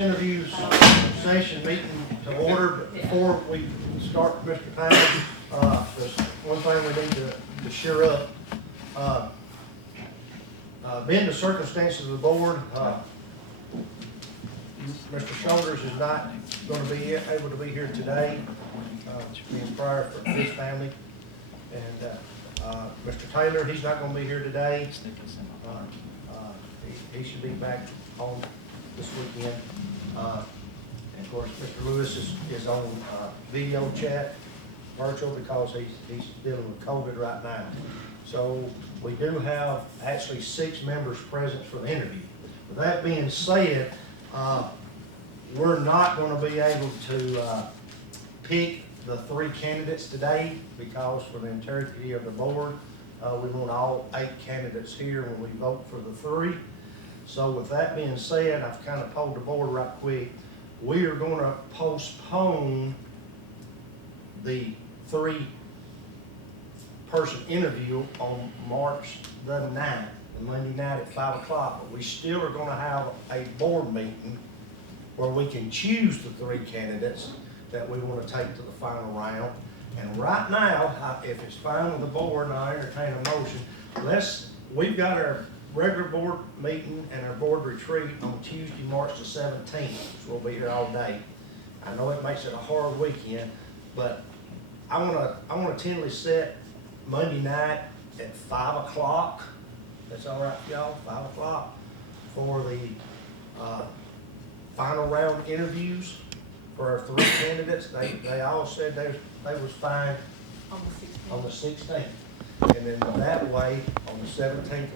Interview session meeting to order, but before we start, Mr. Payne, there's one thing we need to sure up. Being the circumstances of the board, Mr. Shoulders is not going to be able to be here today, being prior for his family. And Mr. Taylor, he's not going to be here today. He should be back home this weekend. And of course, Mr. Lewis is on video chat, virtual, because he's dealing with COVID right now. So we do have actually 6 members present for the interview. With that being said, we're not going to be able to pick the 3 candidates today, because for the entirety of the board, we want all 8 candidates here when we vote for the 3. So with that being said, I've kind of polled the board right quick. We are going to postpone the 3-person interview on March the 9th, Monday night at 5 o'clock. But we still are going to have a board meeting where we can choose the 3 candidates that we want to take to the final round. And right now, if it's fine with the board, and I entertain a motion, we've got our regular board meeting and our board retreat on Tuesday, March the 17th, which we'll be here all day. I know it makes it a hard weekend, but I want to tentatively set Monday night at 5 o'clock. That's all right, y'all, 5 o'clock for the final round interviews for our 3 candidates. They all said they was fine on the 16th. And then that way, on the 17th,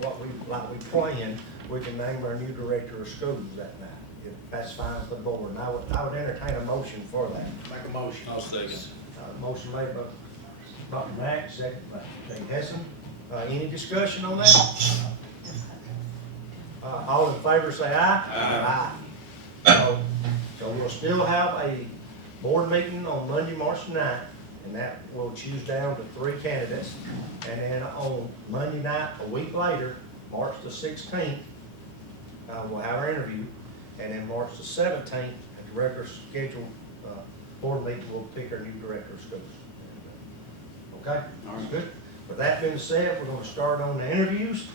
like we planned, we can name our new director of schools that night, if that's fine with the board. And I would entertain a motion for that. Make a motion. I'll second. Motion made by Dr. Mack, second by Jay Hessen. Any discussion on that? All in favor say aye. Aye. So we'll still have a board meeting on Monday, March 9th. And that will choose down to 3 candidates. And then on Monday night, a week later, March the 16th, we'll have our interview. And then March the 17th, at the regular scheduled board meeting, we'll pick our new director of schools. Okay? All right, good. With that being said, we're going to start on the interviews.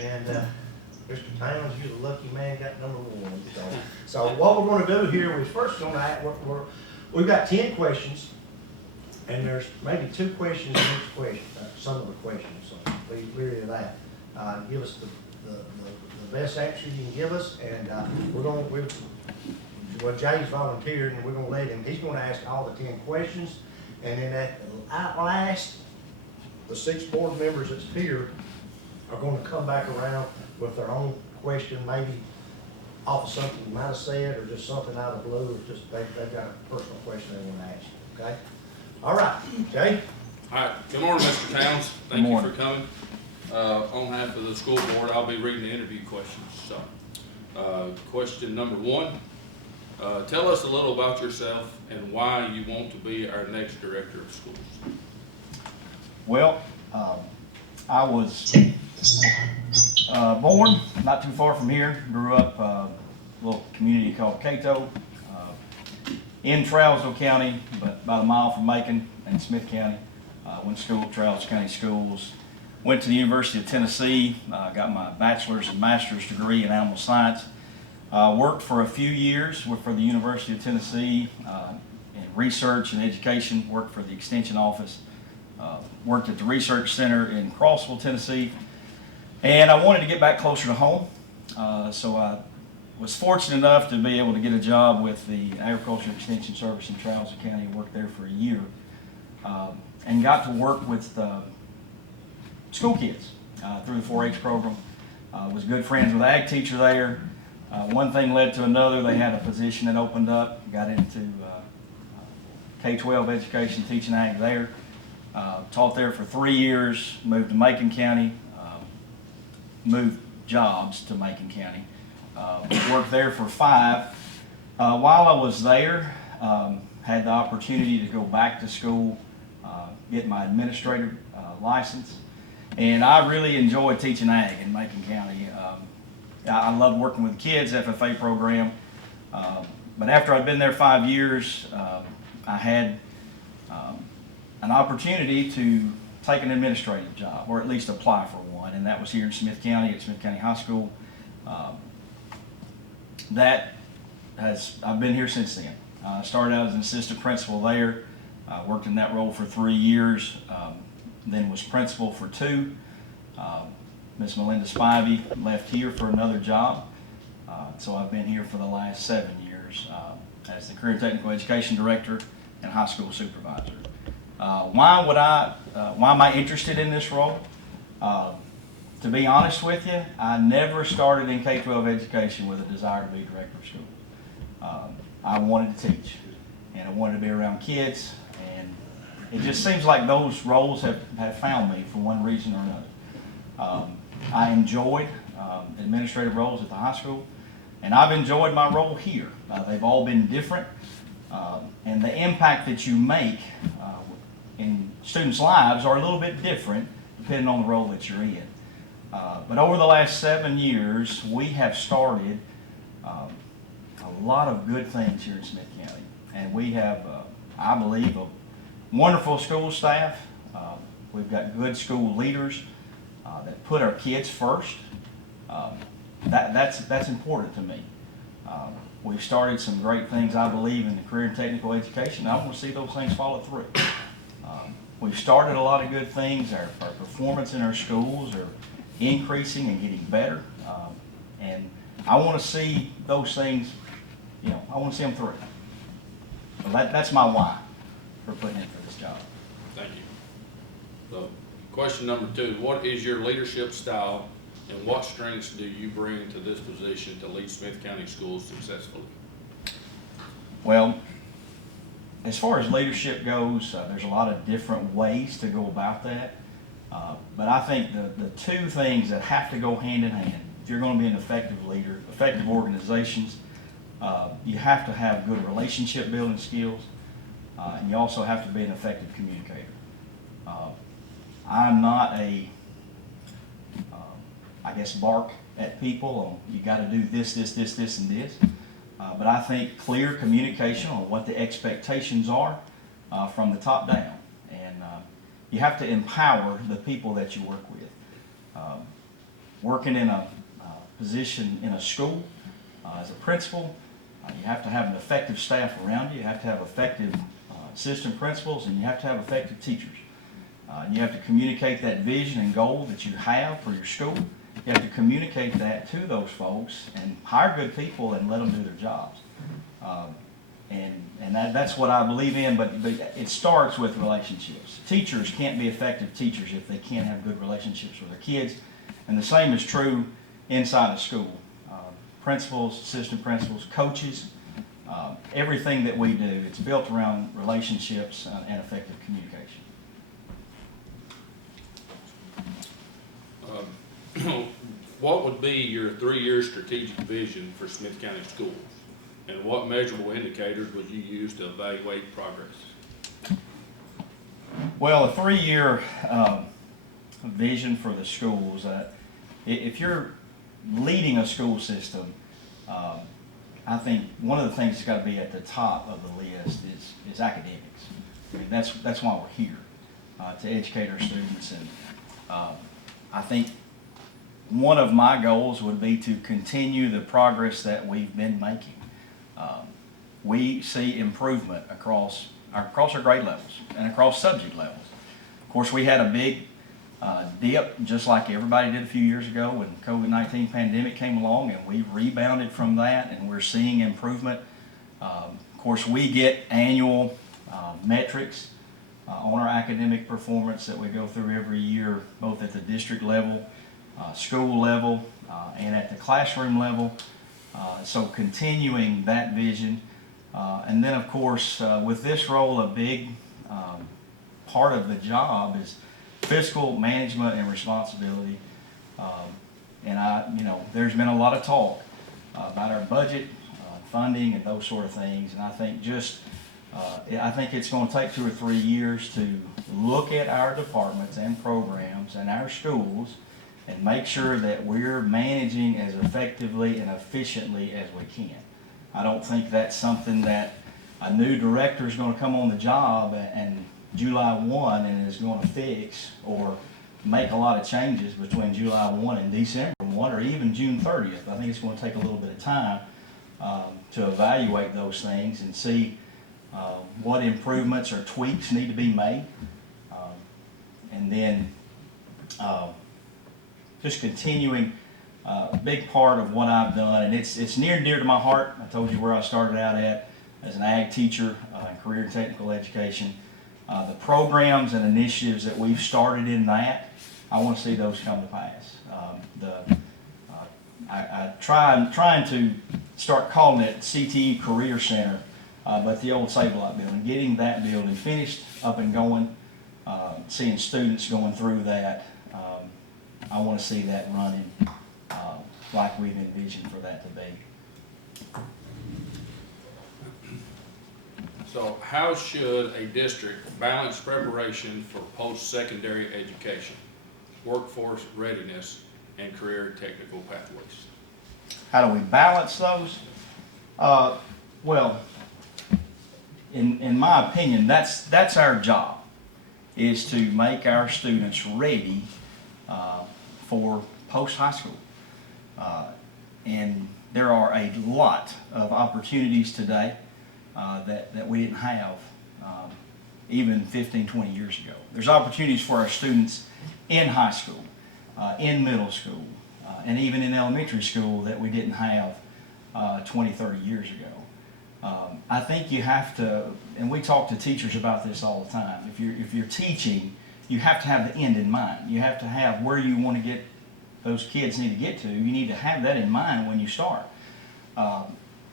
And Mr. Towns, you're the lucky man, got number 1. So what we're going to do here, we're first going to we've got 10 questions. And there's maybe 2 questions in each question, some of the questions, so be clear of that. Give us the best answer you can give us, and Jay's volunteered, and we're going to let him, he's going to ask all the 10 questions, and then at last, the 6 board members that's here are going to come back around with their own question, maybe off of something you might have said, or just something out of the blue, or just they've got a personal question they want to ask you, okay? All right, Jay. All right, good morning, Mr. Towns. Thank you for coming. On behalf of the school board, I'll be reading the interview questions. So, question number 1, tell us a little about yourself and why you want to be our next director of schools. Well, I was born not too far from here, grew up a little community called Cato, in Trousdale County, but about a mile from Macon and Smith County. Went to school at Trousdale County Schools. Went to the University of Tennessee, got my bachelor's and master's degree in animal science. Worked for a few years for the University of Tennessee in research and education, worked for the extension office, worked at the research center in Crossville, Tennessee. And I wanted to get back closer to home, so I was fortunate enough to be able to get a job with the Agriculture Extension Service in Trousdale County. Worked there for a year, and got to work with school kids through the 4-H program. Was good friends with the ag teacher there. One thing led to another. They had a position that opened up. Got into K-12 education, teaching ag there. Taught there for 3 years. Moved to Macon County. Moved jobs to Macon County. Worked there for 5. While I was there, had the opportunity to go back to school, get my administrative license, and I really enjoyed teaching ag in Macon County. I loved working with kids, FFA program. But after I'd been there 5 years, I had an opportunity to take an administrative job, or at least apply for one, and that was here in Smith County at Smith County High School. I've been here since then. I started out as an assistant principal there, worked in that role for 3 years, then was principal for 2. Miss Melinda Spivey left here for another job, so I've been here for the last 7 years as the Career Technical Education Director and High School Supervisor. Why am I interested in this role? To be honest with you, I never started in K-12 education with a desire to be director of school. I wanted to teach, and I wanted to be around kids, and it just seems like those roles have found me for one reason or another. I enjoyed administrative roles at the high school, and I've enjoyed my role here. They've all been different, and the impact that you make in students' lives are a little bit different depending on the role that you're in. But over the last 7 years, we have started a lot of good things here in Smith County. And we have, I believe, a wonderful school staff. We've got good school leaders that put our kids first. That's important to me. We've started some great things, I believe, in the career and technical education. I want to see those things follow through. We've started a lot of good things. Our performance in our schools are increasing and getting better. And I want to see those things, I want to see them through. So that's my why for putting in for this job. Thank you. So, question number 2, what is your leadership style and what strengths do you bring to this position to lead Smith County schools successfully? Well, as far as leadership goes, there's a lot of different ways to go about that. But I think the 2 things that have to go hand in hand, if you're going to be an effective leader, effective organizations, you have to have good relationship building skills, and you also have to be an effective communicator. I'm not bark at people on you got to do this, and this. But I think clear communication on what the expectations are from the top down. And you have to empower the people that you work with. Working in a position in a school as a principal, you have to have an effective staff around you. You have to have effective assistant principals, and you have to have effective teachers. You have to communicate that vision and goal that you have for your school. You have to communicate that to those folks and hire good people and let them do their jobs. And that's what I believe in, but it starts with relationships. Teachers can't be effective teachers if they can't have good relationships with their kids, and the same is true inside of school. Principals, assistant principals, coaches, everything that we do, it's built around relationships and effective communication. What would be your 3-year strategic vision for Smith County schools? And what measurable indicators would you use to evaluate progress? Well, a 3-year vision for the schools, if you're leading a school system, I think one of the things that's got to be at the top of the list is academics. I mean, that's why we're here, to educate our students. And I think one of my goals would be to continue the progress that we've been making. We see improvement across our grade levels and across subject levels. Of course, we had a big dip, just like everybody did a few years ago when the COVID-19 pandemic came along, and we rebounded from that, and we're seeing improvement. Of course, we get annual metrics on our academic performance that we go through every year, both at the district level, school level, and at the classroom level. So continuing that vision. And then, of course, with this role, a big part of the job is fiscal management and responsibility. And there's been a lot of talk about our budget, funding, and those sort of things. And I think I think it's going to take 2 or 3 years to look at our departments and programs and our schools and make sure that we're managing as effectively and efficiently as we can. I don't think that's something that a new director is going to come on the job and July 1 and is going to fix or make a lot of changes between July 1 and December 1 or even June 30th. I think it's going to take a little bit of time to evaluate those things and see what improvements or tweaks need to be made. And then just continuing a big part of what I've done, and it's near and dear to my heart. I told you where I started out at as an ag teacher in career and technical education. The programs and initiatives that we've started in that, I want to see those come to pass. I'm trying to start calling it CTE Career Center, but the old Save-A-Lot building, getting that building finished, up and going, seeing students going through that. I want to see that running like we've envisioned for that to be. So how should a district balance preparation for post-secondary education, workforce readiness, and career technical pathways? How do we balance those? Well, in my opinion, that's our job, is to make our students ready for post-high school. And there are a lot of opportunities today that we didn't have even 15, 20 years ago. There's opportunities for our students in high school, in middle school, and even in elementary school that we didn't have 20, 30 years ago. I think you have to, and we talk to teachers about this all the time, if you're teaching, you have to have the end in mind. You have to have where you want to get, those kids need to get to. You need to have that in mind when you start.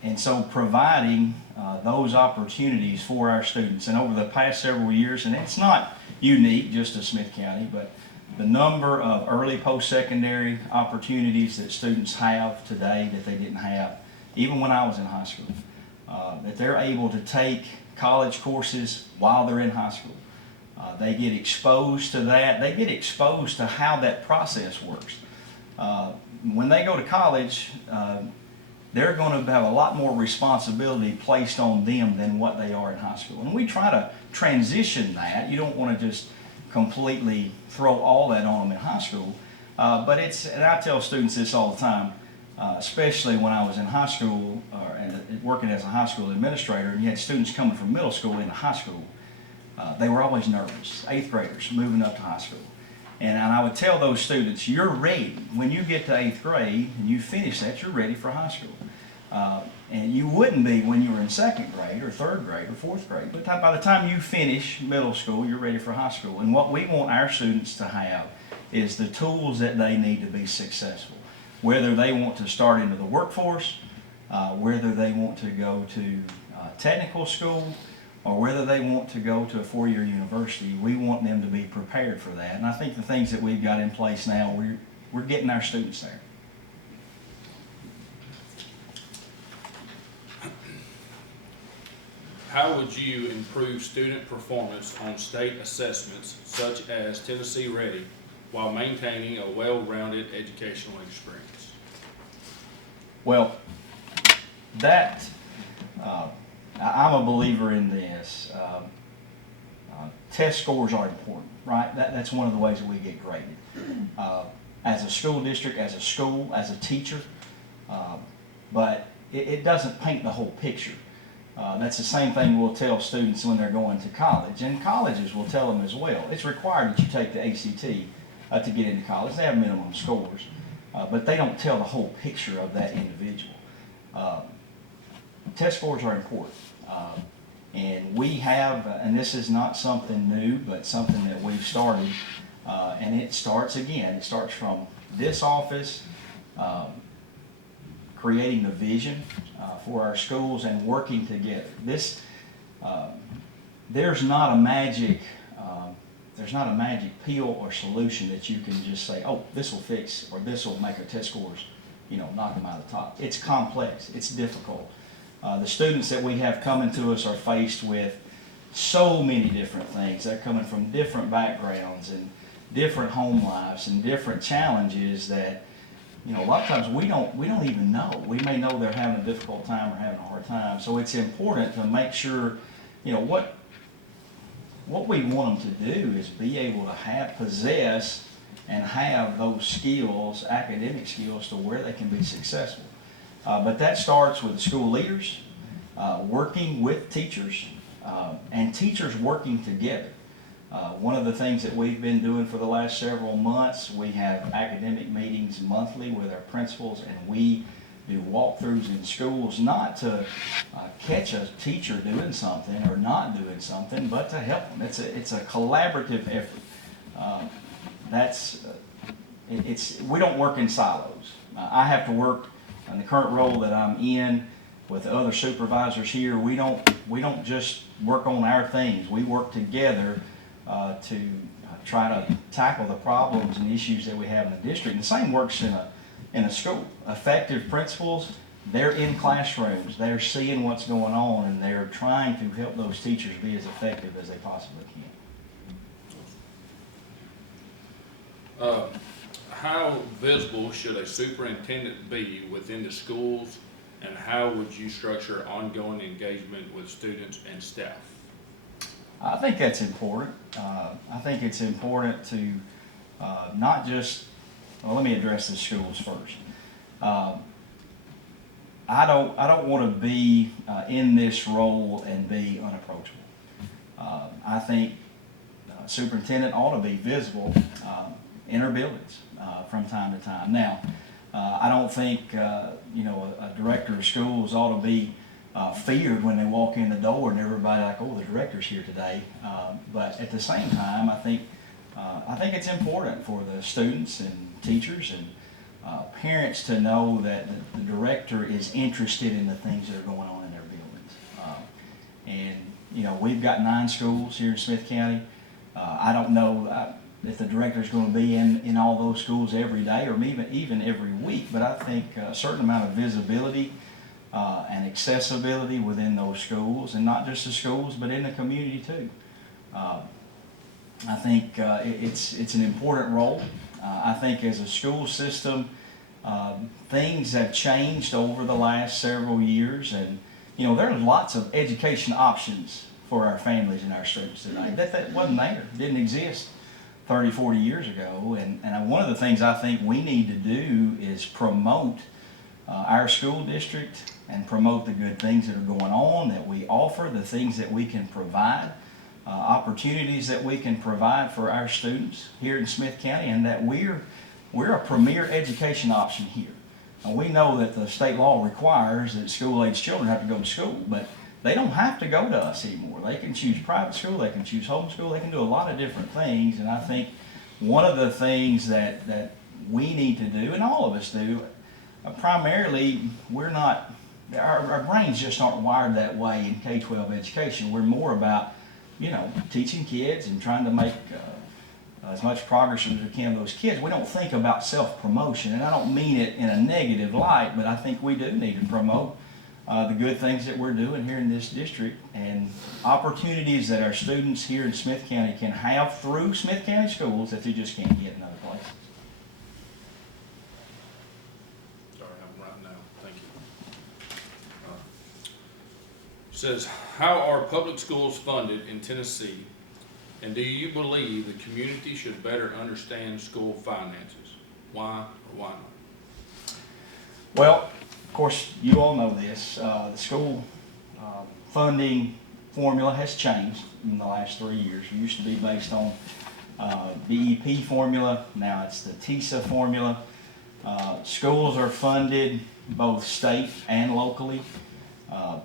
And so providing those opportunities for our students, and over the past several years, and it's not unique just to Smith County, but the number of early post-secondary opportunities that students have today that they didn't have, even when I was in high school, that they're able to take college courses while they're in high school. They get exposed to that. They get exposed to how that process works. When they go to college, they're going to have a lot more responsibility placed on them than what they are in high school. And we try to transition that. You don't want to just completely throw all that on them in high school. But and I tell students this all the time, especially when I was in high school and working as a high school administrator, and you had students coming from middle school into high school. They were always nervous, 8th graders moving up to high school. And I would tell those students, you're ready. When you get to 8th grade and you finish that, you're ready for high school. And you wouldn't be when you were in 2nd grade or 3rd grade or 4th grade. But by the time you finish middle school, you're ready for high school. And what we want our students to have is the tools that they need to be successful. Whether they want to start into the workforce, whether they want to go to technical school, or whether they want to go to a 4-year university, we want them to be prepared for that. And I think the things that we've got in place now, we're getting our students there. How would you improve student performance on state assessments such as Tennessee Ready while maintaining a well-rounded educational experience? Well, I'm a believer in this. Test scores are important, right? That's one of the ways that we get graded. As a school district, as a school, as a teacher, but it doesn't paint the whole picture. That's the same thing we'll tell students when they're going to college, and colleges will tell them as well. It's required that you take the ACT to get into college. They have minimum scores, but they don't tell the whole picture of that individual. Test scores are important. And we have, and this is not something new, but something that we've started, and it starts from this office, creating the vision for our schools and working together. There's not a magic pill or solution that you can just say, oh, this will fix, or this will make our test scores, knock them out of the top. It's complex, it's difficult. The students that we have coming to us are faced with so many different things. They're coming from different backgrounds and different home lives and different challenges that a lot of times we don't even know. We may know they're having a difficult time or having a hard time. So it's important to make sure, what we want them to do is be able to possess and have those skills, academic skills, to where they can be successful. But that starts with the school leaders, working with teachers, and teachers working together. One of the things that we've been doing for the last several months, we have academic meetings monthly with our principals, and we do walkthroughs in schools, not to catch a teacher doing something or not doing something, but to help them. It's a collaborative effort. We don't work in silos. I have to work in the current role that I'm in with the other supervisors here. We don't just work on our things. We work together to try to tackle the problems and issues that we have in the district. And the same works in a school. Effective principals, they're in classrooms, they're seeing what's going on, and they're trying to help those teachers be as effective as they possibly can. How visible should a superintendent be within the schools, and how would you structure ongoing engagement with students and staff? I think that's important. I think it's important to not just, well, let me address the schools first. I don't want to be in this role and be unapproachable. I think superintendent ought to be visible in our buildings from time to time. Now, I don't think a director of schools ought to be feared when they walk in the door and everybody like, oh, the director's here today. But at the same time, I think it's important for the students and teachers and parents to know that the director is interested in the things that are going on in their buildings. We've got 9 schools here in Smith County. I don't know if the director is going to be in all those schools every day or even every week, but I think a certain amount of visibility and accessibility within those schools, and not just the schools, but in the community too. I think it's an important role. I think as a school system, things have changed over the last several years, and there's lots of education options for our families and our students today. That wasn't there, didn't exist 30, 40 years ago. And one of the things I think we need to do is promote our school district and promote the good things that are going on, that we offer, the things that we can provide, opportunities that we can provide for our students here in Smith County, and that we're a premier education option here. And we know that the state law requires that school-age children have to go to school, but they don't have to go to us anymore. They can choose private school, they can choose homeschool, they can do a lot of different things. And I think one of the things that we need to do, and all of us do, primarily, our brains just aren't wired that way in K-12 education. We're more about, teaching kids and trying to make as much progress as we can with those kids. We don't think about self-promotion, and I don't mean it in a negative light, but I think we do need to promote the good things that we're doing here in this district, and opportunities that our students here in Smith County can have through Smith County schools that they just can't get in other places. Sorry, I'm writing now. Thank you. Says, how are public schools funded in Tennessee, and do you believe the community should better understand school finances? Why or why not? Well, of course, you all know this. The school funding formula has changed in the last 3 years. It used to be based on BEP formula. Now it's the TISA formula. Schools are funded both state and locally.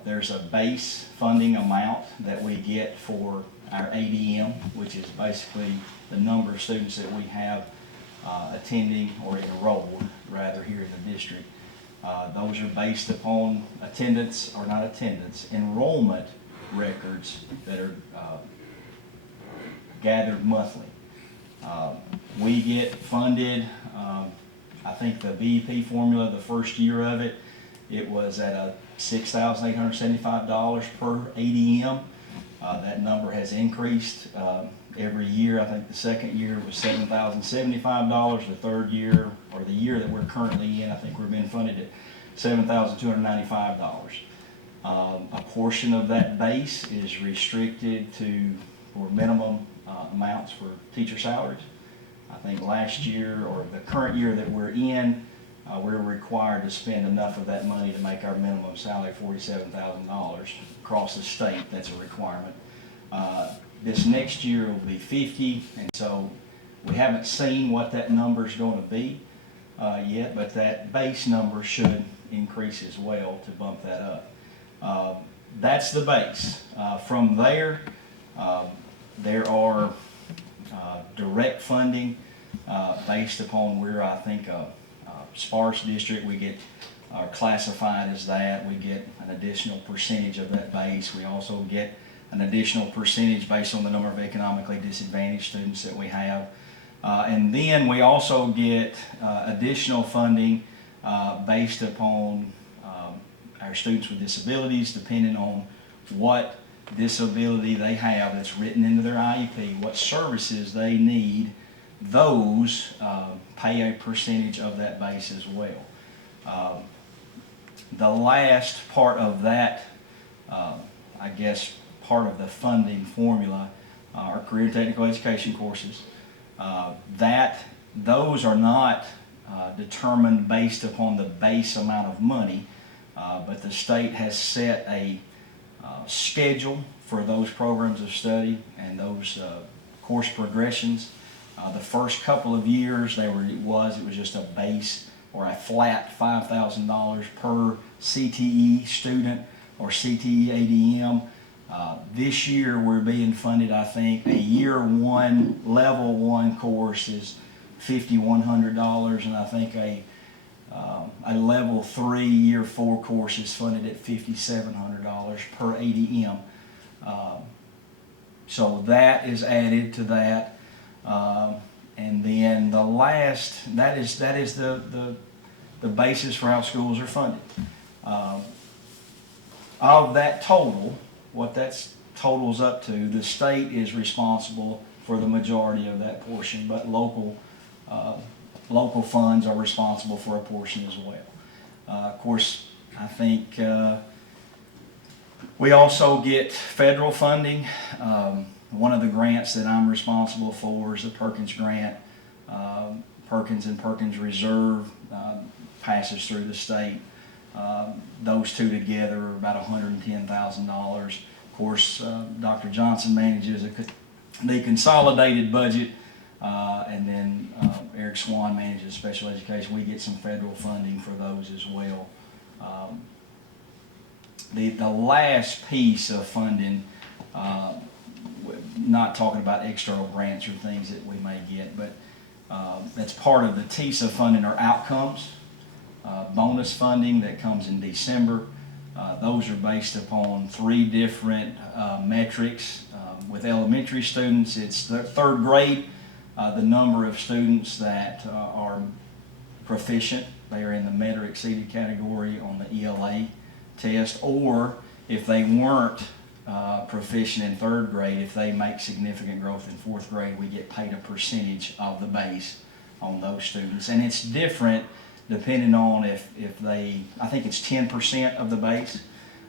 There's a base funding amount that we get for our ADM, which is basically the number of students that we have attending or enrolled, rather, here in the district. Those are based upon enrollment records that are gathered monthly. We get funded, I think the BEP formula, the first year of it was at $6,875 per ADM. That number has increased every year. I think the second year was $7,075. The third year, or the year that we're currently in, I think we've been funded at $7,295. A portion of that base is restricted for minimum amounts for teacher salaries. I think last year, or the current year that we're in, we're required to spend enough of that money to make our minimum salary $47,000 across the state. That's a requirement. This next year will be 50, and so we haven't seen what that number is going to be yet, but that base number should increase as well to bump that up. That's the base. From there, there are direct funding based upon where I think sparse district, we get classified as that. We get an additional percentage of that base. We also get an additional percentage based on the number of economically disadvantaged students that we have. And then we also get additional funding based upon our students with disabilities, depending on what disability they have that's written into their IEP, what services they need. Those pay a percentage of that base as well. The last part of that, I guess, part of the funding formula are career and technical education courses. Those are not determined based upon the base amount of money, but the state has set a schedule for those programs of study and those course progressions. The first couple of years it was just a base or a flat $5,000 per CTE student or CTE ADM. This year we're being funded, I think, a year one, level one course is $5,100, and I think a level 3 year 4 course is funded at $5,700 per ADM. So that is added to that. And then the last, that is the basis for how schools are funded. Of that total, what that totals up to, the state is responsible for the majority of that portion, but local funds are responsible for a portion as well. Of course, I think we also get federal funding. One of the grants that I'm responsible for is the Perkins grant. Perkins and Perkins Reserve passes through the state. Those two together are about $110,000. Of course, Dr. Johnson manages the consolidated budget, and then Eric Swan manages special education. We get some federal funding for those as well. The last piece of funding, not talking about external grants or things that we may get, but that's part of the TISA funding or outcomes. Bonus funding that comes in December. Those are based upon 3 different metrics. With elementary students, it's the 3rd grade, the number of students that are proficient. They are in the met or exceeded category on the ELA test, or if they weren't proficient in 3rd grade, if they make significant growth in 4th grade, we get paid a percentage of the base on those students. And it's different depending on if they, I think it's 10% of the base,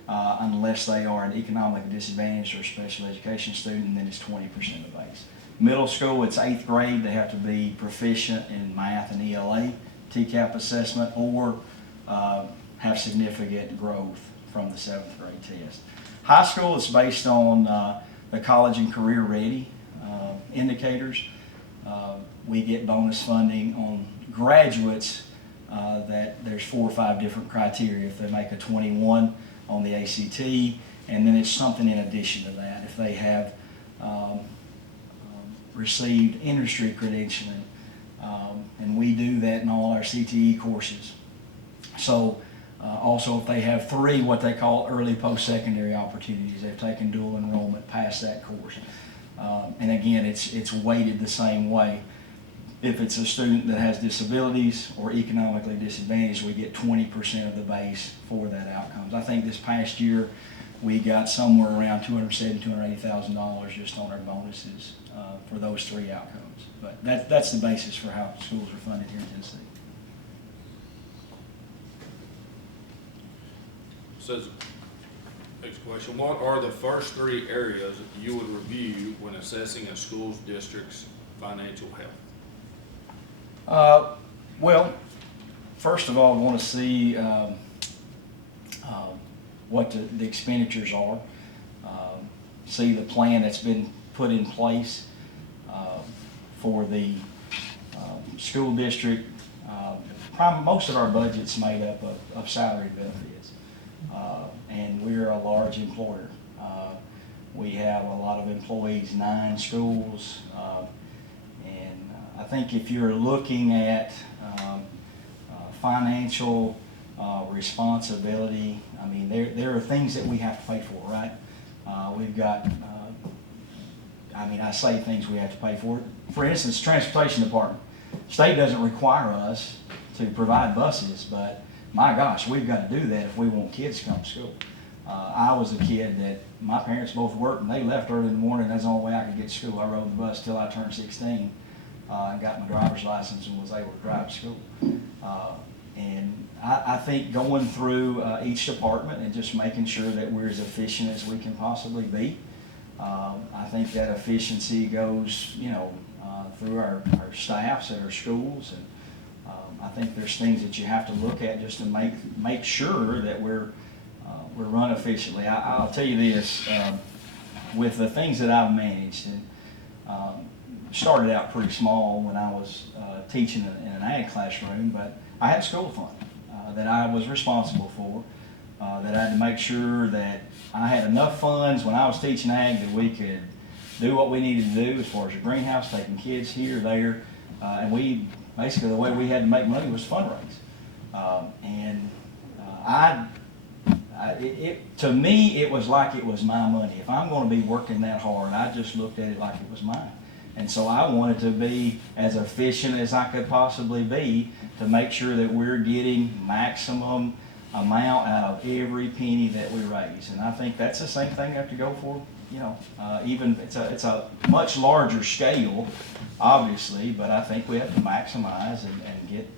unless they are an economic disadvantaged or special education student, and then it's 20% of the base. Middle school, it's 8th grade. They have to be proficient in math and ELA, TCAP assessment, or have significant growth from the 7th grade test. High school is based on the college and career ready indicators. We get bonus funding on graduates that there's 4 or 5 different criteria. If they make a 21 on the ACT, and then it's something in addition to that. If they have received industry credentialing, and we do that in all our CTE courses. So also if they have 3 what they call early post-secondary opportunities, they've taken dual enrollment past that course. And again, it's weighted the same way. If it's a student that has disabilities or economically disadvantaged, we get 20% of the base for that outcomes. I think this past year we got somewhere around $280,000 just on our bonuses for those three outcomes. But that's the basis for how schools are funded here in Tennessee. Says, next question, what are the first three areas you would review when assessing a school's district's financial health? Well, first of all, I want to see what the expenditures are, see the plan that's been put in place for the school district. Most of our budget's made up of salary benefits, and we're a large employer. We have a lot of employees, 9 schools, and I think if you're looking at financial responsibility, I mean, there are things that we have to pay for, right? We've got, I say things we have to pay for. For instance, transportation department. State doesn't require us to provide buses, but my gosh, we've got to do that if we want kids to come to school. I was a kid that my parents both worked and they left early in the morning. That's the only way I could get to school. I rode the bus till I turned 16 and got my driver's license and was able to drive to school. And I think going through each department and just making sure that we're as efficient as we can possibly be. I think that efficiency goes, through our staffs at our schools, and I think there's things that you have to look at just to make sure that we're run efficiently. I'll tell you this, with the things that I've managed, and started out pretty small when I was teaching in an ag classroom, but I had a school fund that I was responsible for, that I had to make sure that I had enough funds when I was teaching ag that we could do what we needed to do as far as the greenhouse, taking kids here, there, and basically the way we had to make money was fundraise. To me, it was like it was my money. If I'm going to be working that hard, I just looked at it like it was mine. And so I wanted to be as efficient as I could possibly be to make sure that we're getting maximum amount out of every penny that we raise. And I think that's the same thing I have to go for, even it's a much larger scale, obviously, but I think we have to maximize and get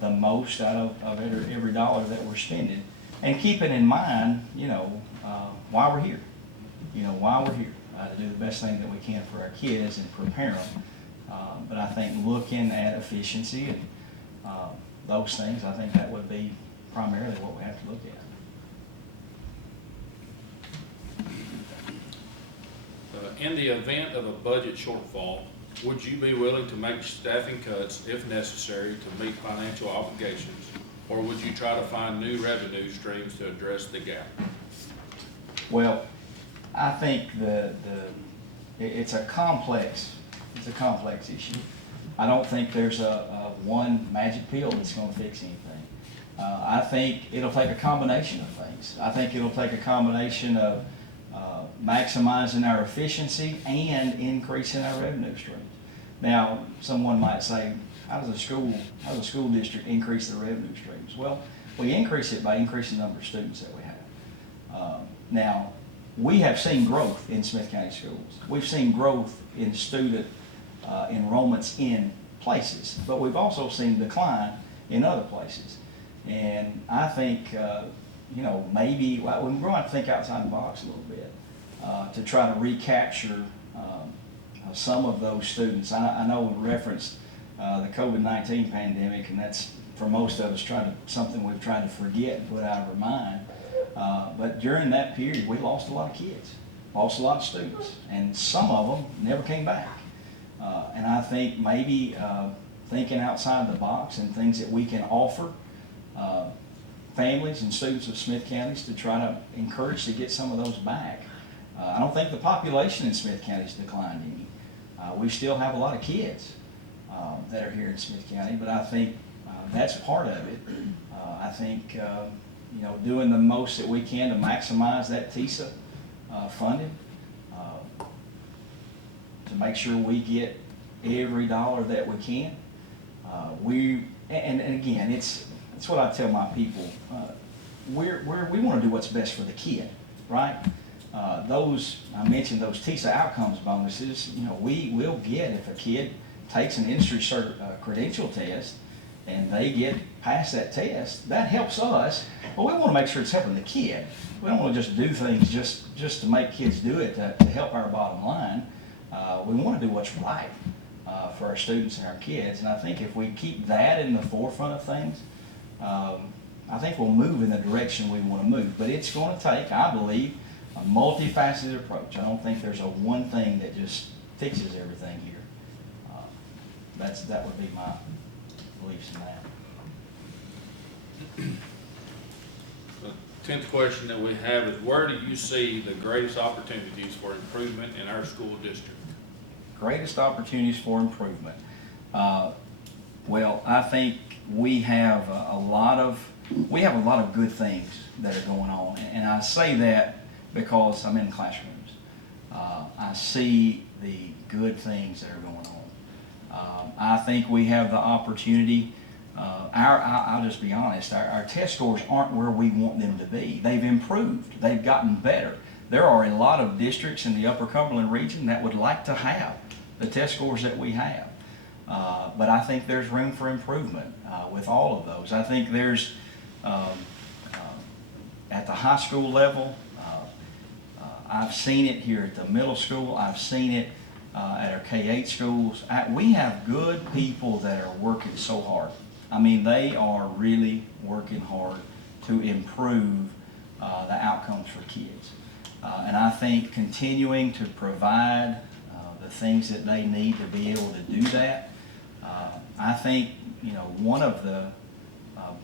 the most out of every dollar that we're spending. And keeping in mind, why we're here. Why we're here. To do the best thing that we can for our kids and prepare them. But I think looking at efficiency and those things, I think that would be primarily what we have to look at. In the event of a budget shortfall, would you be willing to make staffing cuts if necessary to meet financial obligations, or would you try to find new revenue streams to address the gap? Well, I think it's a complex issue. I don't think there's a one magic pill that's going to fix anything. I think it'll take a combination of things. I think it'll take a combination of maximizing our efficiency and increasing our revenue streams. Now, someone might say, how does a school district increase their revenue streams? Well, we increase it by increasing the number of students that we have. Now, we have seen growth in Smith County schools. We've seen growth in student enrollments in places, but we've also seen decline in other places. And I think, maybe we're going to have to think outside the box a little bit to try to recapture some of those students. I know we referenced the COVID-19 pandemic, and that's, for most of us, something we've tried to forget and put out of our mind. But during that period, we lost a lot of kids, lost a lot of students, and some of them never came back. And I think maybe thinking outside the box and things that we can offer families and students of Smith counties to try to encourage to get some of those back. I don't think the population in Smith County has declined any. We still have a lot of kids that are here in Smith County, but I think that's part of it. I think doing the most that we can to maximize that TISA funding, to make sure we get every dollar that we can. And again, it's what I tell my people. We want to do what's best for the kid. right? I mentioned those TISA outcomes bonuses, we will get if a kid takes an industry credential test and they get past that test, that helps us, but we want to make sure it's helping the kid. We don't want to just do things just to make kids do it to help our bottom line. We want to do what's right for our students and our kids, and I think if we keep that in the forefront of things, I think we'll move in the direction we want to move. But it's going to take, I believe, a multifaceted approach. I don't think there's a one thing that just fixes everything here. That would be my beliefs in that. The 10th question that we have is, where do you see the greatest opportunities for improvement in our school district? Greatest opportunities for improvement. Well, I think we have a lot of good things that are going on, and I say that because I'm in classrooms. I see the good things that are going on. I think we have the opportunity. I'll just be honest. Our test scores aren't where we want them to be. They've improved. They've gotten better. There are a lot of districts in the Upper Cumberland region that would like to have the test scores that we have. But I think there's room for improvement with all of those. I think there's, at the high school level, I've seen it here at the middle school. I've seen it at our K-8 schools. We have good people that are working so hard. I mean, they are really working hard to improve the outcomes for kids. And I think continuing to provide the things that they need to be able to do that, I think, one of the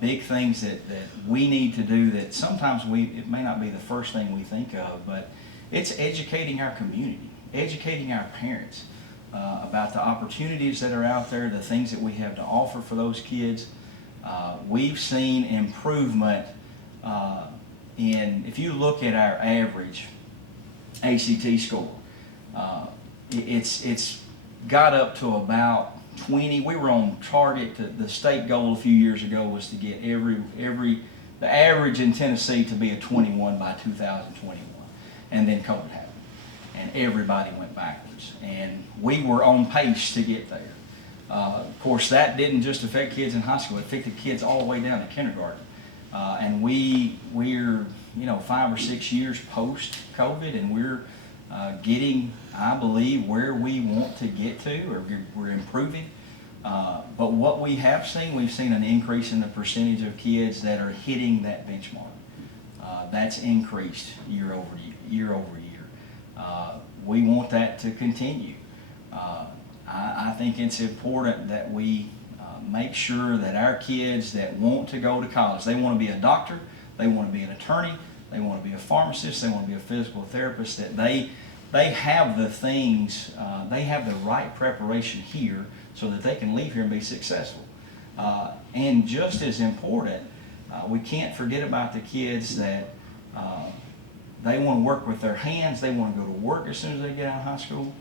big things that we need to do that sometimes it may not be the first thing we think of, but it's educating our community, educating our parents about the opportunities that are out there, the things that we have to offer for those kids. We've seen improvement if you look at our average ACT score, it's got up to about 20. We were on target. The state goal a few years ago was to get the average in Tennessee to be a 21 by 2021. And then COVID happened, and everybody went backwards. And we were on pace to get there. Of course, that didn't just affect kids in high school. It affected kids all the way down to kindergarten. And we're 5 or 6 years post-COVID, and we're getting, I believe, where we want to get to, or we're improving. But what we have seen, we've seen an increase in the percentage of kids that are hitting that benchmark. That's increased year over year. We want that to continue. I think it's important that we make sure that our kids that want to go to college, they want to be a doctor, they want to be an attorney, they want to be a pharmacist, they want to be a physical therapist, that they have the things, they have the right preparation here so that they can leave here and be successful. And just as important, we can't forget about the kids that they want to work with their hands, they want to go to work as soon as they get out of high school.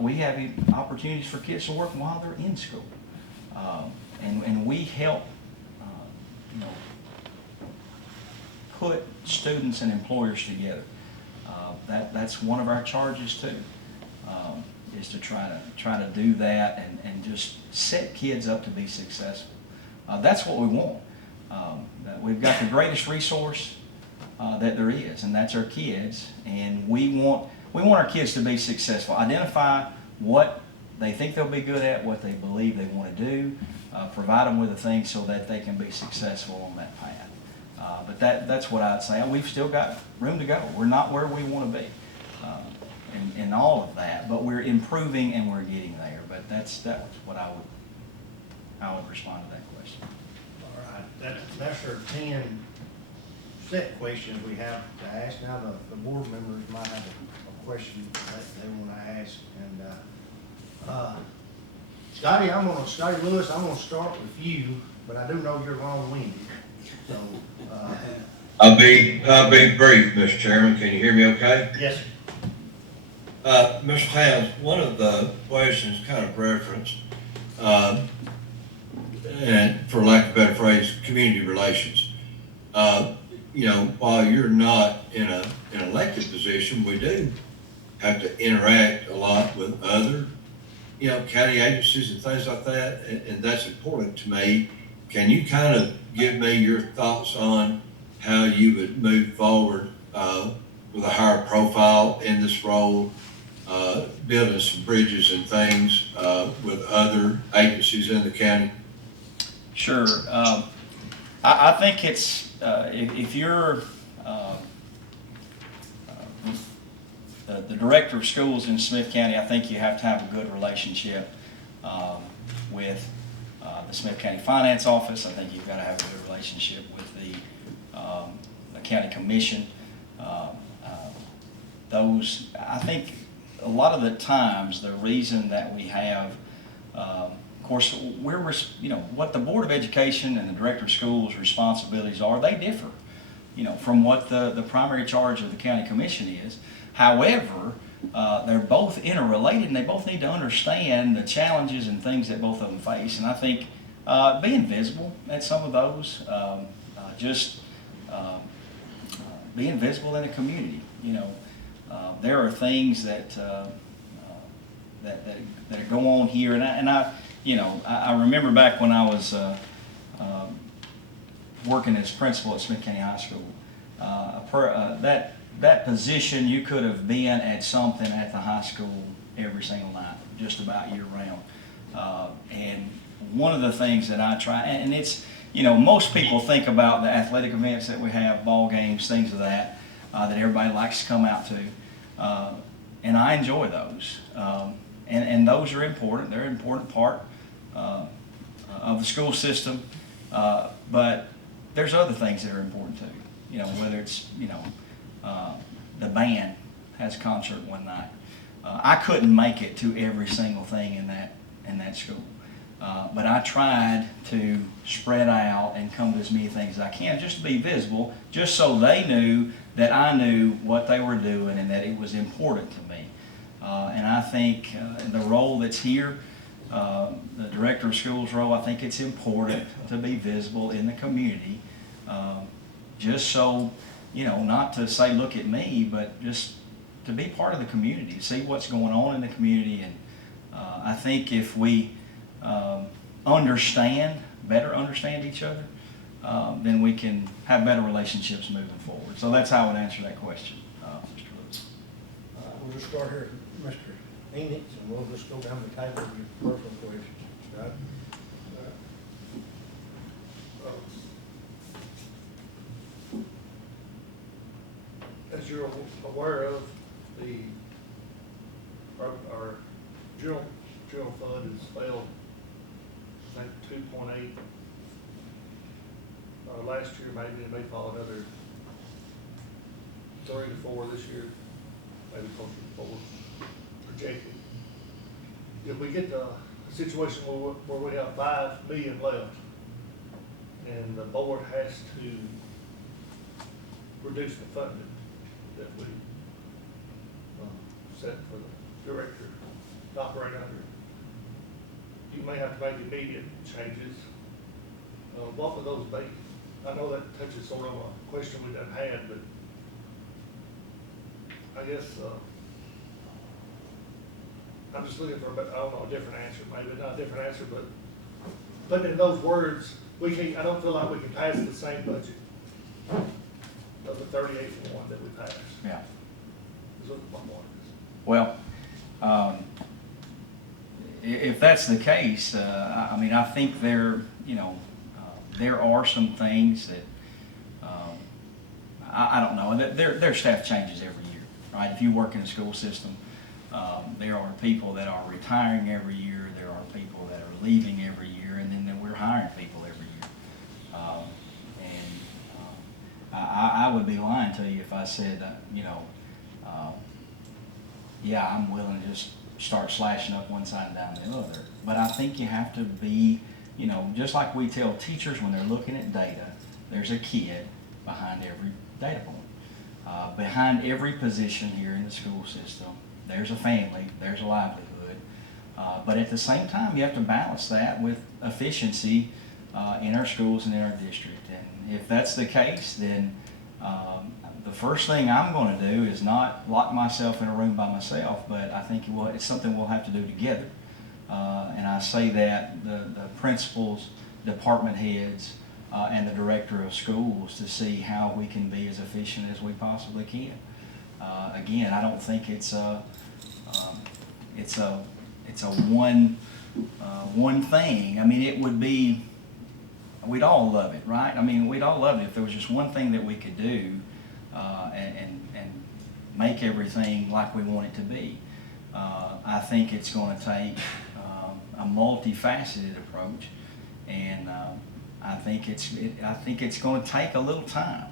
We have opportunities for kids to work while they're in school. And we help put students and employers together. That's one of our charges too, is to try to do that and just set kids up to be successful. That's what we want. That we've got the greatest resource that there is, and that's our kids. And we want our kids to be successful. Identify what they think they'll be good at, what they believe they want to do, provide them with the things so that they can be successful on that path. But that's what I'd say. We've still got room to go. We're not where we want to be in all of that, but we're improving and we're getting there. But that's what I would respond to that question. All right, that's our 10 set questions we have to ask. Now the board members might have a question that they want to ask. And Scotty Lewis, I'm gonna start with you, but I do know you're long-winded. So I'll be brief, Mr. Chairman. Can you hear me okay? yes, sir. Mr. Towns, one of the questions kind of referenced, and for lack of a better phrase, community relations. while you're not in an elected position, we do have to interact a lot with other, county agencies and things like that, and that's important to me. Can you kind of give me your thoughts on how you would move forward with a higher profile in this role, building some bridges and things with other agencies in the county? Sure. I think it's, if you're the director of schools in Smith County, I think you have to have a good relationship with the Smith County Finance Office. I think you've got to have a good relationship with the county commission. I think a lot of the times, the reason that we have, of course, what the Board of Education and the Director of Schools' responsibilities are, they differ, from what the primary charge of the county commission is. However, they're both interrelated, and they both need to understand the challenges and things that both of them face. And I think being visible at some of those, being visible in the community, there are things that go on here, and I remember back when I was working as principal at Smith County High School. That position, you could have been at something at the high school every single night, just about year round. And one of the things that I try, and it's, most people think about the athletic events that we have, ball games, things of that everybody likes to come out to. And I enjoy those. And those are important. They're an important part of the school system. But there's other things that are important too. Whether it's, the band has a concert one night. I couldn't make it to every single thing in that school. But I tried to spread out and come to as many things as I can, just to be visible, just so they knew that I knew what they were doing and that it was important to me. And I think the role that's here, the Director of Schools role, I think it's important to be visible in the community, just so, not to say look at me, but just to be part of the community, see what's going on in the community. And I think if we better understand each other, then we can have better relationships moving forward. So that's how I would answer that question, Mr. Lewis. We'll just start here, Mr. Enix, and we'll just go down the table of your personal questions, right? As you're aware of, our general fund has failed, I think 2.8. Last year maybe, it may fall another 3 to 4 this year, maybe closer to 4 projected. If we get the situation where we have $5 million left, and the board has to reduce the funding that we set for the director to operate under, you may have to make immediate changes. What would those be? I know that touches sort of a question we done had, but I guess I'm just looking for a different answer. Maybe not a different answer, but putting in those words, I don't feel like we can pass the same budget of the 38-1 that we passed. Yeah. Is what my point is. Well, if that's the case, I think there are some things that I don't know. Their staff changes every year, right? If you work in the school system, there are people that are retiring every year. There are people that are leaving every year, and then we're hiring people every year. I would be lying to you if I said, yeah, I'm willing to just start slashing up one side and down the other. But I think you have to be, just like we tell teachers when they're looking at data, there's a kid behind every data point. Behind every position here in the school system, there's a family, there's a livelihood. But at the same time, you have to balance that with efficiency in our schools and in our district. And if that's the case, then The first thing I'm going to do is not lock myself in a room by myself, but I think it's something we'll have to do together. And I say that the principals, department heads, and the director of schools to see how we can be as efficient as we possibly can. Again, I don't think it's a one thing. I mean, it would be, we'd all love it, right? I mean, we'd all love it if there was just one thing that we could do and make everything like we want it to be. I think it's going to take a multifaceted approach, and I think it's going to take a little time.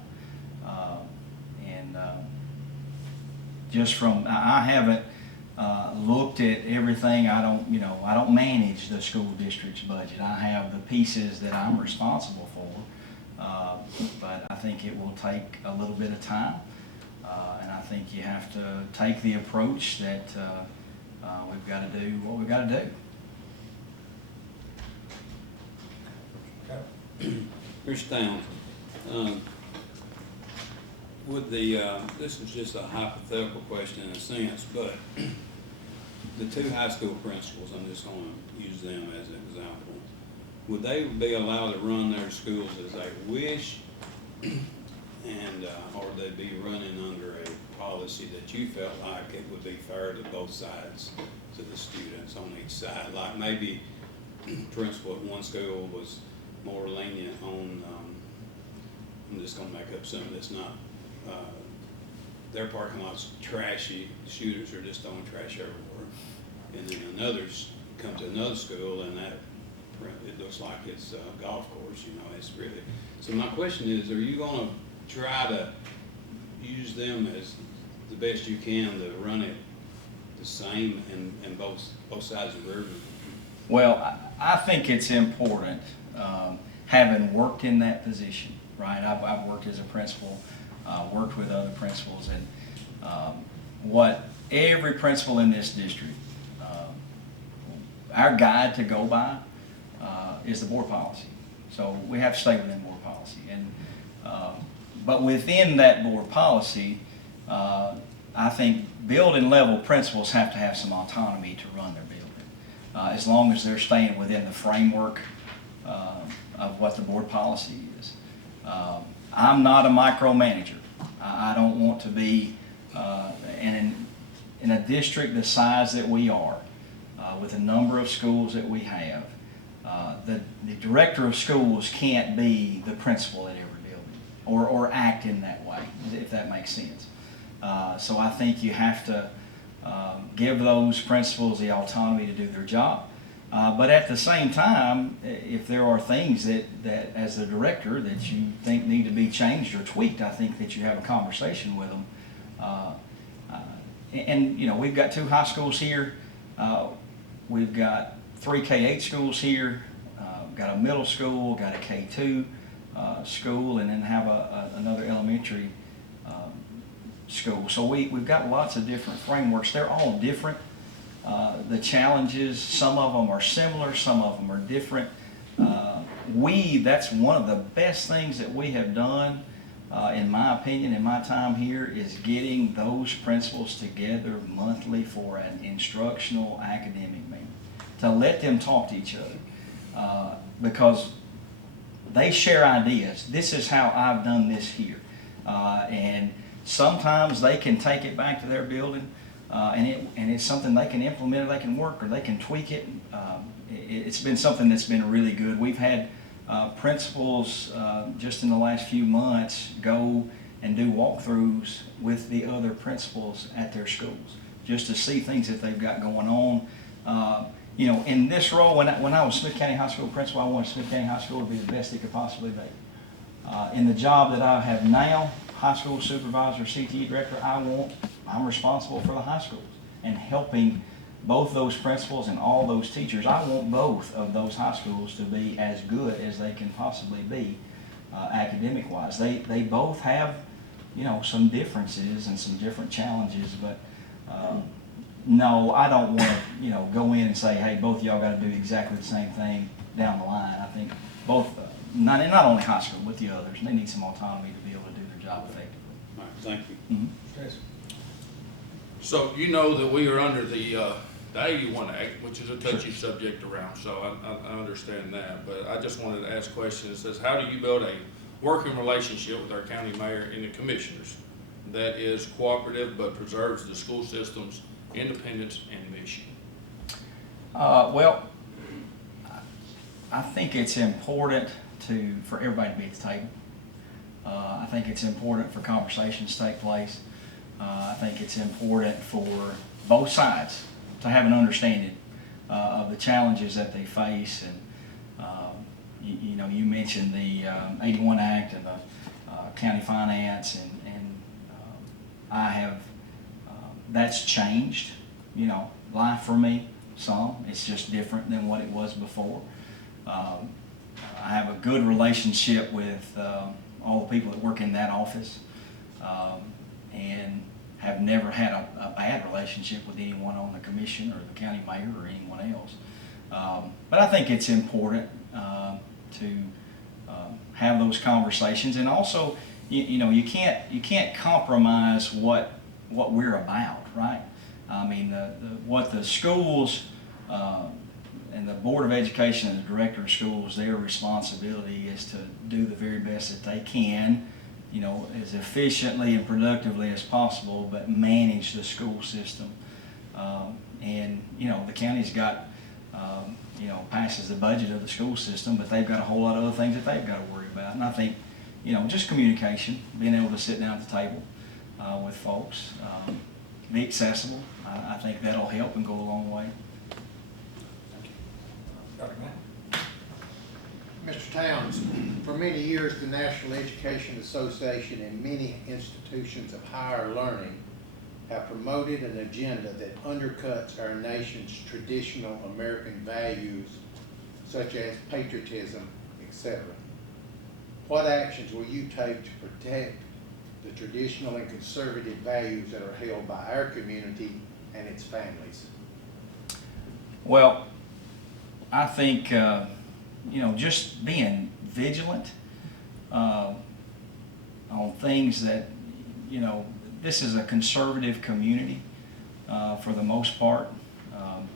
Just from, I haven't looked at everything. I don't manage the school district's budget. I have the pieces that I'm responsible for, but I think it will take a little bit of time, and I think you have to take the approach that we've got to do what we've got to do. Mr. Townsend, with this is just a hypothetical question in a sense, but the two high school principals, I'm just going to use them as an example, would they be allowed to run their schools as they wish, and or would they be running under a policy that you felt like it would be fair to both sides, to the students on each side? Like maybe principal at one school was more lenient on, I'm just going to make up something that's not, their parking lot's trashy, the shooters are just throwing trash everywhere. And then another's come to another school and that, it looks like it's a golf course, it's really. So my question is, are you going to try to use them as the best you can to run it the same in both sides of the river? Well, I think it's important, having worked in that position, right? I've worked as a principal, worked with other principals, and what every principal in this district, our guide to go by is the board policy. So we have to stay within board policy. And but within that board policy, I think building level principals have to have some autonomy to run their building, as long as they're staying within the framework of what the board policy is. I'm not a micromanager. I don't want to be, and in a district the size that we are, with the number of schools that we have, the director of schools can't be the principal at every building or act in that way, if that makes sense. So I think you have to give those principals the autonomy to do their job. But at the same time, if there are things that as the director that you think need to be changed or tweaked, I think that you have a conversation with them. And we've got two high schools here. We've got 3 K-8 schools here. Got a middle school, got a K-2 school, and then have another elementary school. So we've got lots of different frameworks. They're all different. The challenges, some of them are similar, some of them are different. That's one of the best things that we have done, in my opinion, in my time here, is getting those principals together monthly for an instructional academic meeting, to let them talk to each other, because they share ideas. This is how I've done this here. And sometimes they can take it back to their building, and it's something they can implement, or they can work, or they can tweak it. It's been something that's been really good. We've had principals just in the last few months go and do walkthroughs with the other principals at their schools, just to see things that they've got going on. In this role, when I was Smith County High School principal, I wanted Smith County High School to be the best it could possibly be. In the job that I have now, high school supervisor, CTE director, I'm responsible for the high schools and helping both those principals and all those teachers. I want both of those high schools to be as good as they can possibly be, academic-wise. They both have, some differences and some different challenges, but no, I don't want to, go in and say, hey, both of y'all got to do exactly the same thing down the line. I think both, not only high school, but the others, they need some autonomy to be able to do their job effectively. All right, thank you. Mhm. So you know that we are under the 81 Act, which is a touchy subject around, so I understand that. But I just wanted to ask a question. It says, how do you build a working relationship with our county mayor and the commissioners that is cooperative but preserves the school system's independence and mission? Well, I think it's important for everybody to be at the table. I think it's important for conversations to take place. I think it's important for both sides to have an understanding of the challenges that they face. And you know, you mentioned the 81 Act and the county finance, and I have that's changed. You know, life for me. It's just different than what it was before. I have a good relationship with all the people that work in that office, and have never had a bad relationship with anyone on the commission or the county mayor or anyone else. But I think it's important to have those conversations, and also, you know, you can't compromise what we're about, right? I mean, what the schools and the Board of Education and the Director of Schools, their responsibility is to do the very best that they can, you know, as efficiently and productively as possible, but manage the school system. And, you know, the county's got, you know, passes the budget of the school system, but they've got a whole lot of other things that they've got to worry about. And I think, you know, just communication, being able to sit down at the table with folks, be accessible, I think that'll help and go a long way. Mr. Towns, for many years, the National Education Association and many institutions of higher learning have promoted an agenda that undercuts our nation's traditional American values, such as patriotism, etc. What actions will you take to protect the traditional and conservative values that are held by our community and its families? Well, I think, you know, just being vigilant on things that, you know, this is a conservative community for the most part.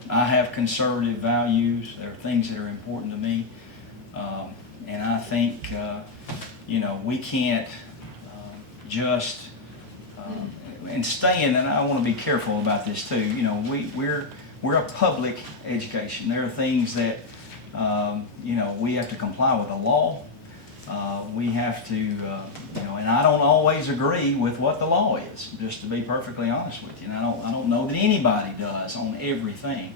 I have conservative values. There are things that are important to me. And I think, you know, we can't just, and staying, and I want to be careful about this too, you know, we're a public education. There are things that, you know, we have to comply with the law. We have to, you know, and I don't always agree with what the law is, just to be perfectly honest with you. And I don't know that anybody does on everything.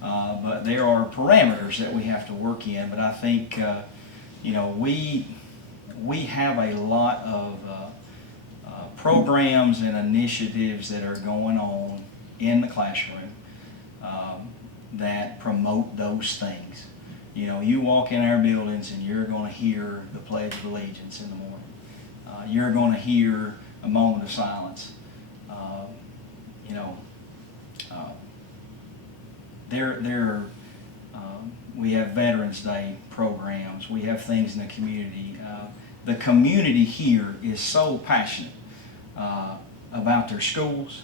But there are parameters that we have to work in. But I think, you know, we have a lot of programs and initiatives that are going on in the classroom that promote those things. You know, you walk in our buildings and you're going to hear the Pledge of Allegiance in the morning. You're going to hear a moment of silence. You know, we have Veterans Day programs. We have things in the community. The community here is so passionate about their schools,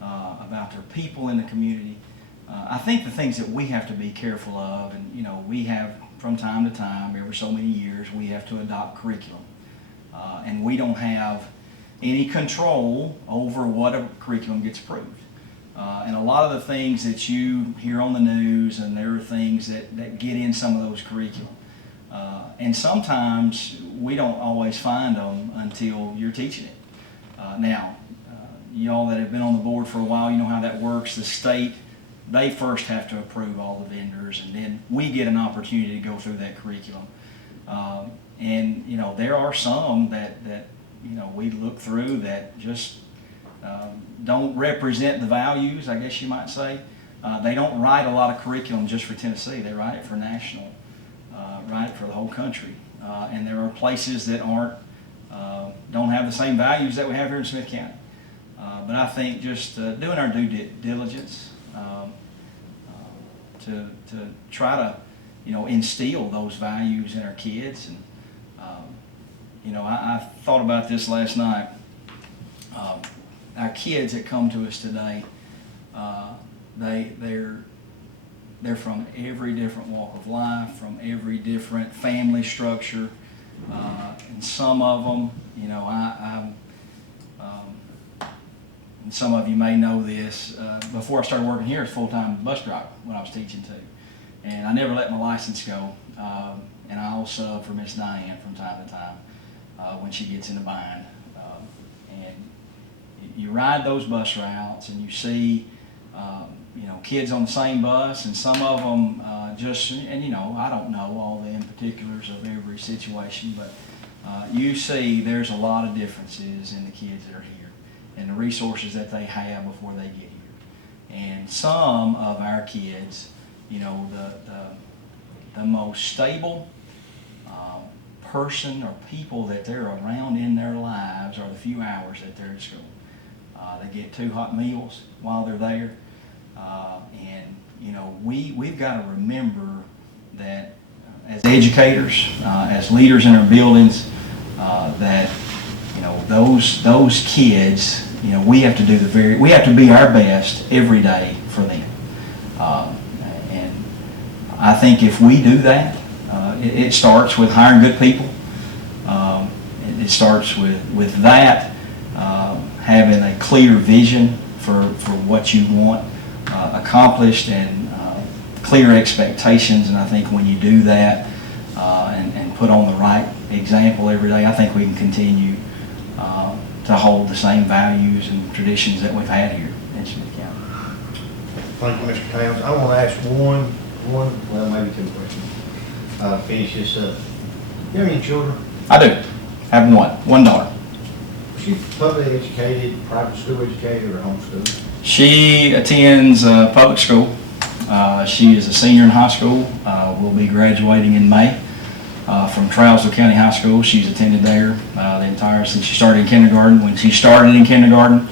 about their people in the community. I think the things that we have to be careful of, and you know, we have from time to time, every so many years, we have to adopt curriculum. And we don't have any control over what a curriculum gets approved. And a lot of the things that you hear on the news, and there are things that get in some of those curriculum. And sometimes we don't always find them until you're teaching it. Now, y'all that have been on the board for a while, you know how that works. The state, they first have to approve all the vendors, and then we get an opportunity to go through that curriculum. And you know, there are some that you know, we look through that just don't represent the values, I guess you might say. They don't write a lot of curriculum just for Tennessee. They write it for national, write it for the whole country. And there are places that don't have the same values that we have here in Smith County. But I think just doing our due diligence to try to, you know, instill those values in our kids, and you know, I thought about this last night. Our kids that come to us today, they're from every different walk of life, from every different family structure, and some of them, you know, and some of you may know this, before I started working here as a full-time bus driver when I was teaching too. And I never let my license go, and I also sub for Miss Diane from time to time when she gets in a bind. And you ride those bus routes and you see, you know, kids on the same bus, and some of them and you know, I don't know all the in particulars of every situation, but you see there's a lot of differences in the kids that are here and the resources that they have before they get here. And some of our kids, you know, the most stable person or people that they're around in their lives are the few hours that they're at school. They get 2 hot meals while they're there. And, you know, we've got to remember that as educators, as leaders in our buildings, that, you know, those kids, you know, we have to we have to be our best every day for them. And I think if we do that, it starts with hiring good people. It starts with that, having a clear vision for what you want accomplished, and clear expectations. And I think when you do that and put on the right example every day, I think we can continue to hold the same values and traditions that we've had here in Smith County. Thank you, Mr. Towns. I want to ask one, well, maybe 2 questions. Finish this up. You have any children? I do. Have one daughter. Was she publicly educated, private school educated, or homeschooled? She attends public school. She is a senior in high school. Will be graduating in May from Trousdale County High School. She's attended there since she started in kindergarten. When she started in kindergarten,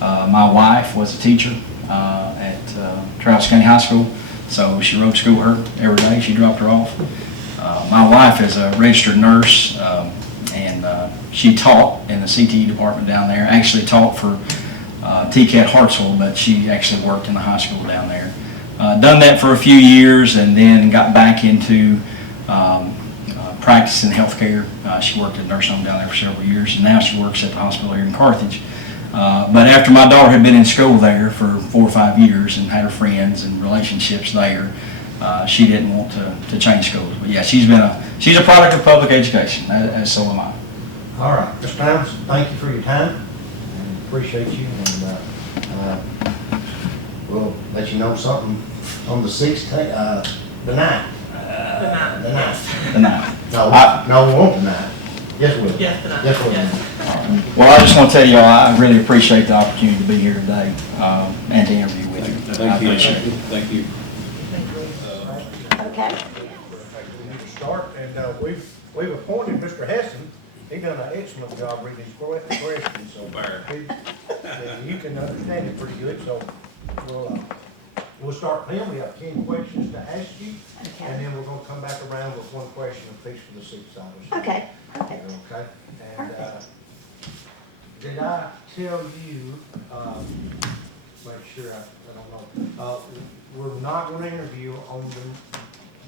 my wife was a teacher at Trousdale County High School, so she rode to school with her every day. She dropped her off. My wife is a registered nurse, and she taught in the CTE department down there. Actually taught for TCAT Hartsville, but she actually worked in the high school down there. Done that for a few years, and then got back into practice in healthcare. She worked at a nursing home down there for several years, and now she works at the hospital here in Carthage. But after my daughter had been in school there for 4 or 5 years and had her friends and relationships there, she didn't want to change schools. But yeah, she's a product of public education, as so am I. All right, Mr. Towns, thank you for your time. And appreciate you, and we'll let you know something on the 16th, the 9th. The 9th. The 9th. No, we won't tonight. Yes, we will. Yes, tonight. Yes, we will. Yes. Well, I just want to tell y'all, I really appreciate the opportunity to be here today and to interview with you. I appreciate it. Thank you. Okay. We need to start, and we've appointed Mr. Hessen. He done an excellent job reading these questions, so you can understand it pretty good. So we'll start with him. We have 10 questions to ask you, Okay. and then we're going to come back around with 1 question apiece for the $6. Okay, perfect. Okay. And did I tell you? Make sure I don't know. We're not going to interview on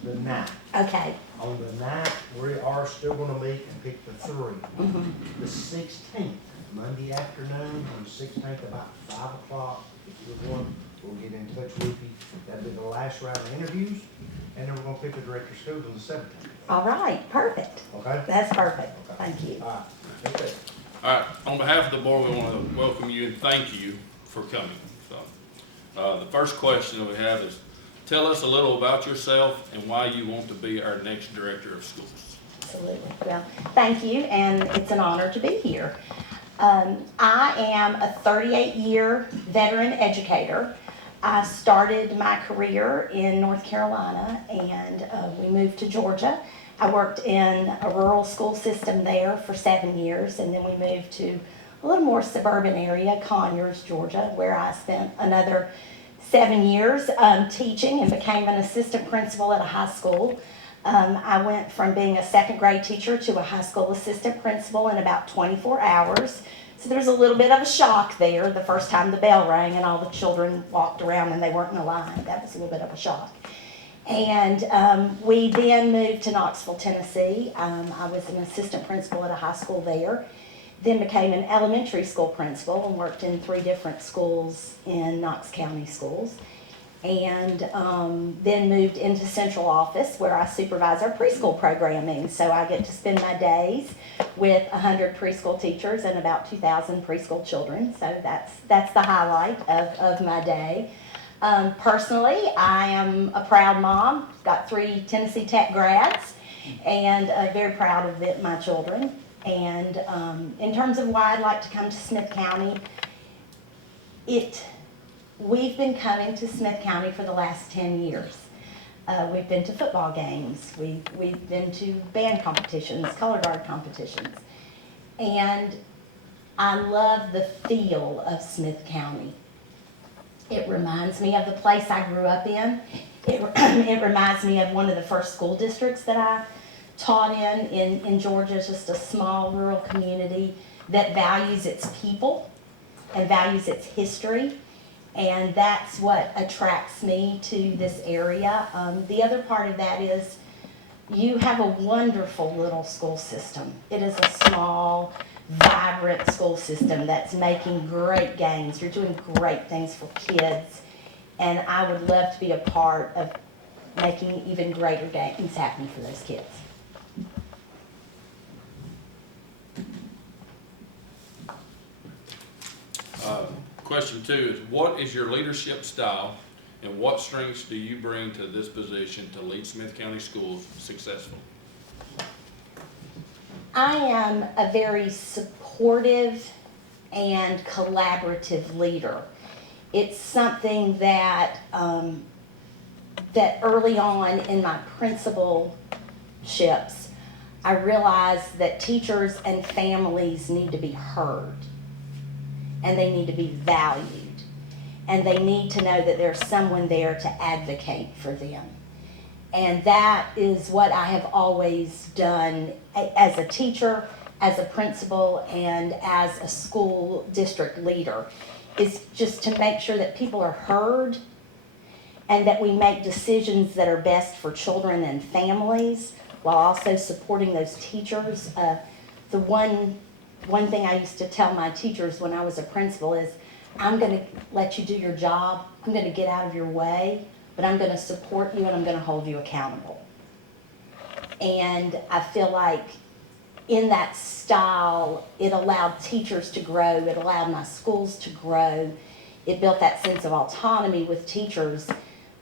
the 9th. Okay, On the 9th, we are still gonna meet and pick the 3. The 16th, Monday afternoon, on the 16th, about 5 o'clock, if you're one, we'll get in touch with you. That'll be the last round of interviews, and then we're gonna pick the director of schools on the 17th. all right, perfect. Okay? That's perfect. Okay. Thank you. All right. Okay. All right, on behalf of the board, we want to welcome you and thank you for coming. So, the first question that we have is, tell us a little about yourself and why you want to be our next director of schools. Absolutely. Well, thank you, and it's an honor to be here. I am a 38-year veteran educator. I started my career in North Carolina, and we moved to Georgia. I worked in a rural school system there for 7 years, and then we moved to a little more suburban area, Conyers, Georgia, where I spent another 7 years teaching and became an assistant principal at a high school. I went from being a second grade teacher to a high school assistant principal in about 24 hours. So there's a little bit of a shock there the first time the bell rang and all the children walked around and they weren't in a line. That was a little bit of a shock. And we then moved to Knoxville, Tennessee. I was an assistant principal at a high school there, then became an elementary school principal and worked in 3 different schools in Knox County schools. And then moved into central office where I supervise our preschool programming. So I get to spend my days with 100 preschool teachers and about 2,000 preschool children. So that's the highlight of my day. Personally, I am a proud mom, got 3 Tennessee Tech grads, and very proud of my children. And in terms of why I'd like to come to Smith County, we've been coming to Smith County for the last 10 years. We've been to football games, we've been to band competitions, color guard competitions, and I love the feel of Smith County. It reminds me of the place I grew up in. It reminds me of one of the first school districts that I taught in Georgia. It's just a small rural community that values its people and values its history. And that's what attracts me to this area. The other part of that is you have a wonderful little school system. It is a small, vibrant school system that's making great gains. You're doing great things for kids. And I would love to be a part of making even greater gains happen for those kids. Question 2 is, what is your leadership style and what strengths do you bring to this position to lead Smith County schools successfully? I am a very supportive and collaborative leader. It's something that that early on in my principalships, I realized that teachers and families need to be heard, and they need to be valued, and they need to know that there's someone there to advocate for them. And that is what I have always done as a teacher, as a principal, and as a school district leader, is just to make sure that people are heard and that we make decisions that are best for children and families while also supporting those teachers. The one thing I used to tell my teachers when I was a principal is, I'm going to let you do your job, I'm going to get out of your way, but I'm going to support you and I'm going to hold you accountable. And I feel like in that style, it allowed teachers to grow, it allowed my schools to grow, it built that sense of autonomy with teachers,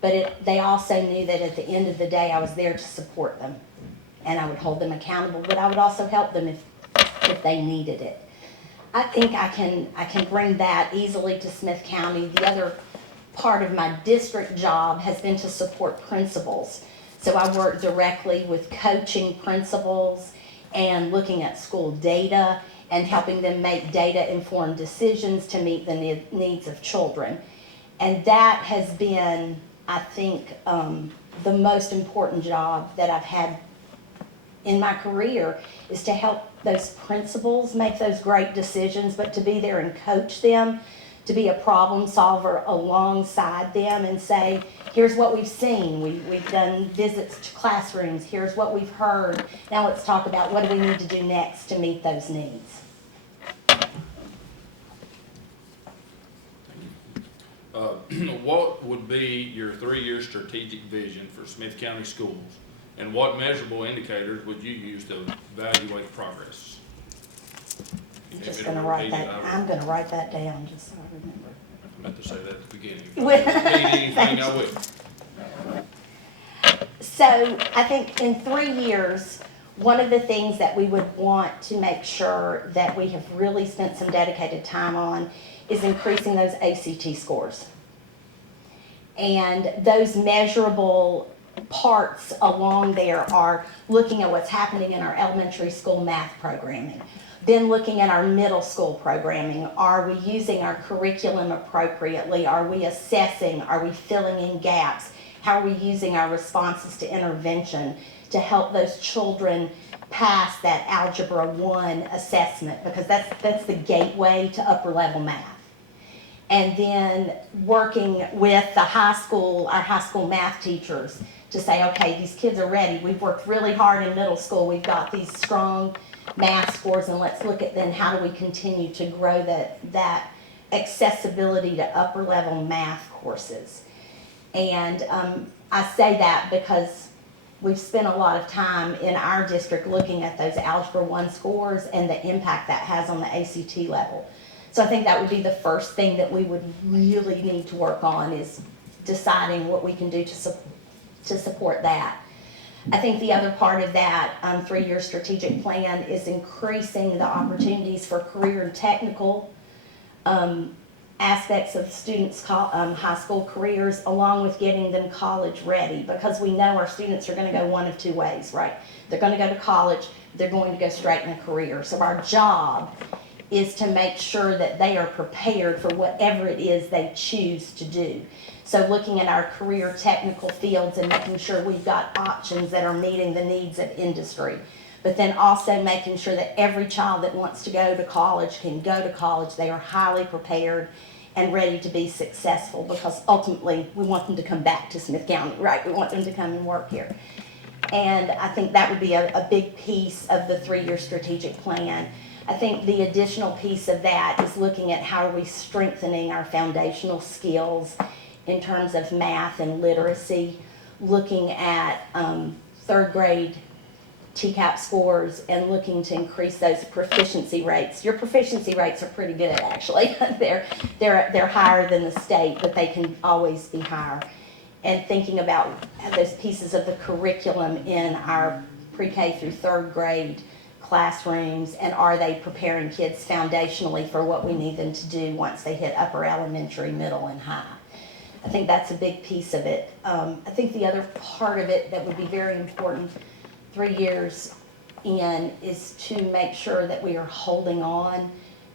but they also knew that at the end of the day, I was there to support them, and I would hold them accountable, but I would also help them if they needed it. I think I can bring that easily to Smith County. The other part of my district job has been to support principals. So I work directly with coaching principals and looking at school data and helping them make data-informed decisions to meet the needs of children. And that has been, I think, the most important job that I've had in my career, is to help those principals make those great decisions, but to be there and coach them, to be a problem solver alongside them and say, here's what we've seen, we've done visits to classrooms, here's what we've heard, now let's talk about what do we need to do next to meet those needs. What would be your 3-year strategic vision for Smith County schools? And what measurable indicators would you use to evaluate progress? I'm just gonna write that, I'm gonna write that down just so I remember. I meant to say that at the beginning. If Well, you need anything, I will. So I think in 3 years, one of the things that we would want to make sure that we have really spent some dedicated time on is increasing those ACT scores. And those measurable parts along there are looking at what's happening in our elementary school math programming, then looking at our middle school programming. Are we using our curriculum appropriately? Are we assessing? Are we filling in gaps? How are we using our responses to intervention to help those children pass that Algebra 1 assessment, because that's the gateway to upper level math. And then working with the high school, our high school math teachers to say, okay, these kids are ready. We've worked really hard in middle school. We've got these strong math scores, and let's look at then how do we continue to grow that accessibility to upper level math courses. And I say that because we've spent a lot of time in our district looking at those Algebra 1 scores and the impact that has on the ACT level. So I think that would be the first thing that we would really need to work on, is deciding what we can do to support that. I think the other part of that 3-year strategic plan is increasing the opportunities for career and technical aspects of students' high school careers, along with getting them college ready, because we know our students are going to go one of two ways, right? They're going to go to college, they're going to go straight in a career. So our job is to make sure that they are prepared for whatever it is they choose to do. So looking at our career technical fields and making sure we've got options that are meeting the needs of industry. But then also making sure that every child that wants to go to college can go to college. They are highly prepared and ready to be successful, because ultimately we want them to come back to Smith County, right? We want them to come and work here. And I think that would be a big piece of the 3-year strategic plan. I think the additional piece of that is looking at how are we strengthening our foundational skills in terms of math and literacy, looking at 3rd grade TCAP scores and looking to increase those proficiency rates. Your proficiency rates are pretty good, actually. They're higher than the state, but they can always be higher. And thinking about those pieces of the curriculum in our pre-K through 3rd grade classrooms, and are they preparing kids foundationally for what we need them to do once they hit upper elementary, middle, and high. I think that's a big piece of it. I think the other part of it that would be very important 3 years in is to make sure that we are holding on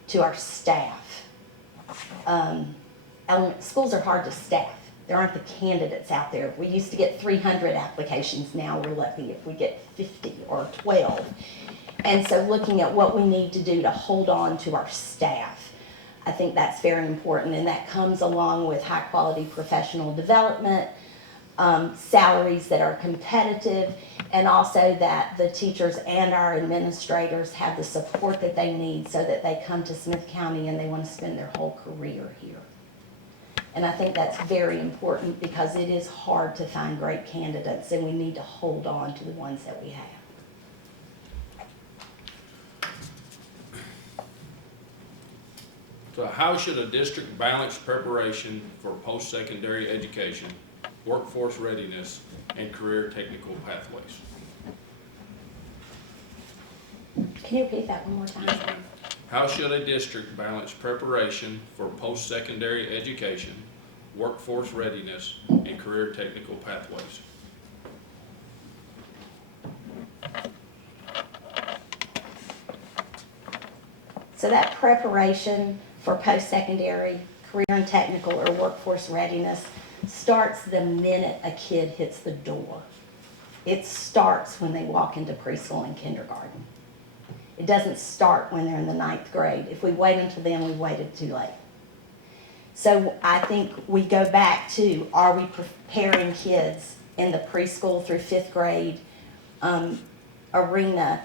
to our staff. Schools are hard to staff. There aren't the candidates out there. We used to get 300 applications. Now we're lucky if we get 50 or 12. And so looking at what we need to do to hold on to our staff, I think that's very important, and that comes along with high quality professional development, salaries that are competitive, and also that the teachers and our administrators have the support that they need so that they come to Smith County and they want to spend their whole career here. And I think that's very important, because it is hard to find great candidates, and we need to hold on to the ones that we have. So how should a district balance preparation for post-secondary education, workforce readiness, and career technical pathways? Can you repeat that one more time? Yes, ma'am. How should a district balance preparation for post-secondary education, workforce readiness, and career technical pathways? So that preparation for post-secondary, career and technical, or workforce readiness starts the minute a kid hits the door. It starts when they walk into preschool and kindergarten. It doesn't start when they're in the 9th grade. If we wait until then, we've waited too late. So I think we go back to, are we preparing kids in the preschool through 5th grade arena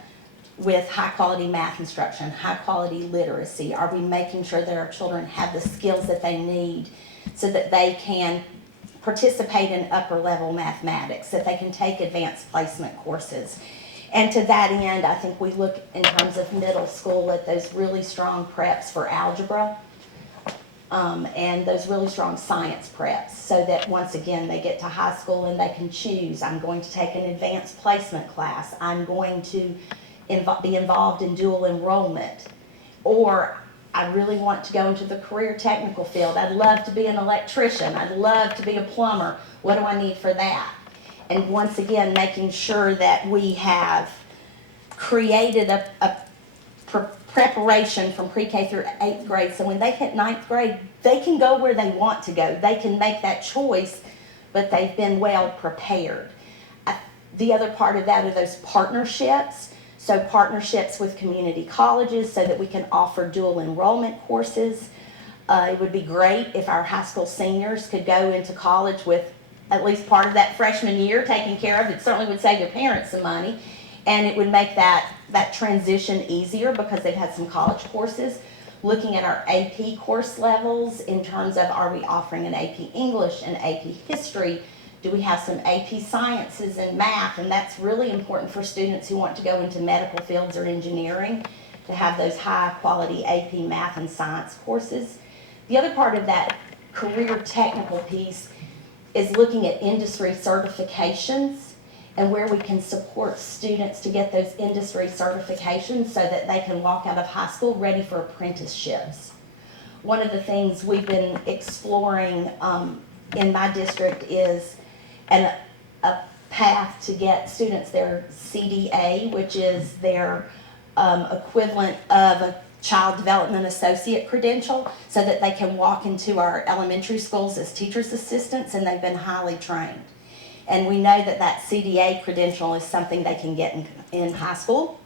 with high quality math instruction, high quality literacy? Are we making sure that our children have the skills that they need so that they can participate in upper level mathematics, that they can take advanced placement courses? And to that end, I think we look in terms of middle school at those really strong preps for algebra and those really strong science preps, so that once again they get to high school and they can choose, I'm going to take an advanced placement class, I'm going to be involved in dual enrollment, or I really want to go into the career technical field. I'd love to be an electrician. I'd love to be a plumber. What do I need for that? And once again, making sure that we have created a preparation from pre-K through 8th grade, so when they hit 9th grade, they can go where they want to go. They can make that choice, but they've been well prepared. The other part of that are those partnerships. So partnerships with community colleges so that we can offer dual enrollment courses. It would be great if our high school seniors could go into college with at least part of that freshman year taken care of. It certainly would save their parents some money, and it would make that transition easier because they've had some college courses. Looking at our AP course levels in terms of, are we offering an AP English and AP History? Do we have some AP Sciences and Math? And that's really important for students who want to go into medical fields or engineering, to have those high quality AP Math and Science courses. The other part of that career technical piece is looking at industry certifications and where we can support students to get those industry certifications so that they can walk out of high school ready for apprenticeships. One of the things we've been exploring in my district is a path to get students their CDA, which is their equivalent of a Child Development Associate credential, so that they can walk into our elementary schools as teachers' assistants, and they've been highly trained. And we know that that CDA credential is something they can get in high school.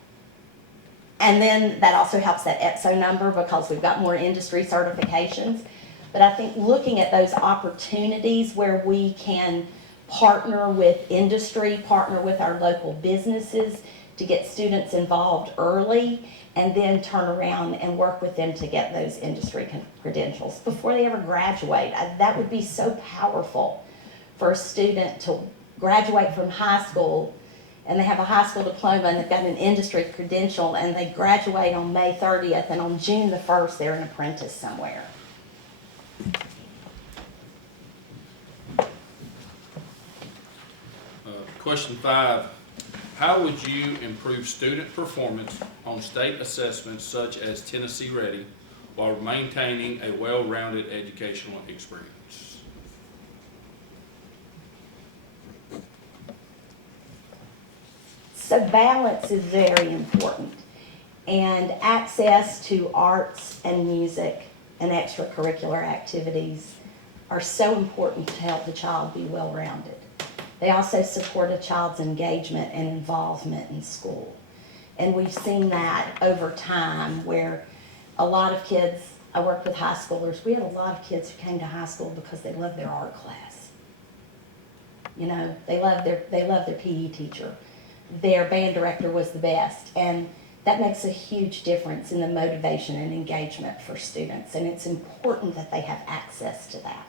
And then that also helps that ETSO number because we've got more industry certifications. But I think looking at those opportunities where we can partner with industry, partner with our local businesses to get students involved early, and then turn around and work with them to get those industry credentials before they ever graduate. That would be so powerful for a student to graduate from high school and they have a high school diploma and they've got an industry credential and they graduate on May 30th and on June the 1st they're an apprentice somewhere. Question 5, how would you improve student performance on state assessments such as Tennessee Ready while maintaining a well-rounded educational experience? So balance is very important, and access to arts and music and extracurricular activities are so important to help the child be well-rounded. They also support a child's engagement and involvement in school. And we've seen that over time where a lot of kids, I work with high schoolers, we had a lot of kids who came to high school because they loved their art class. You know, they loved their PE teacher. Their band director was the best, and that makes a huge difference in the motivation and engagement for students, and it's important that they have access to that.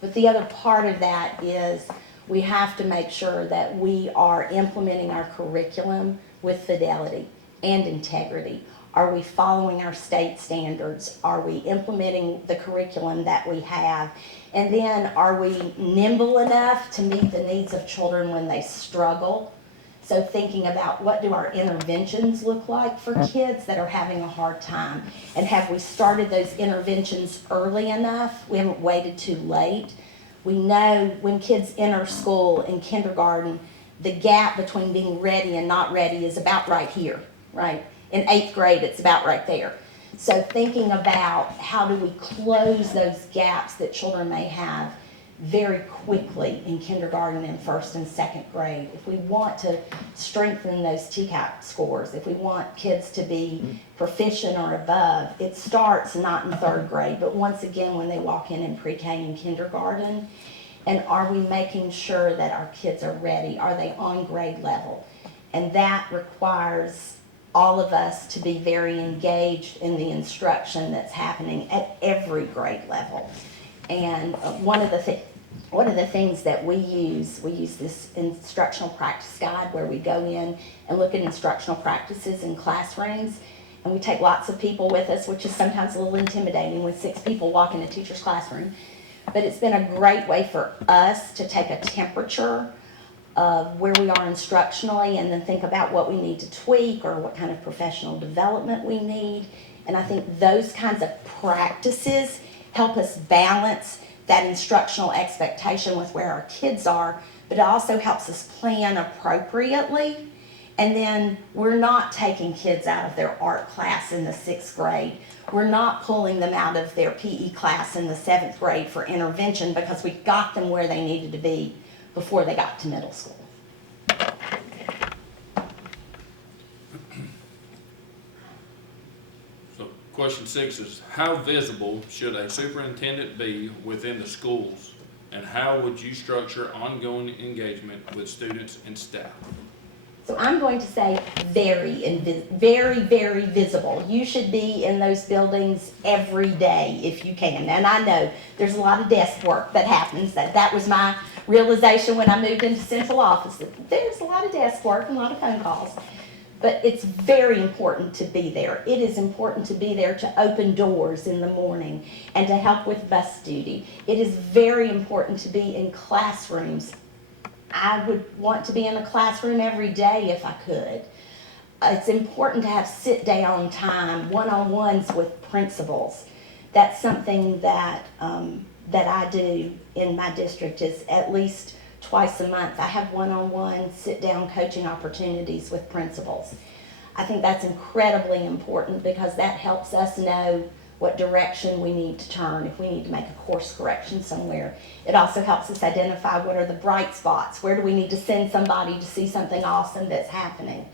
But the other part of that is we have to make sure that we are implementing our curriculum with fidelity and integrity. Are we following our state standards? Are we implementing the curriculum that we have? And then are we nimble enough to meet the needs of children when they struggle? So thinking about what do our interventions look like for kids that are having a hard time? And have we started those interventions early enough? We haven't waited too late. We know when kids enter school in kindergarten, the gap between being ready and not ready is about right here, right? In 8th grade, it's about right there. So thinking about how do we close those gaps that children may have very quickly in kindergarten and 1st and 2nd grade. If we want to strengthen those TCAP scores, if we want kids to be proficient or above, it starts not in 3rd grade, but once again when they walk in pre-K and kindergarten. And are we making sure that our kids are ready? Are they on grade level? And that requires all of us to be very engaged in the instruction that's happening at every grade level. And one of the things that we use this instructional practice guide where we go in and look at instructional practices in classrooms, and we take lots of people with us, which is sometimes a little intimidating when 6 people walk in a teacher's classroom. But it's been a great way for us to take a temperature of where we are instructionally and then think about what we need to tweak or what kind of professional development we need. And I think those kinds of practices help us balance that instructional expectation with where our kids are, but it also helps us plan appropriately. And then we're not taking kids out of their art class in the 6th grade. We're not pulling them out of their PE class in the 7th grade for intervention because we got them where they needed to be before they got to middle school. question 6 is, how visible should a superintendent be within the schools? And how would you structure ongoing engagement with students and staff? So I'm going to say very, very visible. You should be in those buildings every day if you can. And I know there's a lot of desk work that happens. That was my realization when I moved into central office. There's a lot of desk work and a lot of phone calls. But it's very important to be there. It is important to be there to open doors in the morning and to help with bus duty. It is very important to be in classrooms. I would want to be in a classroom every day if I could. It's important to have sit-down time, one-on-ones with principals. That's something that I do in my district is at least twice a month. I have one-on-one sit-down coaching opportunities with principals. I think that's incredibly important because that helps us know what direction we need to turn if we need to make a course correction somewhere. It also helps us identify what are the bright spots. Where do we need to send somebody to see something awesome that's happening?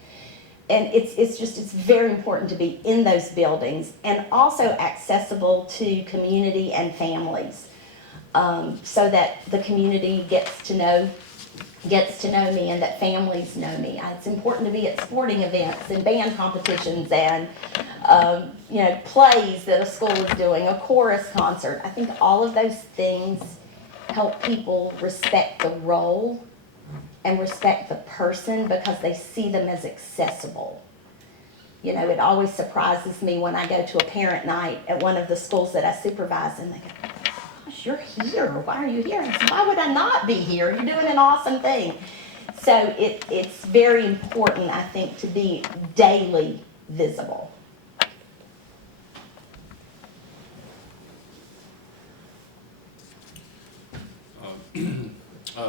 And it's very important to be in those buildings and also accessible to community and families. So that the community gets to know me and that families know me. It's important to be at sporting events and band competitions and plays that a school is doing, a chorus concert. I think all of those things help people respect the role and respect the person because they see them as accessible. You know, it always surprises me when I go to a parent night at one of the schools that I supervise and they go, "You're here. Why are you here?" And I said, "Why would I not be here? You're doing an awesome thing." So it's very important, I think, to be daily visible.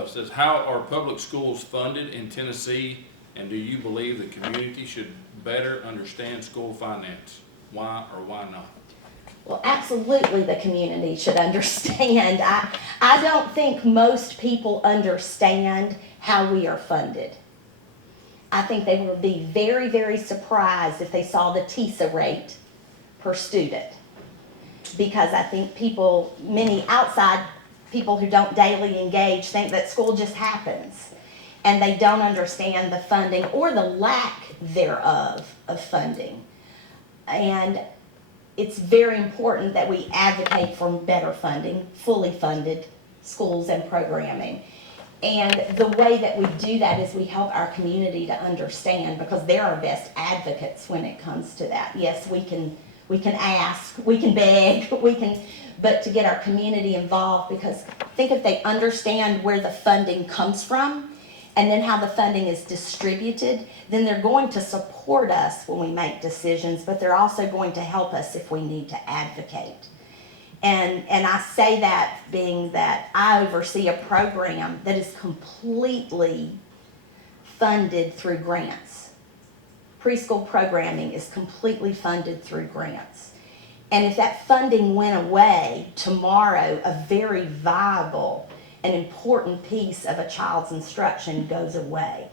It says, how are public schools funded in Tennessee, and do you believe the community should better understand school finance? Why or why not? Well, absolutely the community should understand. I don't think most people understand how we are funded. I think they will be very, very surprised if they saw the TISA rate per student. Because I think many outside people who don't daily engage think that school just happens. And they don't understand the funding or the lack thereof of funding. And it's very important that we advocate for better funding, fully funded schools and programming. And the way that we do that is we help our community to understand because they're our best advocates when it comes to that. Yes, we can ask, we can beg, but to get our community involved because I think if they understand where the funding comes from and then how the funding is distributed, then they're going to support us when we make decisions, but they're also going to help us if we need to advocate. And I say that being that I oversee a program that is completely funded through grants. Preschool programming is completely funded through grants. And if that funding went away tomorrow, a very viable and important piece of a child's instruction goes away.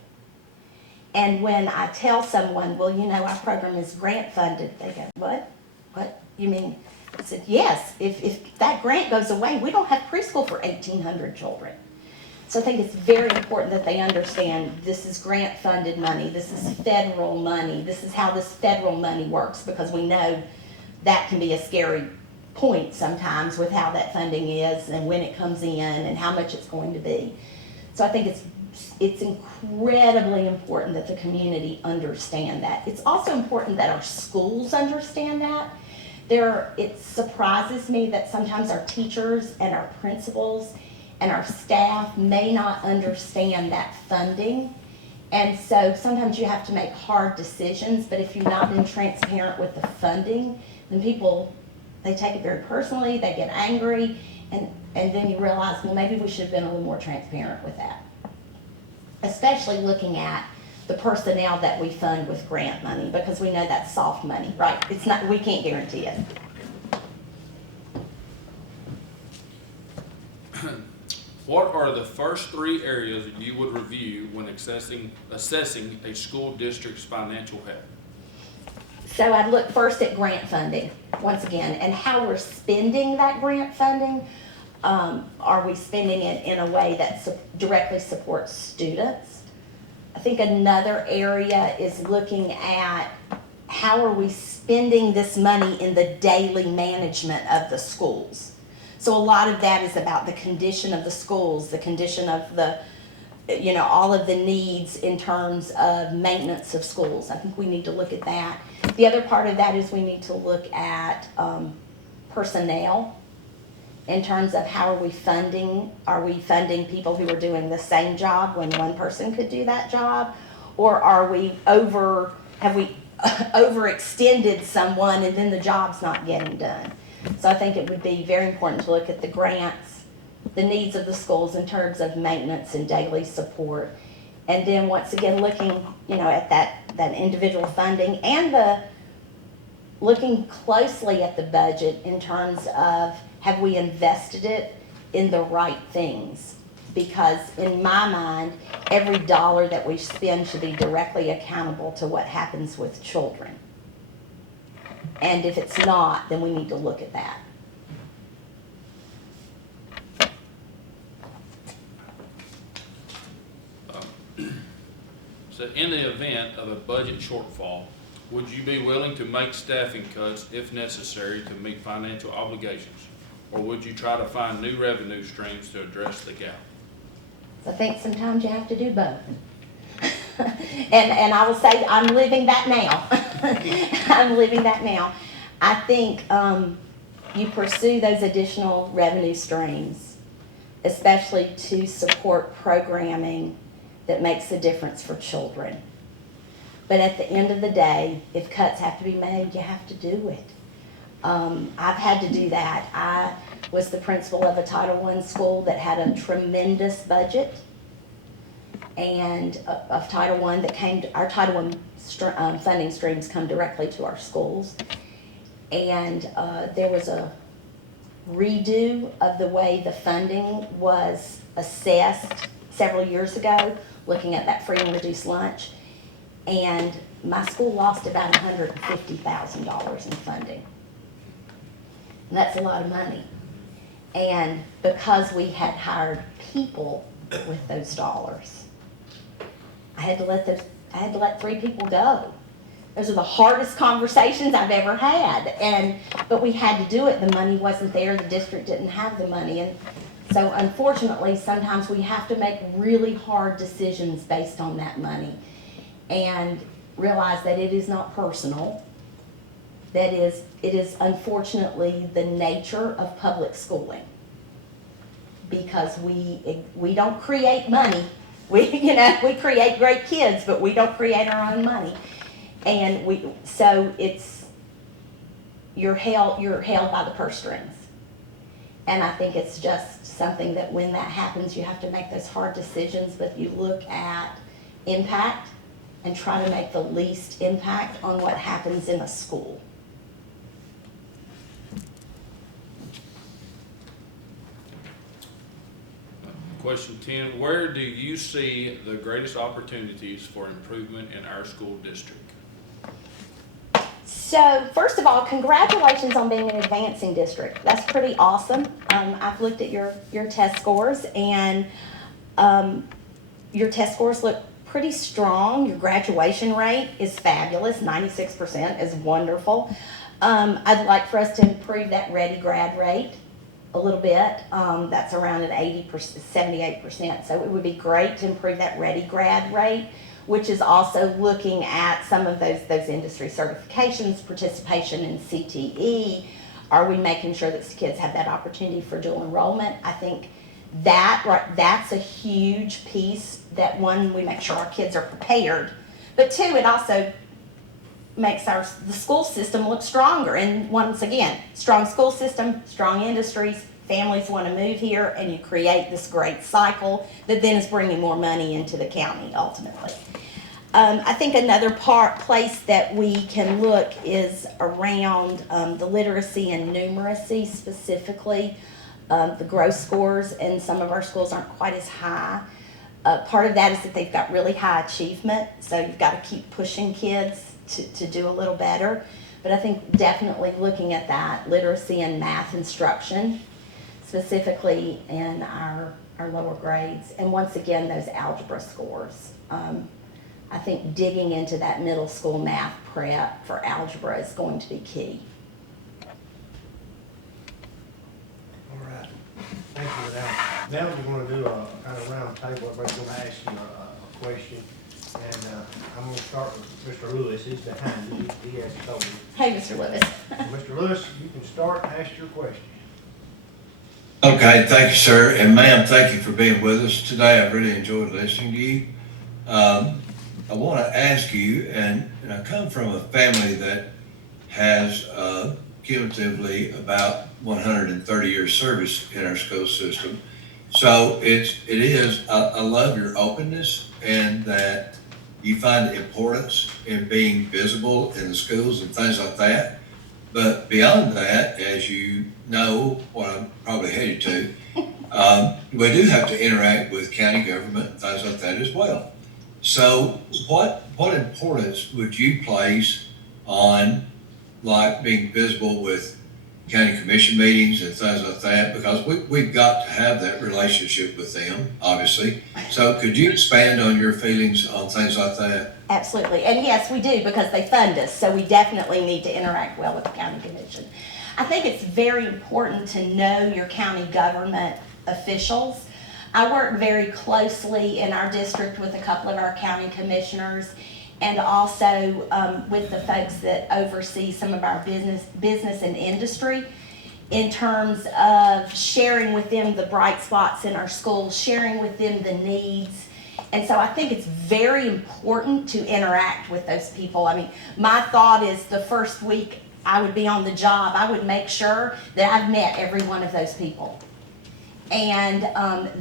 And when I tell someone, well, our program is grant funded, they go, what? What? You mean? I said, yes, if that grant goes away, we don't have preschool for 1,800 children. So I think it's very important that they understand this is grant funded money, this is federal money, this is how this federal money works because we know that can be a scary point sometimes with how that funding is and when it comes in and how much it's going to be. So I think it's incredibly important that the community understand that. It's also important that our schools understand that. It surprises me that sometimes our teachers and our principals and our staff may not understand that funding. And so sometimes you have to make hard decisions, but if you've not been transparent with the funding, then people, they take it very personally, they get angry, and then you realize, well, maybe we should have been a little more transparent with that. Especially looking at the personnel that we fund with grant money, because we know that's soft money, right? It's not, we can't guarantee it. What are the first 3 areas you would review when assessing a school district's financial health? So I'd look first at grant funding, once again, and how we're spending that grant funding. Are we spending it in a way that directly supports students? I think another area is looking at how are we spending this money in the daily management of the schools. So a lot of that is about the condition of the schools, the condition of the, all of the needs in terms of maintenance of schools. I think we need to look at that. The other part of that is we need to look at personnel in terms of how are we funding? Are we funding people who are doing the same job when one person could do that job? Or have we overextended someone and then the job's not getting done? So I think it would be very important to look at the grants, the needs of the schools in terms of maintenance and daily support. And then once again, looking, at that individual funding and looking closely at the budget in terms of have we invested it in the right things? Because in my mind, every dollar that we spend should be directly accountable to what happens with children. And if it's not, then we need to look at that. So in the event of a budget shortfall, would you be willing to make staffing cuts if necessary to meet financial obligations? Or would you try to find new revenue streams to address the gap? So I think sometimes you have to do both. and I will say I'm living that now. I'm living that now. I think you pursue those additional revenue streams, especially to support programming that makes a difference for children. But at the end of the day, if cuts have to be made, you have to do it. I've had to do that. I was the principal of a Title I school that had a tremendous budget, and of Title I that came to our Title I funding streams come directly to our schools. And there was a redo of the way the funding was assessed several years ago, looking at that free and reduced lunch. And my school lost about $150,000 in funding. And that's a lot of money. And because we had hired people with those dollars, I had to let 3 people go. Those are the hardest conversations I've ever had. But we had to do it. The money wasn't there. The district didn't have the money. And so unfortunately, sometimes we have to make really hard decisions based on that money and realize that it is not personal. That is, it is unfortunately the nature of public schooling, because we don't create money. We create great kids, but we don't create our own money. And so you're held by the purse strings. And I think it's just something that when that happens, you have to make those hard decisions, but you look at impact and try to make the least impact on what happens in a school. Question 10, where do you see the greatest opportunities for improvement in our school district? So first of all, congratulations on being an advancing district. That's pretty awesome. I've looked at your test scores, and your test scores look pretty strong. Your graduation rate is fabulous. 96% is wonderful. I'd like for us to improve that ready grad rate a little bit. That's around an 78%. So it would be great to improve that ready grad rate, which is also looking at some of those industry certifications, participation in CTE. Are we making sure that kids have that opportunity for dual enrollment? I think that's a huge piece that, one, we make sure our kids are prepared, but two, it also makes the school system look stronger. And once again, strong school system, strong industries, families want to move here, and you create this great cycle that then is bringing more money into the county ultimately. I think another place that we can look is around the literacy and numeracy specifically. The growth scores in some of our schools aren't quite as high. Part of that is that they've got really high achievement, so you've got to keep pushing kids to do a little better. But I think definitely looking at that literacy and math instruction, specifically in our lower grades, and once again, those algebra scores. I think digging into that middle school math prep for algebra is going to be key. All right, thank you for that. Now we're gonna do a kind of round table, everybody's gonna ask you a question. And I'm gonna start with Mr. Lewis, he's behind you, he has told me. Hey, Mr. Lewis. Mr. Lewis, you can start and ask your question. Okay, thank you, sir. And ma'am, thank you for being with us today. I really enjoyed listening to you. I want to ask you, and I come from a family that has cumulatively about 130 years service in our school system. So I love your openness and that you find importance in being visible in the schools and things like that. But beyond that, as you know, what I'm probably headed to, we do have to interact with county government and things like that as well. So what importance would you place on like being visible with county commission meetings and things like that? Because we've got to have that relationship with them, obviously. So could you expand on your feelings on things like that? Absolutely, and yes, we do, because they fund us, so we definitely need to interact well with the county commission. I think it's very important to know your county government officials. I work very closely in our district with a couple of our county commissioners, and also with the folks that oversee some of our business and industry, in terms of sharing with them the bright spots in our schools, sharing with them the needs. And so I think it's very important to interact with those people. I mean, my thought is the first week I would be on the job, I would make sure that I've met every one of those people. And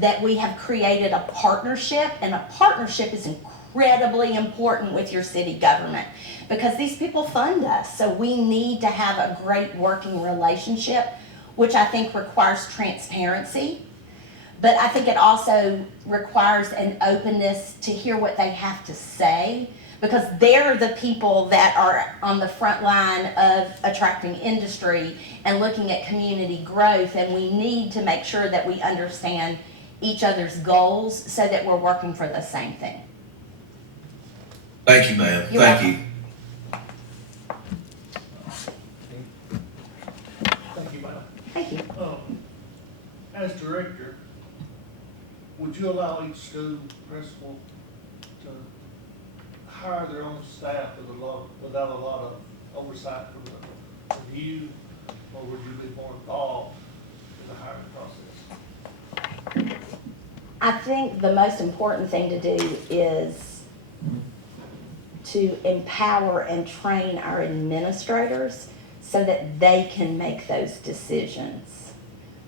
that we have created a partnership, and a partnership is incredibly important with your city government, because these people fund us, so we need to have a great working relationship, which I think requires transparency, but I think it also requires an openness to hear what they have to say, because they're the people that are on the front line of attracting industry and looking at community growth, and we need to make sure that we understand each other's goals so that we're working for the same thing. Thank you, ma'am. You're Thank welcome. you. Thank you, ma'am. Thank you. As director, would you allow each school principal to hire their own staff without a lot of oversight from you, or would you be more involved in the hiring process? I think the most important thing to do is to empower and train our administrators so that they can make those decisions.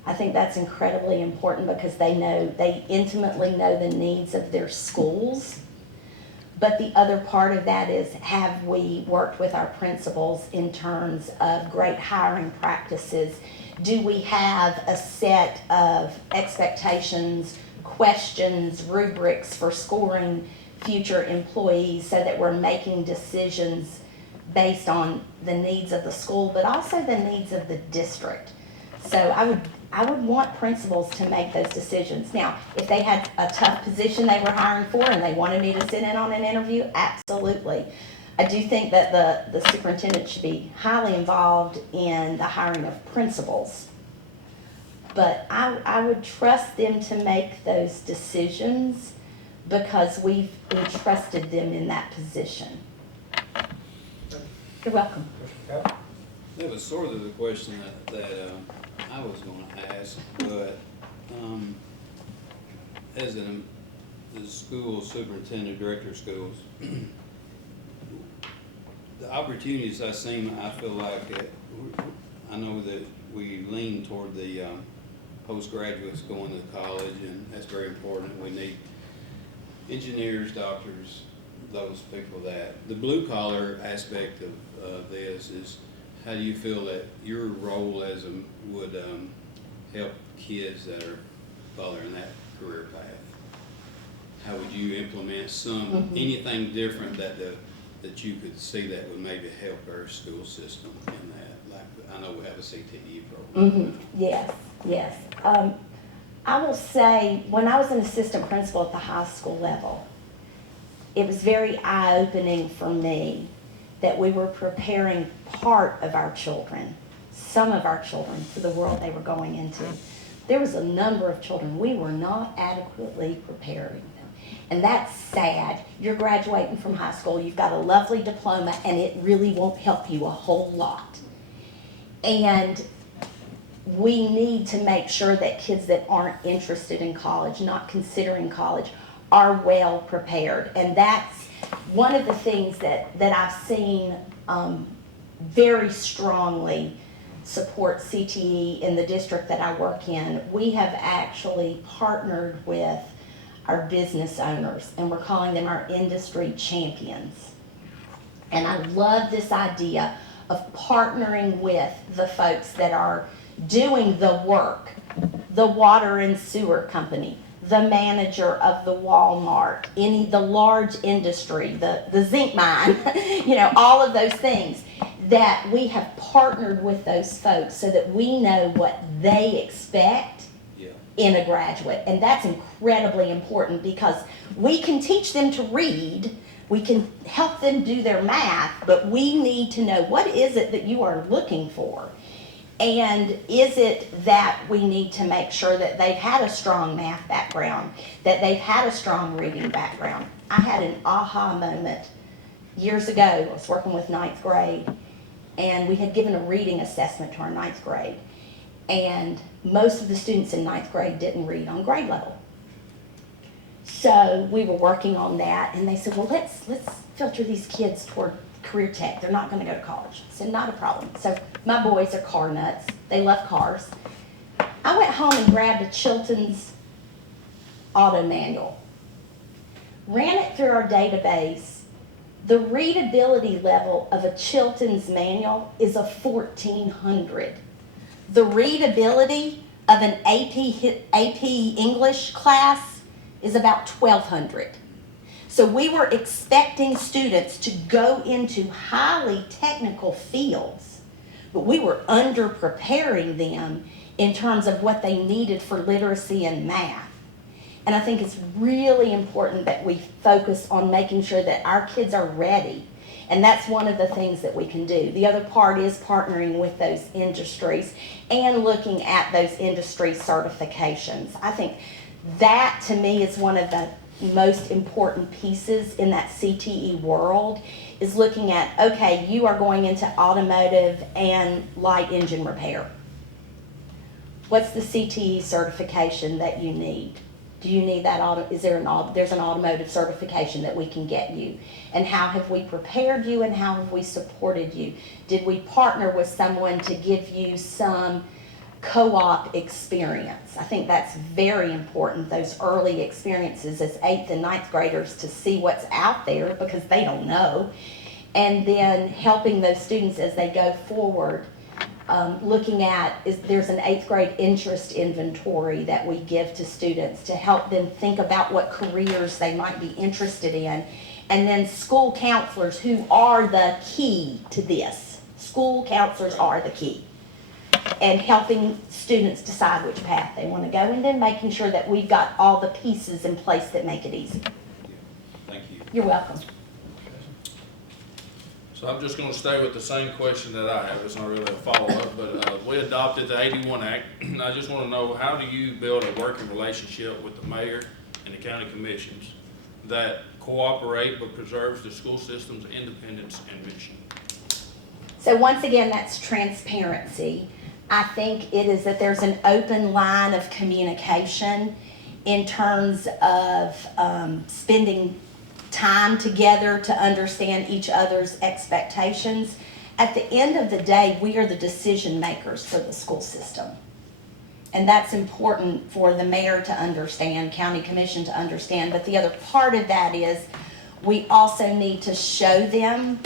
I think that's incredibly important, because they intimately know the needs of their schools. But the other part of that is, have we worked with our principals in terms of great hiring practices? Do we have a set of expectations, questions, rubrics for scoring future employees, so that we're making decisions based on the needs of the school, but also the needs of the district? So I would want principals to make those decisions. Now, if they had a tough position they were hiring for and they wanted me to sit in on an interview, absolutely. I do think that the superintendent should be highly involved in the hiring of principals. But I would trust them to make those decisions, because we've entrusted them in that position. You're welcome. Mr. Capps? That was sort of the question that I was gonna ask, but, as the school superintendent, director of schools, the opportunities I seen, I feel like, I know that we lean toward the, postgraduates going to college, and that's very important. We need engineers, doctors, those people. That the blue collar aspect of this is, how do you feel that your role as would help kids that are following that career path? How would you implement anything different that the that you could see that would maybe help our school system in that? Like, I know we have a CTE program. Yes, yes. I will say, when I was an assistant principal at the high school level, it was very eye-opening for me that we were preparing part of our children, some of our children, for the world they were going into. There was a number of children we were not adequately preparing them. And that's sad. You're graduating from high school, you've got a lovely diploma, and it really won't help you a whole lot. And we need to make sure that kids that aren't interested in college, not considering college, are well prepared. And that's one of the things that I've seen very strongly support CTE in the district that I work in. We have actually partnered with our business owners, and we're calling them our industry champions. And I love this idea of partnering with the folks that are doing the work, the water and sewer company, the manager of the Walmart, the large industry, the zinc mine, all of those things, that we have partnered with those folks so that we know what they expect in a graduate. And that's incredibly important, because we can teach them to read, we can help them do their math, but we need to know, what is it that you are looking for? And is it that we need to make sure that they've had a strong math background, that they've had a strong reading background? I had an aha moment years ago. I was working with ninth grade, and we had given a reading assessment to our ninth grade. And most of the students in ninth grade didn't read on grade level. So we were working on that, and they said, well, let's filter these kids toward career tech. They're not going to go to college. I said, not a problem. So my boys are car nuts. They love cars. I went home and grabbed a Chilton's auto manual, ran it through our database. The readability level of a Chilton's manual is a 1400. The readability of an AP English class is about 1200. So we were expecting students to go into highly technical fields, but we were under-preparing them in terms of what they needed for literacy and math. And I think it's really important that we focus on making sure that our kids are ready. And that's one of the things that we can do. The other part is partnering with those industries and looking at those industry certifications. I think that, to me, is one of the most important pieces in that CTE world, is looking at, okay, you are going into automotive and light engine repair. What's the CTE certification that you need? Do you need that there's an automotive certification that we can get you? And how have we prepared you, and how have we supported you? Did we partner with someone to give you some co-op experience? I think that's very important, those early experiences as 8th and 9th graders, to see what's out there, because they don't know. And then helping those students as they go forward, looking at, there's an 8th grade interest inventory that we give to students to help them think about what careers they might be interested in. And then school counselors, who are the key to this. School counselors are the key. And helping students decide which path they want to go, and then making sure that we've got all the pieces in place that make it easy. Thank you. You're welcome. So I'm just gonna stay with the same question that I have. It's not really a follow-up, but we adopted the 81 Act. I just wanna know, how do you build a working relationship with the mayor and the county commissions that cooperate but preserves the school system's independence and mission? So once again, that's transparency. I think it is that there's an open line of communication in terms of spending time together to understand each other's expectations. At the end of the day, we are the decision makers for the school system. And that's important for the mayor to understand, county commission to understand. But the other part of that is, we also need to show them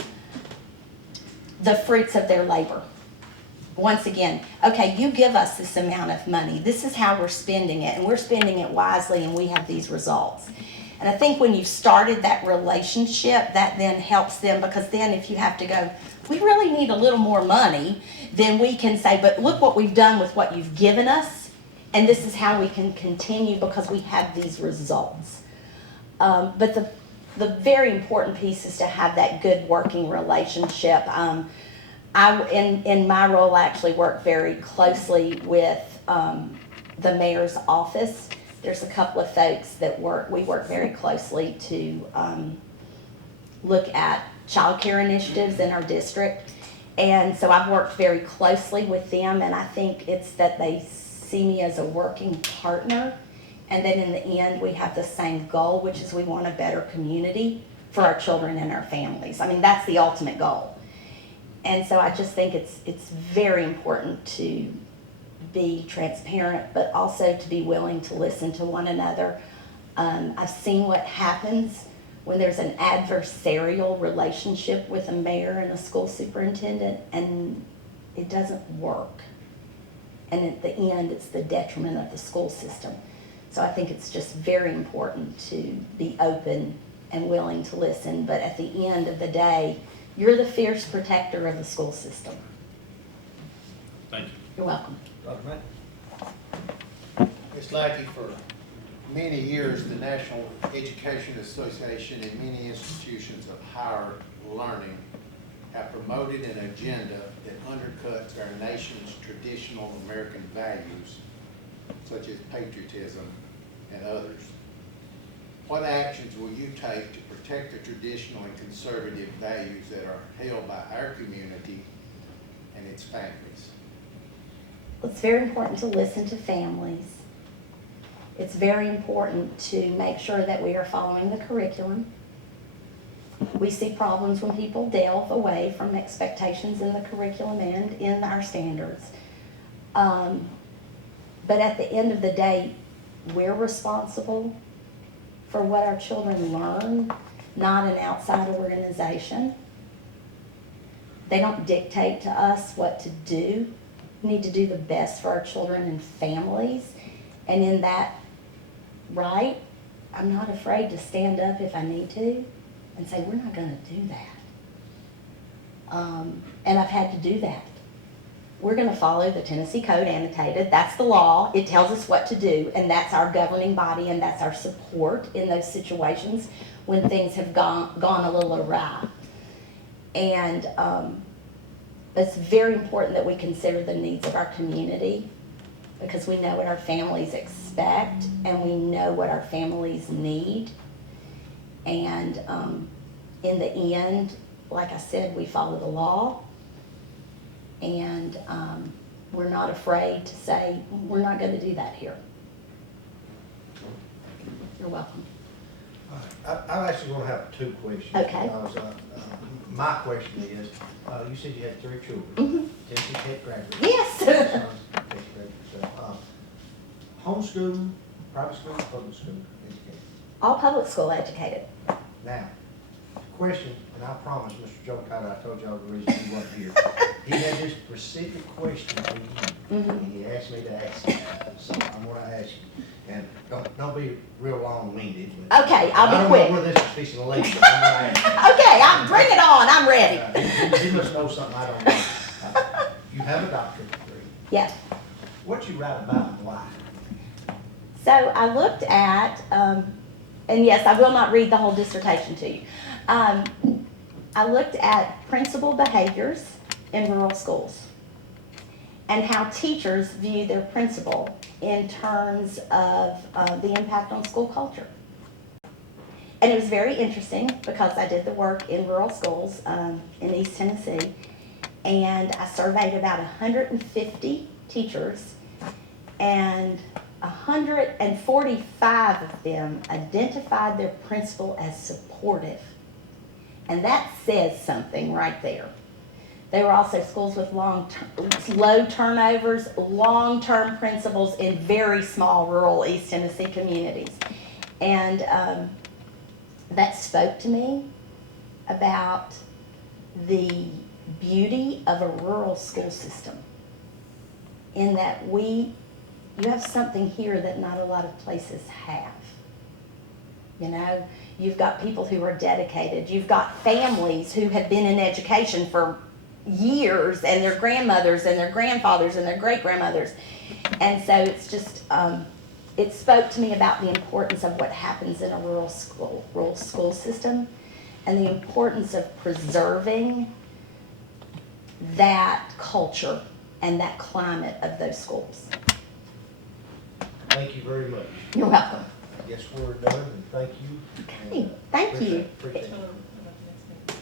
the fruits of their labor. Once again, okay, you give us this amount of money. This is how we're spending it, and we're spending it wisely, and we have these results. And I think when you've started that relationship, that then helps them, because then if you have to go, we really need a little more money, then we can say, but look what we've done with what you've given us, and this is how we can continue because we have these results. But the very important piece is to have that good working relationship. In my role, I actually work very closely with the mayor's office. There's a couple of folks that we work very closely to look at child care initiatives in our district. And so I've worked very closely with them, and I think it's that they see me as a working partner. And then in the end, we have the same goal, which is we want a better community for our children and our families. I mean, that's the ultimate goal. And so I just think it's very important to be transparent, but also to be willing to listen to one another. I've seen what happens when there's an adversarial relationship with a mayor and a school superintendent, and it doesn't work. And at the end, it's the detriment of the school system. So I think it's just very important to be open and willing to listen, but at the end of the day, you're the fierce protector of the school system. Thank you. You're welcome. Dr. Matt? Ms. Lackey, for many years, the National Education Association and many institutions of higher learning have promoted an agenda that undercuts our nation's traditional American values, such as patriotism and others. What actions will you take to protect the traditional and conservative values that are held by our community and its families? It's very important to listen to families. It's very important to make sure that we are following the curriculum. We see problems when people delve away from expectations in the curriculum and in our standards. But at the end of the day, we're responsible for what our children learn, not an outside organization. They don't dictate to us what to do. We need to do the best for our children and families. And in that right, I'm not afraid to stand up if I need to and say, we're not going to do that. And I've had to do that. We're going to follow the Tennessee Code Annotated. That's the law. It tells us what to do, and that's our governing body, and that's our support in those situations when things have gone a little awry. And it's very important that we consider the needs of our community, because we know what our families expect and we know what our families need. And in the end, like I said, we follow the law, and we're not afraid to say, we're not going to do that here. You're welcome. I'm actually going to have two questions. Okay. Because, my question is, you said you had 3 children. Mm-hmm. Tennessee Tech graduates. Yes. Tech graduates. So, homeschool, private school, public school education. All public school educated. Now, question, and I promise Mr. Joe Carter, I told y'all the reason he wasn't here. He had this specific question for you, and he asked me to ask you. So I'm going to ask you, and don't be real long-winded. Okay, I'll be quick. I don't know where this is fixing to lead, but I'm going to ask you. Okay, bring it on. I'm ready. You must know something I don't know. You have a doctorate degree. Yes. What you write about and why? So I looked at, and yes, I will not read the whole dissertation to you. I looked at principal behaviors in rural schools and how teachers view their principal in terms of the impact on school culture. And it was very interesting because I did the work in rural schools in East Tennessee, and I surveyed about 150 teachers, and 145 of them identified their principal as supportive. And that says something right there. They were also schools with low turnovers, long-term principals in very small rural East Tennessee communities. And that spoke to me about the beauty of a rural school system, in that you have something here that not a lot of places have. You know, you've got people who are dedicated. You've got families who have been in education for years, and their grandmothers and their grandfathers and their great grandmothers. And so it's just, it spoke to me about the importance of what happens in a rural school system, and the importance of preserving that culture and that climate of those schools. Thank you very much. You're welcome. I guess we're done, and thank you. Okay, thank you. Appreciate it.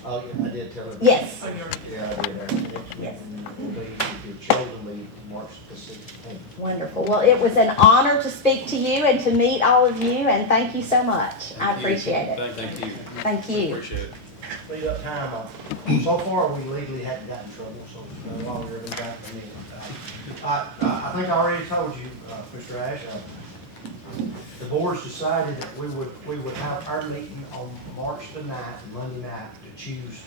Oh, yeah, I did tell her. Yes, Yeah, I did. yes. Will be, if you're chosen, be March the 16th. Wonderful. Well, it was an honor to speak to you and to meet all of you, and thank you so much. I appreciate it. Thank you. Thank you. Appreciate it. Speed up time, so far, we legally hadn't gotten in trouble, so no longer have we gotten in. I think I already told you, Mr. Ash, the board's decided that we would have our meeting on March the 9th, Monday night, to choose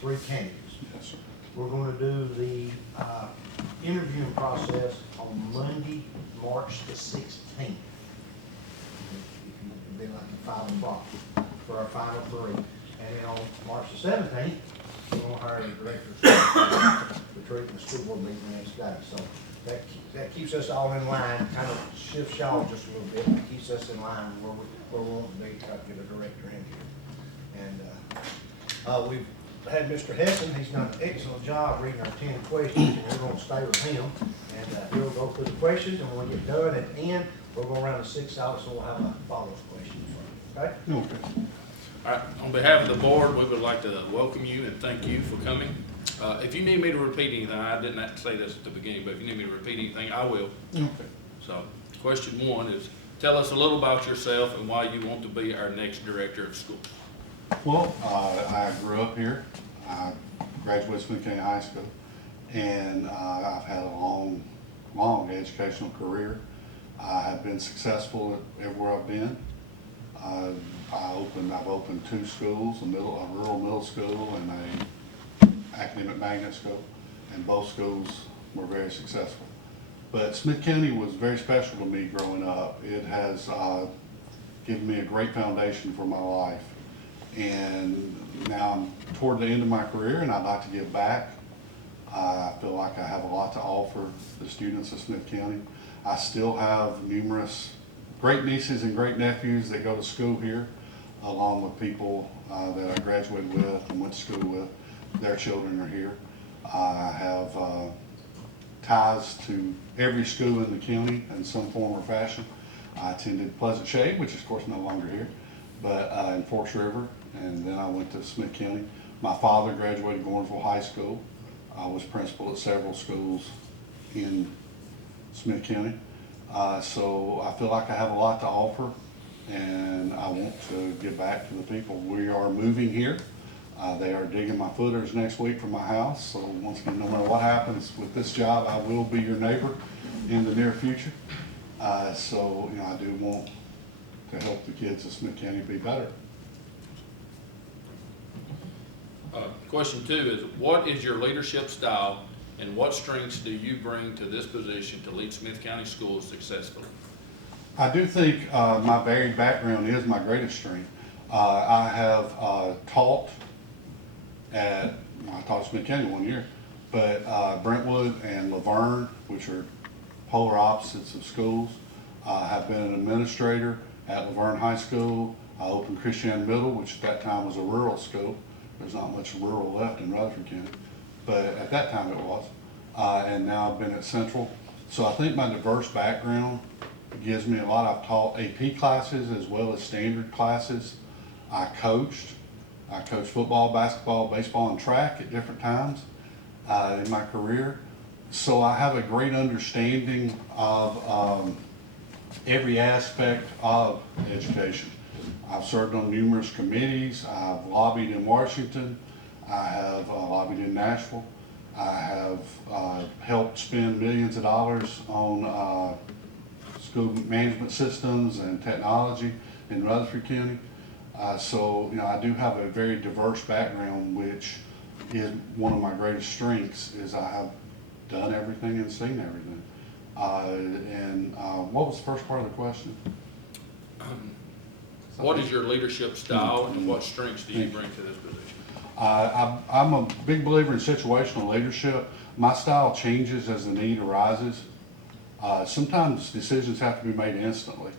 3 candidates. Yes, sir. We're gonna do the, interviewing process on Monday, March the 16th. It'd be like at 5 o'clock for our final 3. And then on March the 17th, we're gonna hire the director to treat the school board meeting the next day. So that keeps us all in line, kind of shifts y'all just a little bit, but keeps us in line where we want to be, try to get a director in here. And, we've had Mr. Hessen, he's done an excellent job reading our 10 questions, and we're gonna stay with him. And, he'll go through the questions, and when we get done at the end, we're gonna round the 6 out, so we'll have a follow-up question for you, okay? Okay. All right, on behalf of the board, we would like to welcome you and thank you for coming. If you need me to repeat anything, I didn't have to say this at the beginning, but if you need me to repeat anything, I will. Okay. So, question 1 is, tell us a little about yourself and why you want to be our next director of schools. Well, I grew up here. I graduated Smith County High School, and I've had a long educational career. I have been successful everywhere I've been. I've opened 2 schools, a rural middle school and a academic magnet school, and both schools were very successful. But Smith County was very special to me growing up. It has given me a great foundation for my life. And now I'm toward the end of my career, and I'd like to give back. I feel like I have a lot to offer the students of Smith County. I still have numerous great nieces and great nephews that go to school here, along with people that I graduated with and went to school with. Their children are here. I have ties to every school in the county in some form or fashion. I attended Pleasant Shade, which is of course no longer here, but in Forks River, and then I went to Smith County. My father graduated Gornsville High School. I was principal at several schools in Smith County. So I feel like I have a lot to offer, and I want to give back to the people. We are moving here. They are digging my footers next week for my house. So once again, no matter what happens with this job, I will be your neighbor in the near future. So, I do want to help the kids of Smith County be better. Question 2 is, what is your leadership style and what strengths do you bring to this position to lead Smith County schools successfully? I do think my varied background is my greatest strength. I have taught I taught Smith County 1 year, but Brentwood and Laverne, which are polar opposites of schools, have been an administrator at Laverne High School. I opened Christian Middle, which at that time was a rural school. There's not much rural left in Rutherford County, but at that time it was. And now I've been at Central. So I think my diverse background gives me a lot. I've taught AP classes as well as standard classes. I coached football, basketball, baseball, and track at different times in my career. So I have a great understanding of every aspect of education. I've served on numerous committees. I've lobbied in Washington. I have lobbied in Nashville. I have helped spend millions of dollars on school management systems and technology in Rutherford County. So I do have a very diverse background, which is one of my greatest strengths, is I have done everything and seen everything. What was the first part of the question? What is your leadership style and what strengths do you bring to this position? I'm a big believer in situational leadership. My style changes as the need arises. Sometimes decisions have to be made instantly,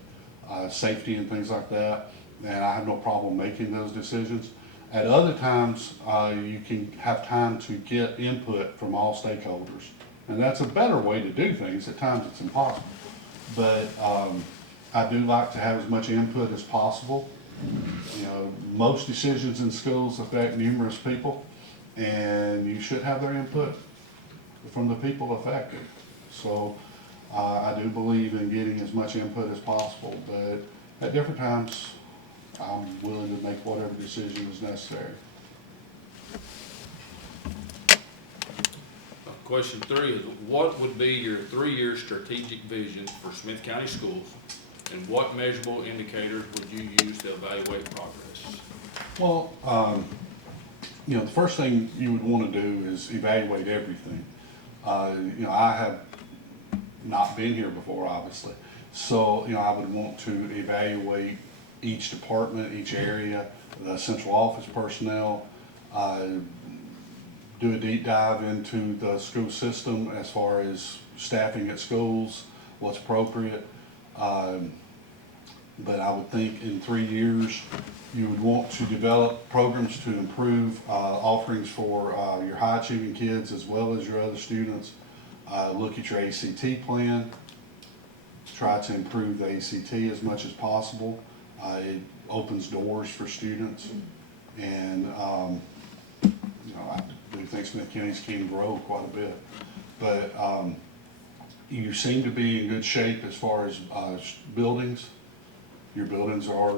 safety and things like that, and I have no problem making those decisions. At other times, you can have time to get input from all stakeholders, and that's a better way to do things. At times it's impossible, but I do like to have as much input as possible. You know, most decisions in schools affect numerous people, and you should have their input from the people affected. So I do believe in getting as much input as possible, but at different times, I'm willing to make whatever decision is necessary. Question 3 is, what would be your 3-year strategic vision for Smith County Schools, and what measurable indicators would you use to evaluate progress? Well, you know, the first thing you would want to do is evaluate everything. You know, I have not been here before, obviously. So, you know, I would want to evaluate each department, each area, the central office personnel, do a deep dive into the school system as far as staffing at schools, what's appropriate. But I would think in 3 years, you would want to develop programs to improve offerings for your high achieving kids as well as your other students. Look at your ACT plan, try to improve the ACT as much as possible. It opens doors for students, and you know, I do think Smith County's can grow quite a bit. But you seem to be in good shape as far as buildings. Your buildings are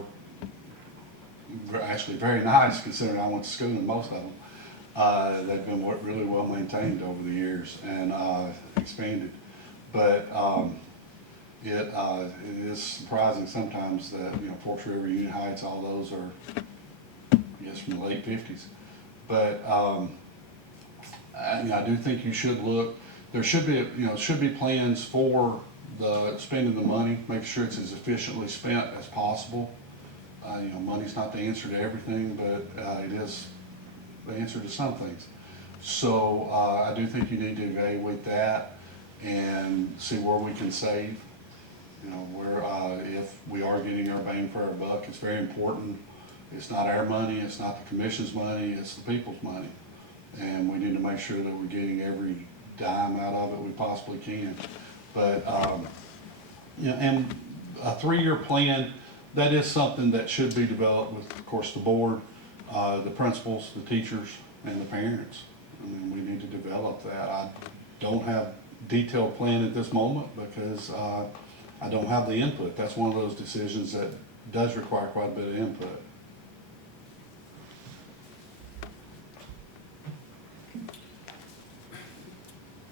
actually very nice considering I went to school in most of them. They've been really well maintained over the years and expanded. But it is surprising sometimes that, you know, Forks River, Union Heights, all those are, I guess, from the late 50s. But I do think you should look. There should be, you know, should be plans for the spending the money, make sure it's as efficiently spent as possible. You know, money's not the answer to everything, but it is the answer to some things. So I do think you need to evaluate that and see where we can save. You know, where if we are getting our bang for our buck, it's very important. It's not our money, it's not the commission's money, it's the people's money. And we need to make sure that we're getting every dime out of it we possibly can. But, you know, and a 3-year plan, that is something that should be developed with, of course, the board, the principals, the teachers, and the parents. I mean, we need to develop that. I don't have a detailed plan at this moment because I don't have the input. That's one of those decisions that does require quite a bit of input.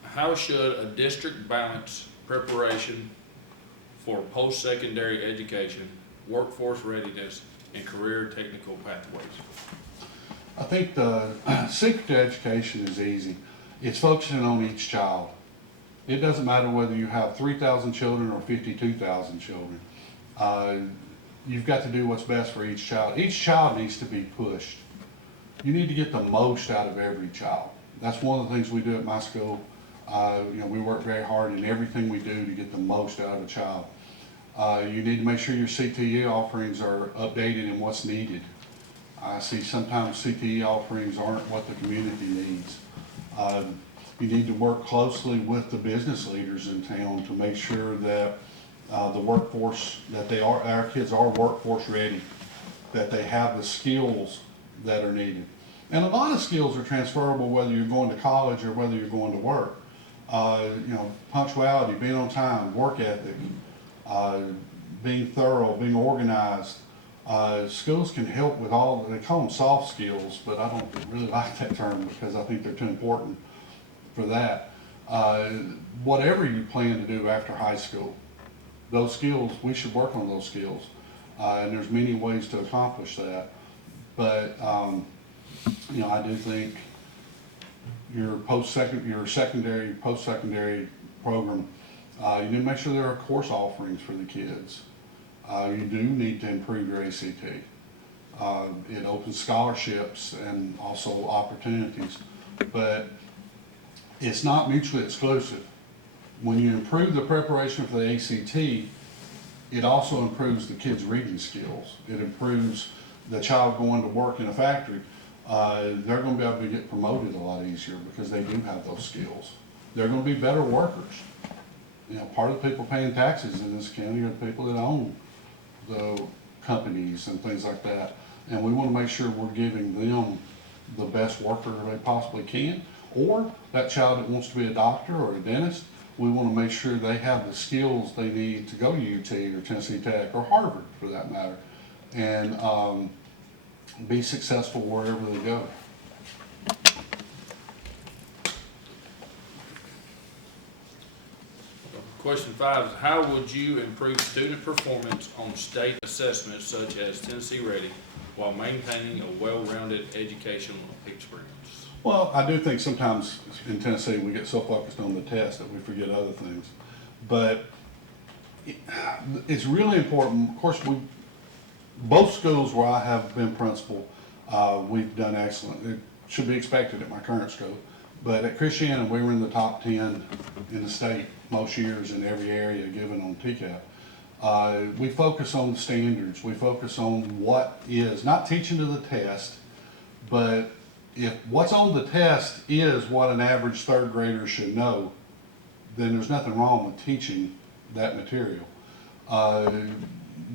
How should a district balance preparation for post-secondary education, workforce readiness, and career technical pathways? I think the secret to education is easy. It's focusing on each child. It doesn't matter whether you have 3,000 children or 52,000 children. You've got to do what's best for each child. Each child needs to be pushed. You need to get the most out of every child. That's one of the things we do at my school. You know, we work very hard in everything we do to get the most out of a child. You need to make sure your CTE offerings are updated in what's needed. I see sometimes CTE offerings aren't what the community needs. You need to work closely with the business leaders in town to make sure that the workforce, that our kids are workforce ready, that they have the skills that are needed. And a lot of skills are transferable whether you're going to college or whether you're going to work. You know, punctuality, being on time, work ethic, being thorough, being organized. Schools can help with all, they call them soft skills, but I don't really like that term because I think they're too important for that. Whatever you plan to do after high school, those skills, we should work on those skills. And there's many ways to accomplish that. But, you know, I do think your secondary, post-secondary program, you need to make sure there are course offerings for the kids. You do need to improve your ACT. It opens scholarships and also opportunities, but it's not mutually exclusive. When you improve the preparation for the ACT, it also improves the kids' reading skills. It improves the child going to work in a factory. They're going to be able to get promoted a lot easier because they do have those skills. They're going to be better workers. You know, part of the people paying taxes in this county are the people that own the companies and things like that. And we want to make sure we're giving them the best worker they possibly can. Or that child that wants to be a doctor or a dentist, we want to make sure they have the skills they need to go to UT or Tennessee Tech or Harvard for that matter, and be successful wherever they go. Question 5 is, how would you improve student performance on state assessments such as Tennessee Ready while maintaining a well-rounded educational experience? Well, I do think sometimes in Tennessee we get so focused on the test that we forget other things. But it's really important. Of course, both schools where I have been principal, we've done excellent. It should be expected at my current school. But at Christiana, we were in the top 10 in the state most years in every area given on TCAP. We focus on standards. We focus on what is, not teaching to the test, but if what's on the test is what an average third grader should know, then there's nothing wrong with teaching that material.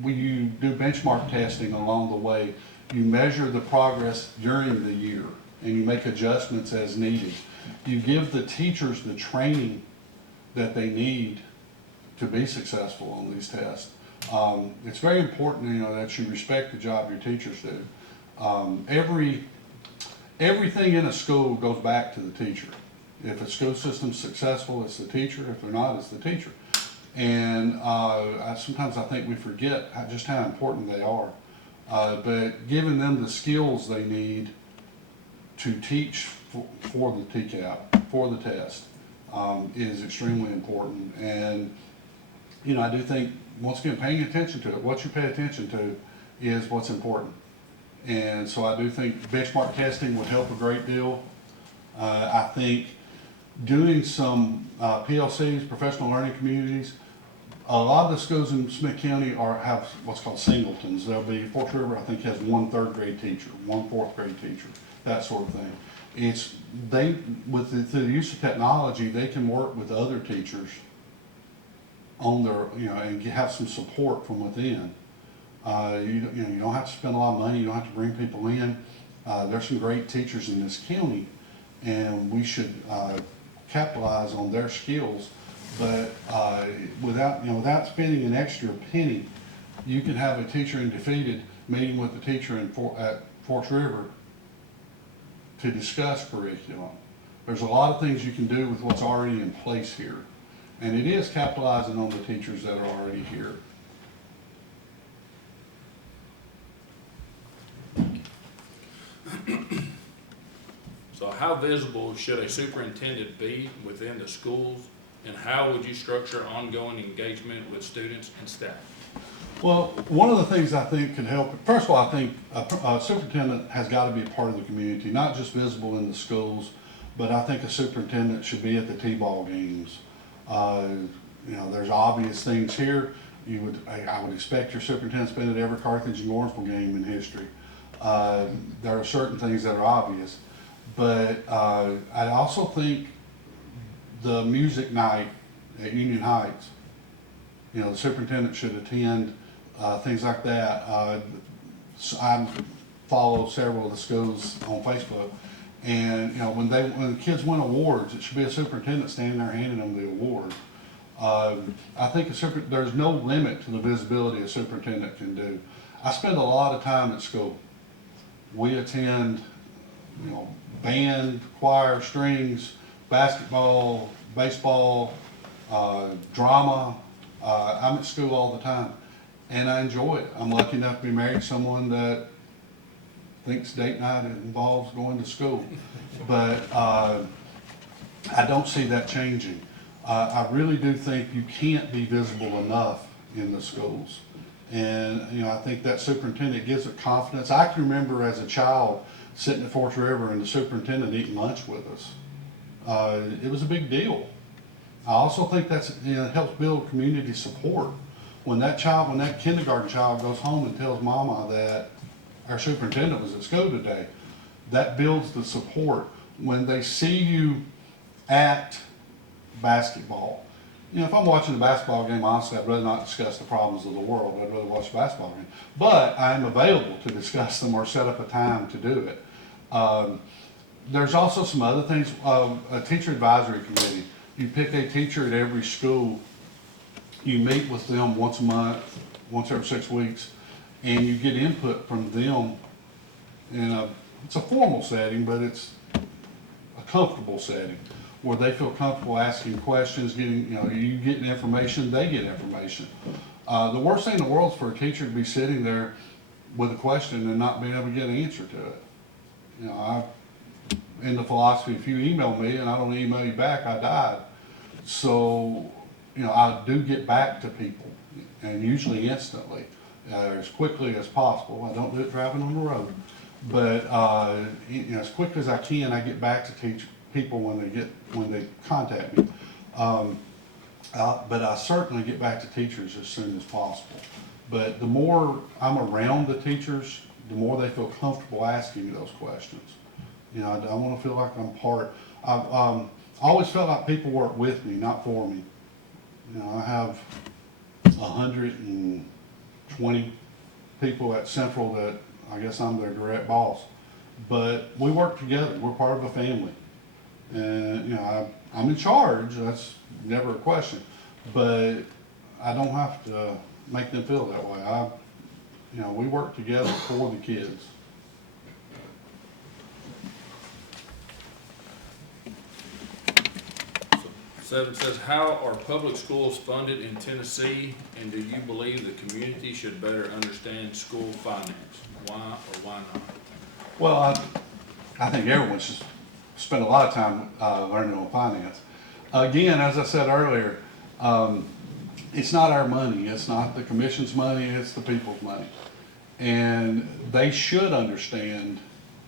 You do benchmark testing along the way. You measure the progress during the year and you make adjustments as needed. You give the teachers the training that they need to be successful on these tests. It's very important, that you respect the job your teachers do. Everything in a school goes back to the teacher. If a school system's successful, it's the teacher. If they're not, it's the teacher. And sometimes I think we forget just how important they are. But giving them the skills they need to teach for the TCAP, for the test, is extremely important. And, I do think, once again, paying attention to it, what you pay attention to is what's important. And so I do think benchmark testing would help a great deal. I think doing some PLCs, professional learning communities, a lot of the schools in Smith County have what's called singletons. There'll be, Forks River, I think, has one third grade teacher, one fourth grade teacher, that sort of thing. Through the use of technology, they can work with other teachers on their, and have some support from within. You don't have to spend a lot of money. You don't have to bring people in. There's some great teachers in this county, and we should capitalize on their skills. But without spending an extra penny, you can have a teacher in Defeated meeting with the teacher at Forks River to discuss curriculum. There's a lot of things you can do with what's already in place here, and it is capitalizing on the teachers that are already here. So how visible should a superintendent be within the schools, and how would you structure ongoing engagement with students and staff? Well, one of the things I think can help, first of all, I think a superintendent has got to be a part of the community, not just visible in the schools, but I think a superintendent should be at the T-ball games. There's obvious things here. I would expect your superintendent to spend at every Carthage and Lawrenceville game in history. There are certain things that are obvious, but I also think the music night at Union Heights, the superintendent should attend things like that. I follow several of the schools on Facebook, and when the kids win awards, it should be a superintendent standing there handing them the award. I think there's no limit to the visibility a superintendent can do. I spend a lot of time at school. We attend, band, choir, strings, basketball, baseball, drama. I'm at school all the time, and I enjoy it. I'm lucky enough to be married to someone that thinks date night involves going to school, but I don't see that changing. I really do think you can't be visible enough in the schools. And, you know, I think that superintendent gives it confidence. I can remember as a child sitting at Forks River and the superintendent eating lunch with us. It was a big deal. I also think that's, you know, it helps build community support. When that kindergarten child goes home and tells mama that our superintendent was at school today, that builds the support. When they see you at basketball, you know, if I'm watching a basketball game, honestly, I'd rather not discuss the problems of the world. I'd rather watch a basketball game. But I am available to discuss them or set up a time to do it. There's also some other things. A teacher advisory committee. You pick a teacher at every school. You meet with them once a month, once every 6 weeks, and you get input from them. It's a formal setting, but it's a comfortable setting where they feel comfortable asking questions, getting, you know, you get information, they get information. The worst thing in the world is for a teacher to be sitting there with a question and not being able to get an answer to it. You know, in the philosophy, if you email me and I don't email you back, I died. So, you know, I do get back to people, and usually instantly, as quickly as possible. I don't do it driving on the road, but you know, as quick as I can, I get back to people when they contact me. But I certainly get back to teachers as soon as possible. But the more I'm around the teachers, the more they feel comfortable asking those questions. You know, I want to feel like I'm part. I've always felt like people work with me, not for me. You know, I have 120 people at Central that I guess I'm their direct boss. But we work together. We're part of a family. And, you know, I'm in charge. That's never a question. But I don't have to make them feel that way. You know, we work together for the kids. Seven says, how are public schools funded in Tennessee, and do you believe the community should better understand school finance? Why or why not? Well, I think everyone should spend a lot of time learning on finance. Again, as I said earlier, it's not our money. It's not the commission's money. It's the people's money. And they should understand.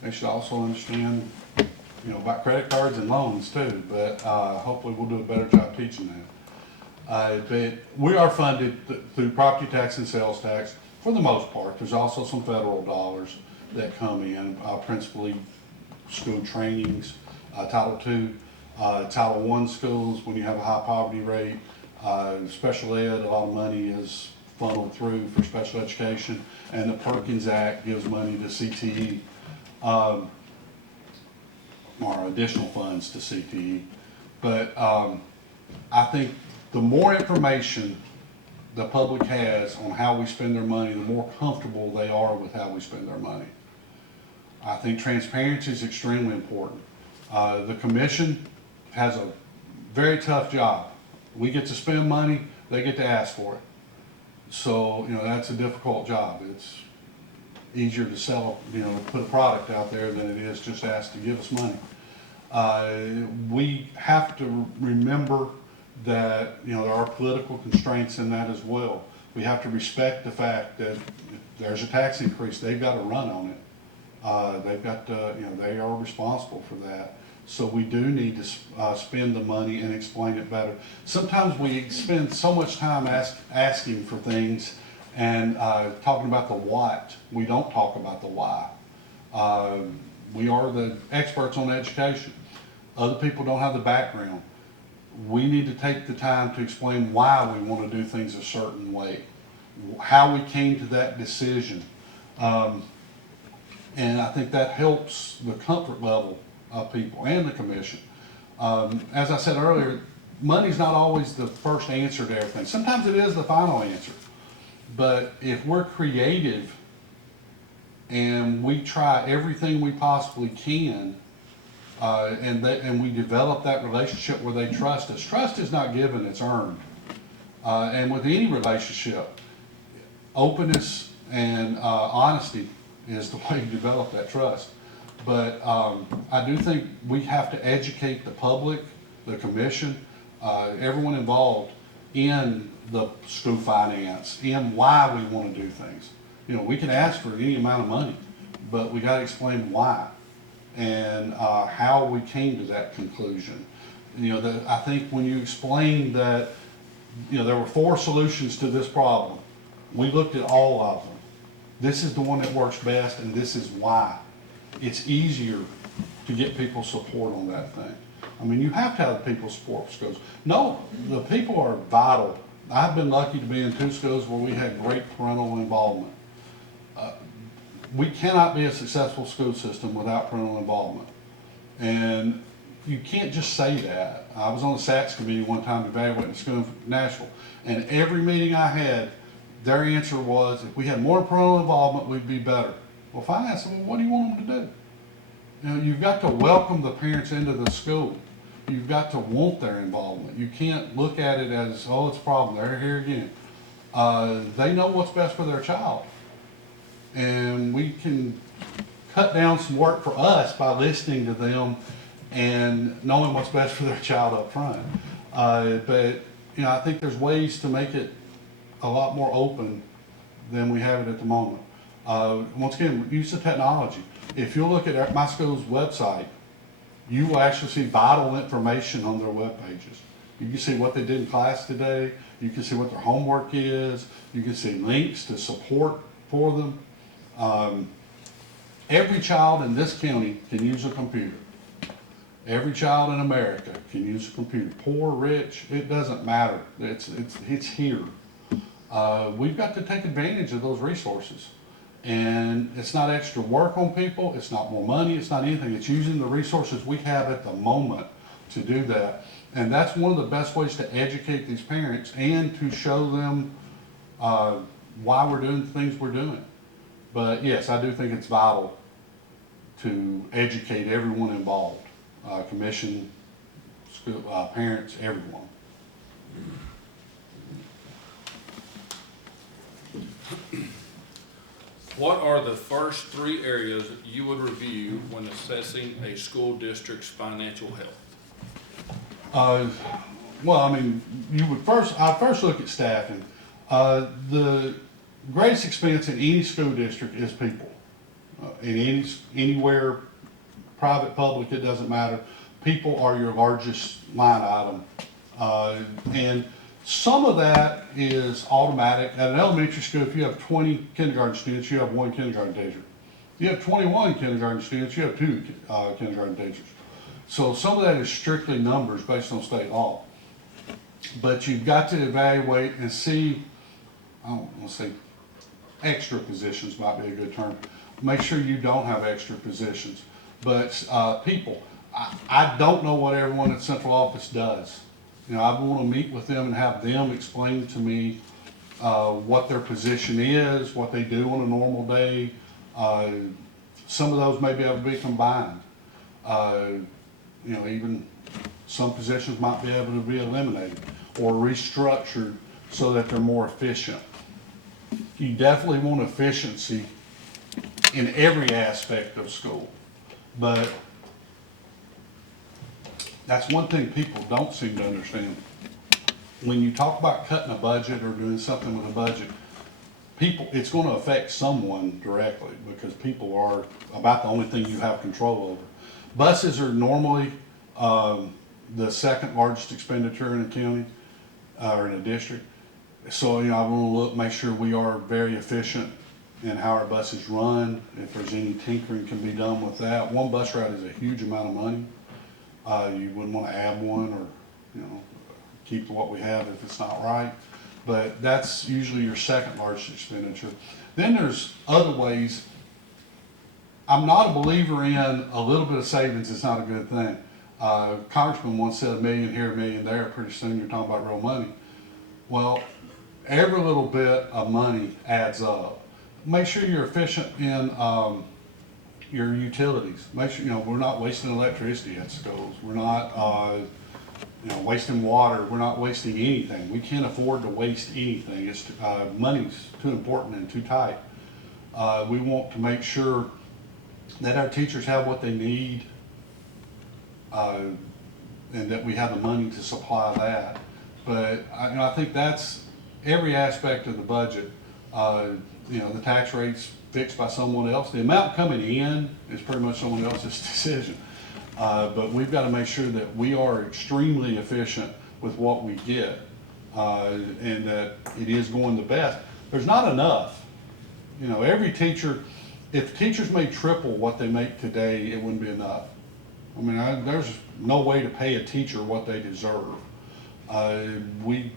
They should also understand, you know, about credit cards and loans too. But hopefully we'll do a better job teaching that. But we are funded through property tax and sales tax for the most part. There's also some federal dollars that come in, principally school trainings, Title II, Title I schools when you have a high poverty rate, special ed, a lot of money is funneled through for special education, and the Perkins Act gives money to CTE, or additional funds to CTE. But I think the more information the public has on how we spend their money, the more comfortable they are with how we spend their money. I think transparency is extremely important. The commission has a very tough job. We get to spend money, they get to ask for it. So, you know, that's a difficult job. It's easier to sell, you know, put a product out there than it is just ask to give us money. We have to remember that, you know, there are political constraints in that as well. We have to respect the fact that if there's a tax increase, they've got to run on it. They've got to, you know, they are responsible for that. So we do need to spend the money and explain it better. Sometimes we spend so much time asking for things and talking about the what. We don't talk about the why. We are the experts on education. Other people don't have the background. We need to take the time to explain why we want to do things a certain way, how we came to that decision. And I think that helps the comfort level of people and the commission. As I said earlier, money's not always the first answer to everything. Sometimes it is the final answer. But if we're creative and we try everything we possibly can, and we develop that relationship where they trust us. Trust is not given, it's earned. And with any relationship, openness and honesty is the way to develop that trust. But I do think we have to educate the public, the commission, everyone involved in the school finance, in why we want to do things. You know, we can ask for any amount of money, but we got to explain why and how we came to that conclusion. You know, I think when you explain that, you know, there were 4 solutions to this problem, we looked at all of them. This is the one that works best, and this is why. It's easier to get people's support on that thing. I mean, you have to have people's support for schools. No, the people are vital. I've been lucky to be in 2 schools where we had great parental involvement. We cannot be a successful school system without parental involvement. And you can't just say that. I was on the SATS committee one time evaluating the school in Nashville, and every meeting I had, their answer was, if we had more parental involvement, we'd be better. Well, fine, I said, well, what do you want them to do? You know, you've got to welcome the parents into the school. You've got to want their involvement. You can't look at it as, oh, it's a problem, they're here again. They know what's best for their child. And we can cut down some work for us by listening to them and knowing what's best for their child up front. But, you know, I think there's ways to make it a lot more open than we have it at the moment. Once again, use of technology. If you look at my school's website, you will actually see vital information on their web pages. You can see what they did in class today. You can see what their homework is. You can see links to support for them. Every child in this county can use a computer. Every child in America can use a computer. Poor, rich, it doesn't matter. It's here. We've got to take advantage of those resources. And it's not extra work on people, it's not more money, it's not anything. It's using the resources we have at the moment to do that. And that's one of the best ways to educate these parents and to show them why we're doing the things we're doing. But yes, I do think it's vital to educate everyone involved, commission, school, parents, everyone. What are the first 3 areas you would review when assessing a school district's financial health? Well, I mean, I'd first look at staffing. The greatest expense in any school district is people. Anywhere, private, public, it doesn't matter. People are your largest line item. And some of that is automatic. At an elementary school, if you have 20 kindergarten students, you have 1 kindergarten teacher. If you have 21 kindergarten students, you have 2 kindergarten teachers. So some of that is strictly numbers based on state law. But you've got to evaluate and see, I don't want to say extra positions might be a good term. Make sure you don't have extra positions. But people, I don't know what everyone at central office does. You know, I want to meet with them and have them explain to me what their position is, what they do on a normal day. Some of those may be able to be combined. You know, even some positions might be able to be eliminated or restructured so that they're more efficient. You definitely want efficiency in every aspect of school, but that's one thing people don't seem to understand. When you talk about cutting a budget or doing something with a budget, it's going to affect someone directly because people are about the only thing you have control over. Buses are normally the second largest expenditure in a county or in a district. So, you know, I want to make sure we are very efficient in how our buses run. If there's any tinkering can be done with that. 1 bus route is a huge amount of money. You wouldn't want to add one or, you know, keep what we have if it's not right. But that's usually your second largest expenditure. Then there's other ways. I'm not a believer in a little bit of savings is not a good thing. Congressman once said $1 million here, $1 million there. Pretty soon you're talking about real money. Well, every little bit of money adds up. Make sure you're efficient in your utilities. Make sure, you know, we're not wasting electricity at schools. We're not, you know, wasting water. We're not wasting anything. We can't afford to waste anything. It's money's too important and too tight. We want to make sure that our teachers have what they need, and that we have the money to supply that. But I think that's every aspect of the budget. The tax rate's fixed by someone else. The amount coming in is pretty much someone else's decision. But we've got to make sure that we are extremely efficient with what we get, and that it is going the best. There's not enough. Every teacher, if teachers made triple what they make today, it wouldn't be enough. I mean, there's no way to pay a teacher what they deserve. We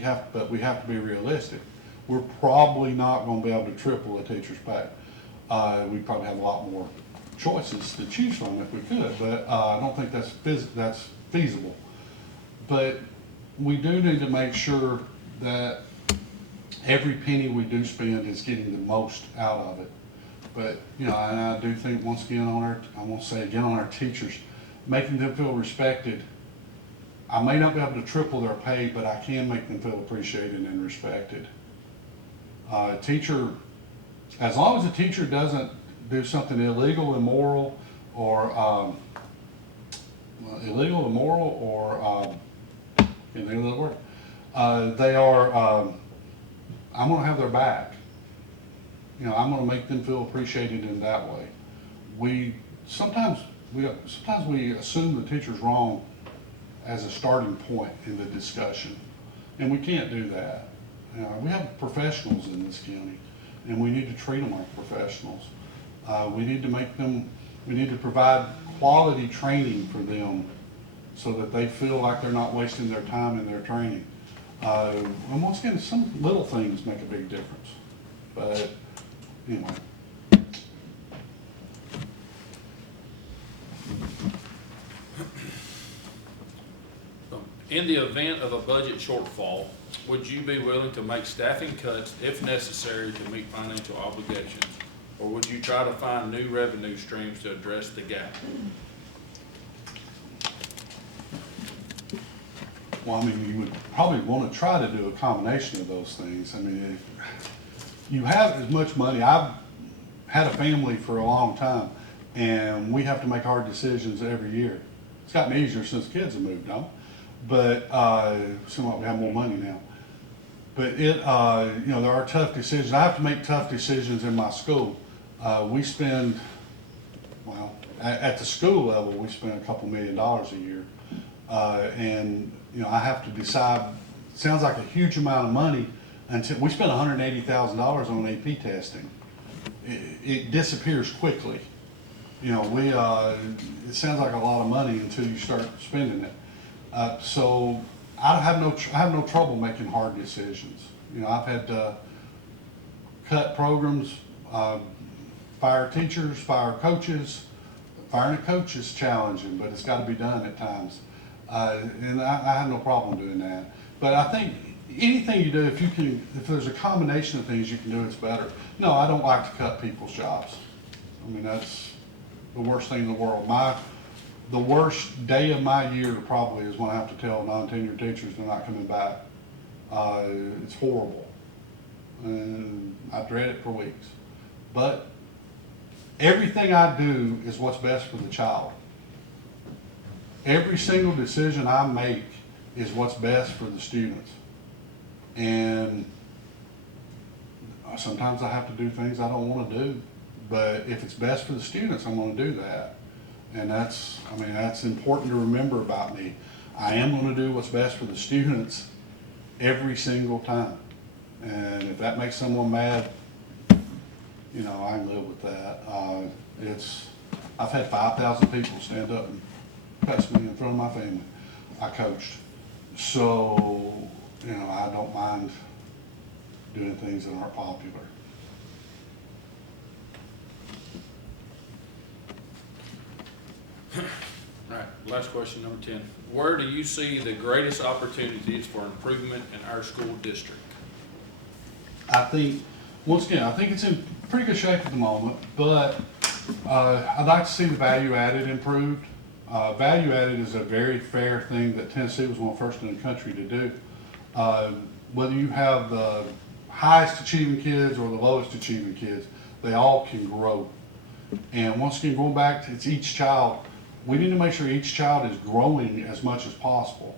have to be realistic. We're probably not going to be able to triple a teacher's pay. We probably have a lot more choices to choose from if we could, but I don't think that's feasible. But we do need to make sure that every penny we do spend is getting the most out of it. But, and I do think once again I won't say again on our teachers, making them feel respected. I may not be able to triple their pay, but I can make them feel appreciated and respected. As long as a teacher doesn't do something illegal, immoral, or can't think of the word. I'm going to have their back. I'm going to make them feel appreciated in that way. Sometimes we assume the teacher's wrong as a starting point in the discussion, and we can't do that. We have professionals in this county, and we need to treat them like professionals. We need to provide quality training for them so that they feel like they're not wasting their time in their training. And once again, some little things make a big difference. But anyway. In the event of a budget shortfall, would you be willing to make staffing cuts if necessary to meet financial obligations? Or would you try to find new revenue streams to address the gap? Well, you would probably want to try to do a combination of those things. If you have as much money, I've had a family for a long time, and we have to make hard decisions every year. It's gotten easier since kids have moved on, but seems like we have more money now. But there are tough decisions. I have to make tough decisions in my school. We spend, at the school level, we spend a couple $1 million a year. And I have to decide, it sounds like a huge amount of money until we spend $180,000 on AP testing. It disappears quickly. It sounds like a lot of money until you start spending it. So I have no trouble making hard decisions. I've had to cut programs, fire teachers, fire coaches. Firing a coach is challenging, but it's got to be done at times. And I have no problem doing that. But I think anything you do, if there's a combination of things you can do, it's better. No, I don't like to cut people's jobs. That's the worst thing in the world. The worst day of my year probably is when I have to tell non-tenured teachers they're not coming back. It's horrible. And I dread it for weeks. But everything I do is what's best for the child. Every single decision I make is what's best for the students. And sometimes I have to do things I don't want to do. But if it's best for the students, I'm going to do that. And that's important to remember about me. I am going to do what's best for the students every single time. And if that makes someone mad, I can live with that. I've had 5,000 people stand up and cuss me in front of my family. I coached. So, I don't mind doing things that aren't popular. All right, last question, number 10. Where do you see the greatest opportunities for improvement in our school district? I think it's in pretty good shape at the moment, but I'd like to see the value added improved. Value added is a very fair thing that Tennessee was one of the first in the country to do. Whether you have the highest achieving kids or the lowest achieving kids, they all can grow. And once again, going back to each child, we need to make sure each child is growing as much as possible.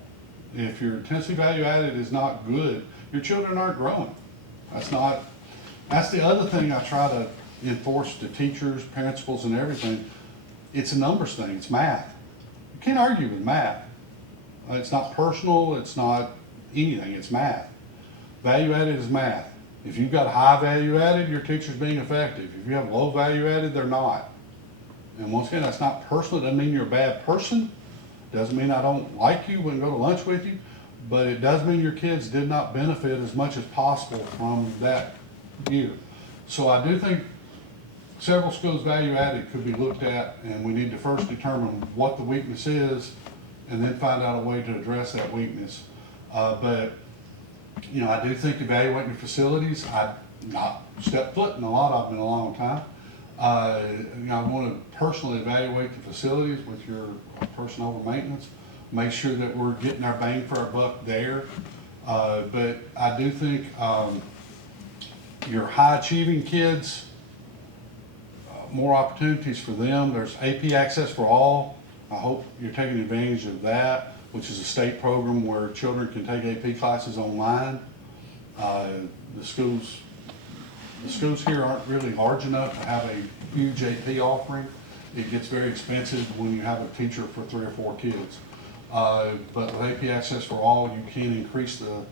If your intensely value added is not good, your children aren't growing. That's the other thing I try to enforce to teachers, principals, and everything. It's a numbers thing, it's math. You can't argue with math. It's not personal, it's not anything, it's math. Value added is math. If you've got high value added, your teacher's being effective. If you have low value added, they're not. And once again, that's not personal, it doesn't mean you're a bad person. Doesn't mean I don't like you, wouldn't go to lunch with you, but it does mean your kids did not benefit as much as possible from that year. So I do think several schools' value added could be looked at, and we need to first determine what the weakness is and then find out a way to address that weakness. But you know, I do think evaluating your facilities, I've not stepped foot in a lot of them in a long time. You know, I want to personally evaluate the facilities with your person over maintenance, make sure that we're getting our bang for our buck there. But I do think your high achieving kids, more opportunities for them. There's AP Access for All. I hope you're taking advantage of that, which is a state program where children can take AP classes online. The schools here aren't really large enough to have a huge AP offering. It gets very expensive when you have a teacher for 3 or 4 kids. But with AP Access for All, you can increase the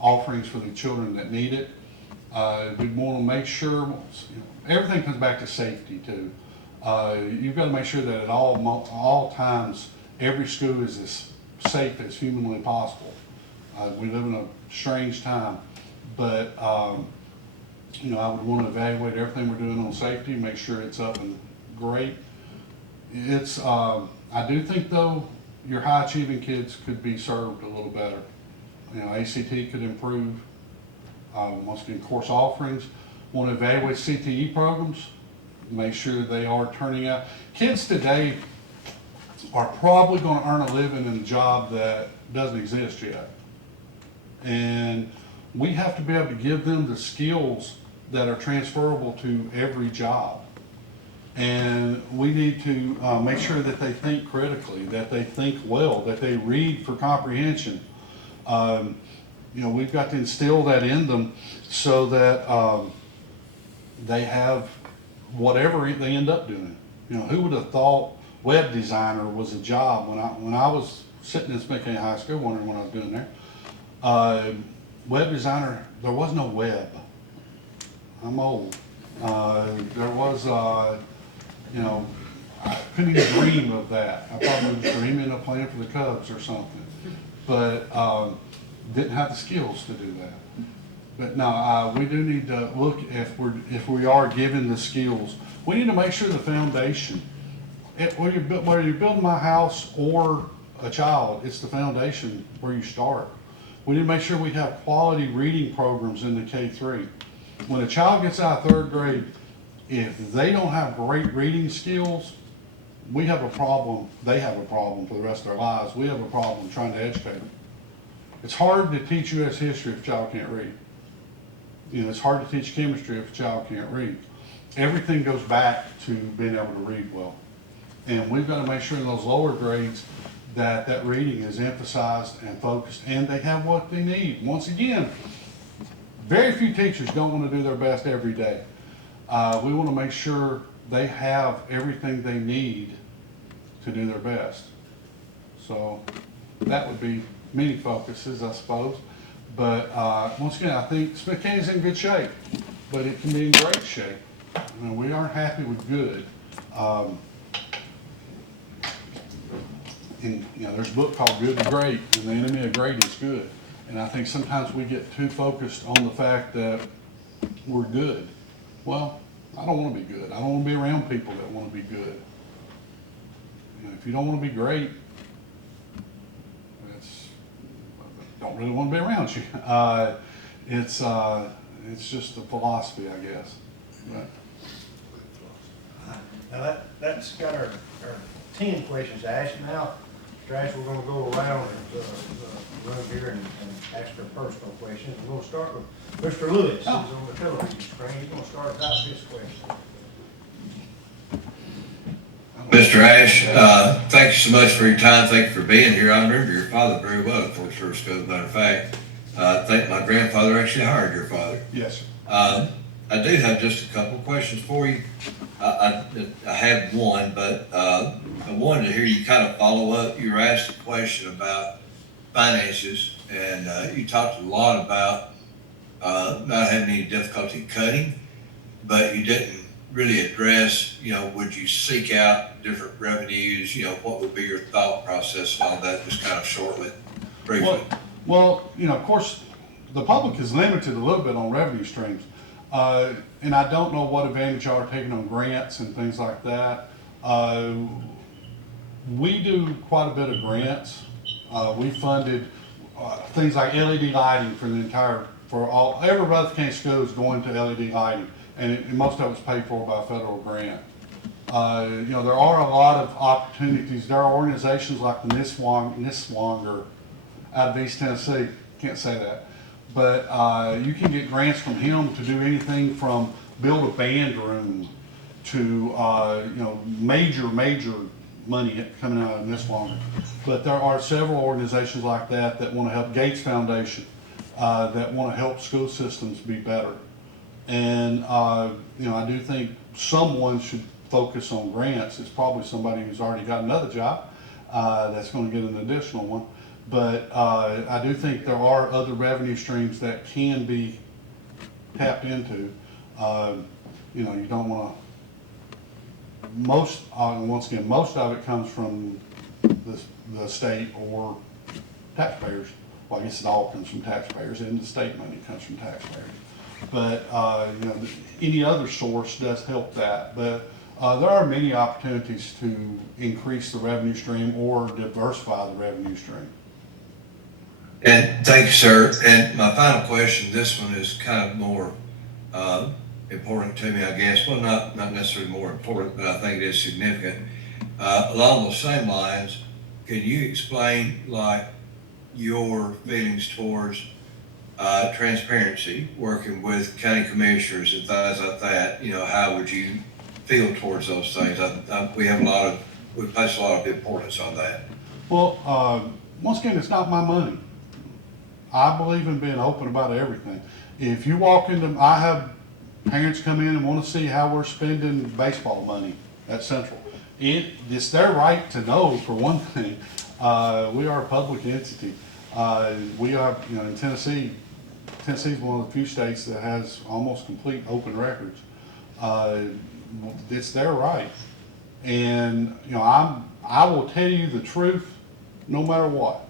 offerings for the children that need it. We want to make sure, you know, everything comes back to safety too. You've got to make sure that at all times, every school is as safe as humanly possible. We live in a strange time, but you know, I would want to evaluate everything we're doing on safety, make sure it's up and great. It's I do think though your high achieving kids could be served a little better. You know, ACT could improve. Once again, course offerings. Want to evaluate CTE programs, make sure they are turning out. Kids today are probably going to earn a living in a job that doesn't exist yet. And we have to be able to give them the skills that are transferable to every job. And we need to make sure that they think critically, that they think well, that they read for comprehension. You know, we've got to instill that in them so that they have whatever they end up doing. You know, who would have thought web designer was a job when I was sitting in Smith County High School, wondering what I was doing there. Web designer, there was no web. I'm old. There was, you know, I couldn't even dream of that. I probably was dreaming of playing for the Cubs or something, but didn't have the skills to do that. But no, we do need to look, if we are given the skills, we need to make sure the foundation, whether you're building my house or a child, it's the foundation where you start. We need to make sure we have quality reading programs in the K-3. When a child gets out of 3rd grade, if they don't have great reading skills, we have a problem, they have a problem for the rest of their lives. We have a problem trying to educate them. It's hard to teach U.S. history if a child can't read. You know, it's hard to teach chemistry if a child can't read. Everything goes back to being able to read well. And we've got to make sure in those lower grades that that reading is emphasized and focused, and they have what they need. Once again, very few teachers don't want to do their best every day. We want to make sure they have everything they need to do their best. So that would be many focuses, I suppose. But once again, I think Smith County's in good shape, but it can be in great shape. I mean, we aren't happy with good. And you know, there's a book called Good to Great, and the enemy of great is good. And I think sometimes we get too focused on the fact that we're good. Well, I don't want to be good. I don't want to be around people that want to be good. You know, if you don't want to be great, don't really want to be around you. It's just a philosophy, I guess. But. Now that's got our 10 questions asked. Now, Mr. Ash, we're gonna go around the room here and ask our personal questions. We're gonna start with Mr. Lewis, who's on the television screen. He's gonna start us out with his question. Mr. Ash, thank you so much for your time. Thank you for being here. I remember your father very well at Fort Stewart School. As a matter of fact, I think my grandfather actually hired your father. Yes, sir. I do have just a couple of questions for you. I have one, but I wanted to hear you kind of follow up. You were asked a question about finances, and you talked a lot about not having any difficulty cutting, but you didn't really address, would you seek out different revenues? What would be your thought process and all that, just kind of shortly, briefly? Well, of course, the public is limited a little bit on revenue streams. And I don't know what advantage y'all are taking on grants and things like that. We do quite a bit of grants. We funded things like LED lighting for every Rutherford County school is going to LED lighting, and most of it's paid for by a federal grant. There are a lot of opportunities. There are organizations like the Niswonger out of East Tennessee, can't say that, but you can get grants from him to do anything from build a band room to major money coming out of Niswonger. But there are several organizations like that want to help. Gates Foundation that want to help school systems be better. And I do think someone should focus on grants. It's probably somebody who's already got another job that's going to get an additional one. But I do think there are other revenue streams that can be tapped into. You don't want to. Once again, most of it comes from the state or taxpayers. Well, I guess it all comes from taxpayers, and the state money comes from taxpayers. But any other source does help that. But there are many opportunities to increase the revenue stream or diversify the revenue stream. And thank you, sir. And my final question, this one is kind of more important to me, I guess. Well, not necessarily more important, but I think it is significant. Along those same lines, can you explain your feelings towards transparency, working with county commissioners and things like that? How would you feel towards those things? We place a lot of importance on that. Well, once again, it's not my money. I believe in being open about everything. If you walk into, I have parents come in and want to see how we're spending baseball money at Central. It's their right to know, for one thing. We are a public entity. We are, in Tennessee. Tennessee's one of the few states that has almost complete open records. It's their right, and I will tell you the truth, no matter what.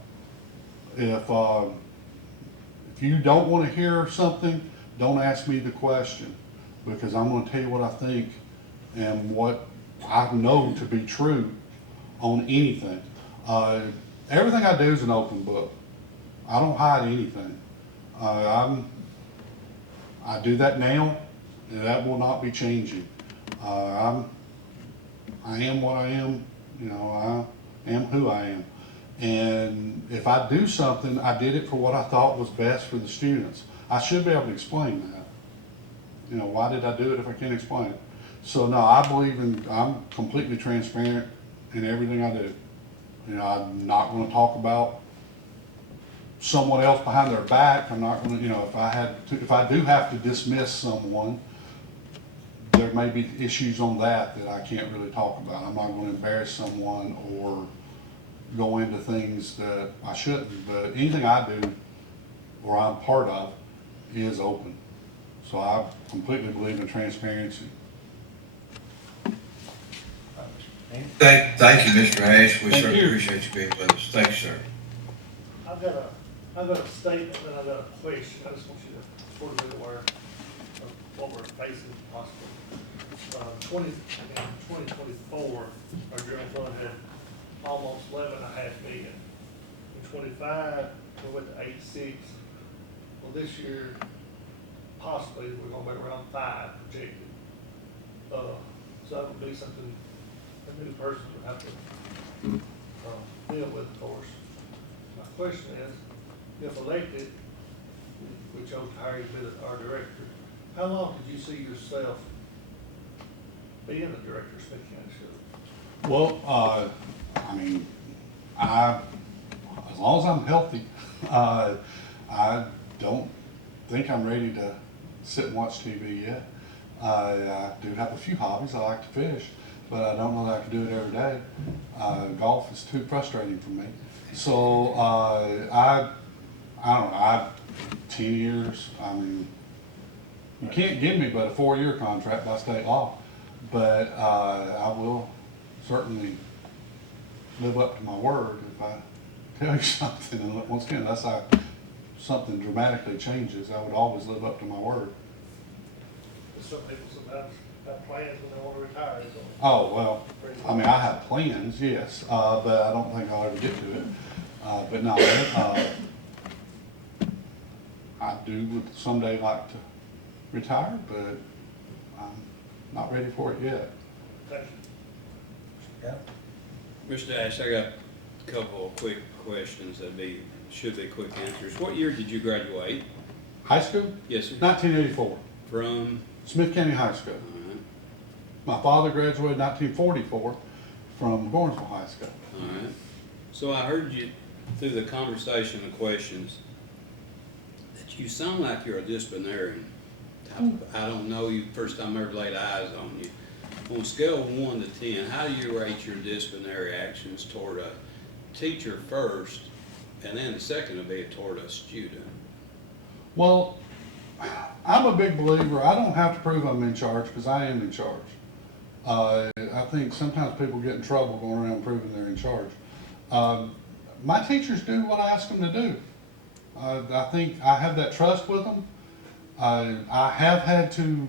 If you don't want to hear something, don't ask me the question, because I'm going to tell you what I think and what I know to be true on anything. Everything I do is an open book. I don't hide anything. I do that now, and that will not be changing. I am what I am. I am who I am. And if I do something, I did it for what I thought was best for the students. I should be able to explain that. Why did I do it if I can't explain it? So no, I'm completely transparent in everything I do. I'm not going to talk about someone else behind their back. I'm not going to, if I do have to dismiss someone, there may be issues on that I can't really talk about. I'm not going to embarrass someone or go into things that I shouldn't, but anything I do or I'm part of is open. So I completely believe in transparency. Thank you, Mr. Ash. We Thank certainly you. appreciate you being with us. Thank you, sir. I've got a statement and I've got a question. I just want you to sort of be aware of what we're facing possibly. In 2024, our general fund had almost 11.5 million. In 25, we went to 8.6. Well, this year, possibly, we're gonna be around 5 projected. So that would be something a new person would have to deal with, of course. My question is, if elected, we chose to hire you to be our director, how long did you see yourself being the director of Smith County Schools? Well, I mean, as long as I'm healthy, I don't think I'm ready to sit and watch TV yet. I do have a few hobbies. I like to fish, but I don't know that I can do it every day. Golf is too frustrating for me. So, I don't know, 10 years, I mean, you can't give me but a 4-year contract by state law, but, I will certainly live up to my word if I tell you something. And once again, unless something dramatically changes, I would always live up to my word. Some people sometimes have plans when they want to retire, so. Oh, well, I mean, I have plans, yes, but I don't think I'll ever get to it. But no, I would someday like to retire, but I'm not ready for it yet. Thank you. Yeah. Mr. Ash, I got a couple of quick questions should be quick answers. What year did you graduate? High school? Yes, sir. 1984, From? Smith County High School. All right, My father graduated 1944 from Gordonsville High School. all right. So I heard you through the conversation and questions that you sound like you're a disciplinarian. I don't know you, first time I ever laid eyes on you. On a scale of 1 to 10, how do you rate your disciplinary actions toward a teacher first, and then the second would be toward a student? Well, I'm a big believer, I don't have to prove I'm in charge because I am in charge. I think sometimes people get in trouble going around proving they're in charge. My teachers do what I ask them to do. I think I have that trust with them. I have had to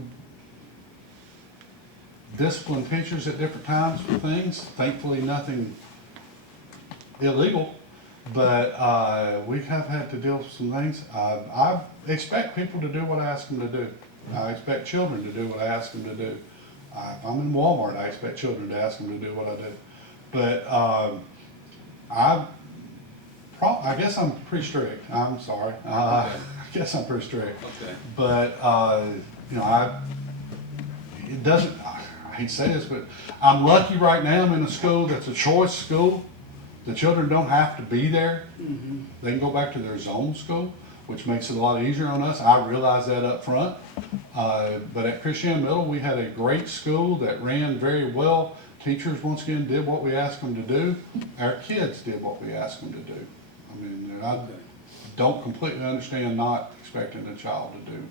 discipline teachers at different times for things. Thankfully, nothing illegal, but we have had to deal with some things. I expect people to do what I ask them to do. I expect children to do what I ask them to do. If I'm in Walmart, I expect children to ask them to do what I do. But I guess I'm pretty strict. I'm sorry. I guess I'm pretty strict. Okay. But, you know, it doesn't, I hate to say this, but I'm lucky right now I'm in a school that's a choice school. The children don't have to be there. Mm-hmm. They can go back to their zone school, which makes it a lot easier on us. I realize that up front. But at Christian Middle, we had a great school that ran very well. Teachers, once again, did what we asked them to do. Our kids did what we asked them to do. I mean, I don't completely understand not expecting a child to do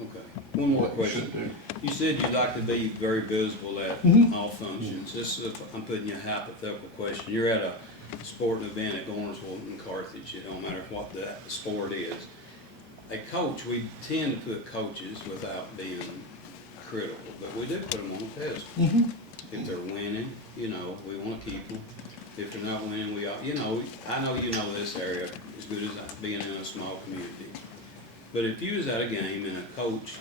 Okay. One more what we should question. do. You said you'd like to be very visible at Mhm. all functions. This is, I'm putting you a hypothetical question. You're at a sporting event at Gordonsville and Carthage. It don't matter what the sport is. A coach, we tend to put coaches without being critical, but we do put them on a pedestal. Mhm. If they're winning, you know, we want to keep them. If they're not winning, you know, I know you know this area as good as being in a small community. But if you was at a game and a coach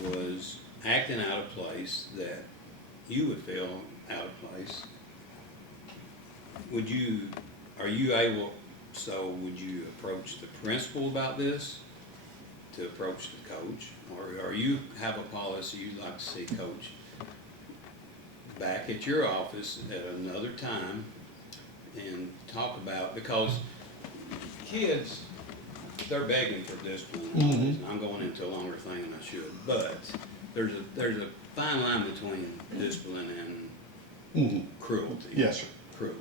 was acting out of place that you would feel out of place, would you approach the principal about this to approach the coach? Or you have a policy you'd like to see coach back at your office at another time and talk about, because kids, they're begging for discipline. Mhm. I'm going into a longer thing than I should, but there's a fine line between discipline and Mhm. cruelty. Yes, sir. Cruelty.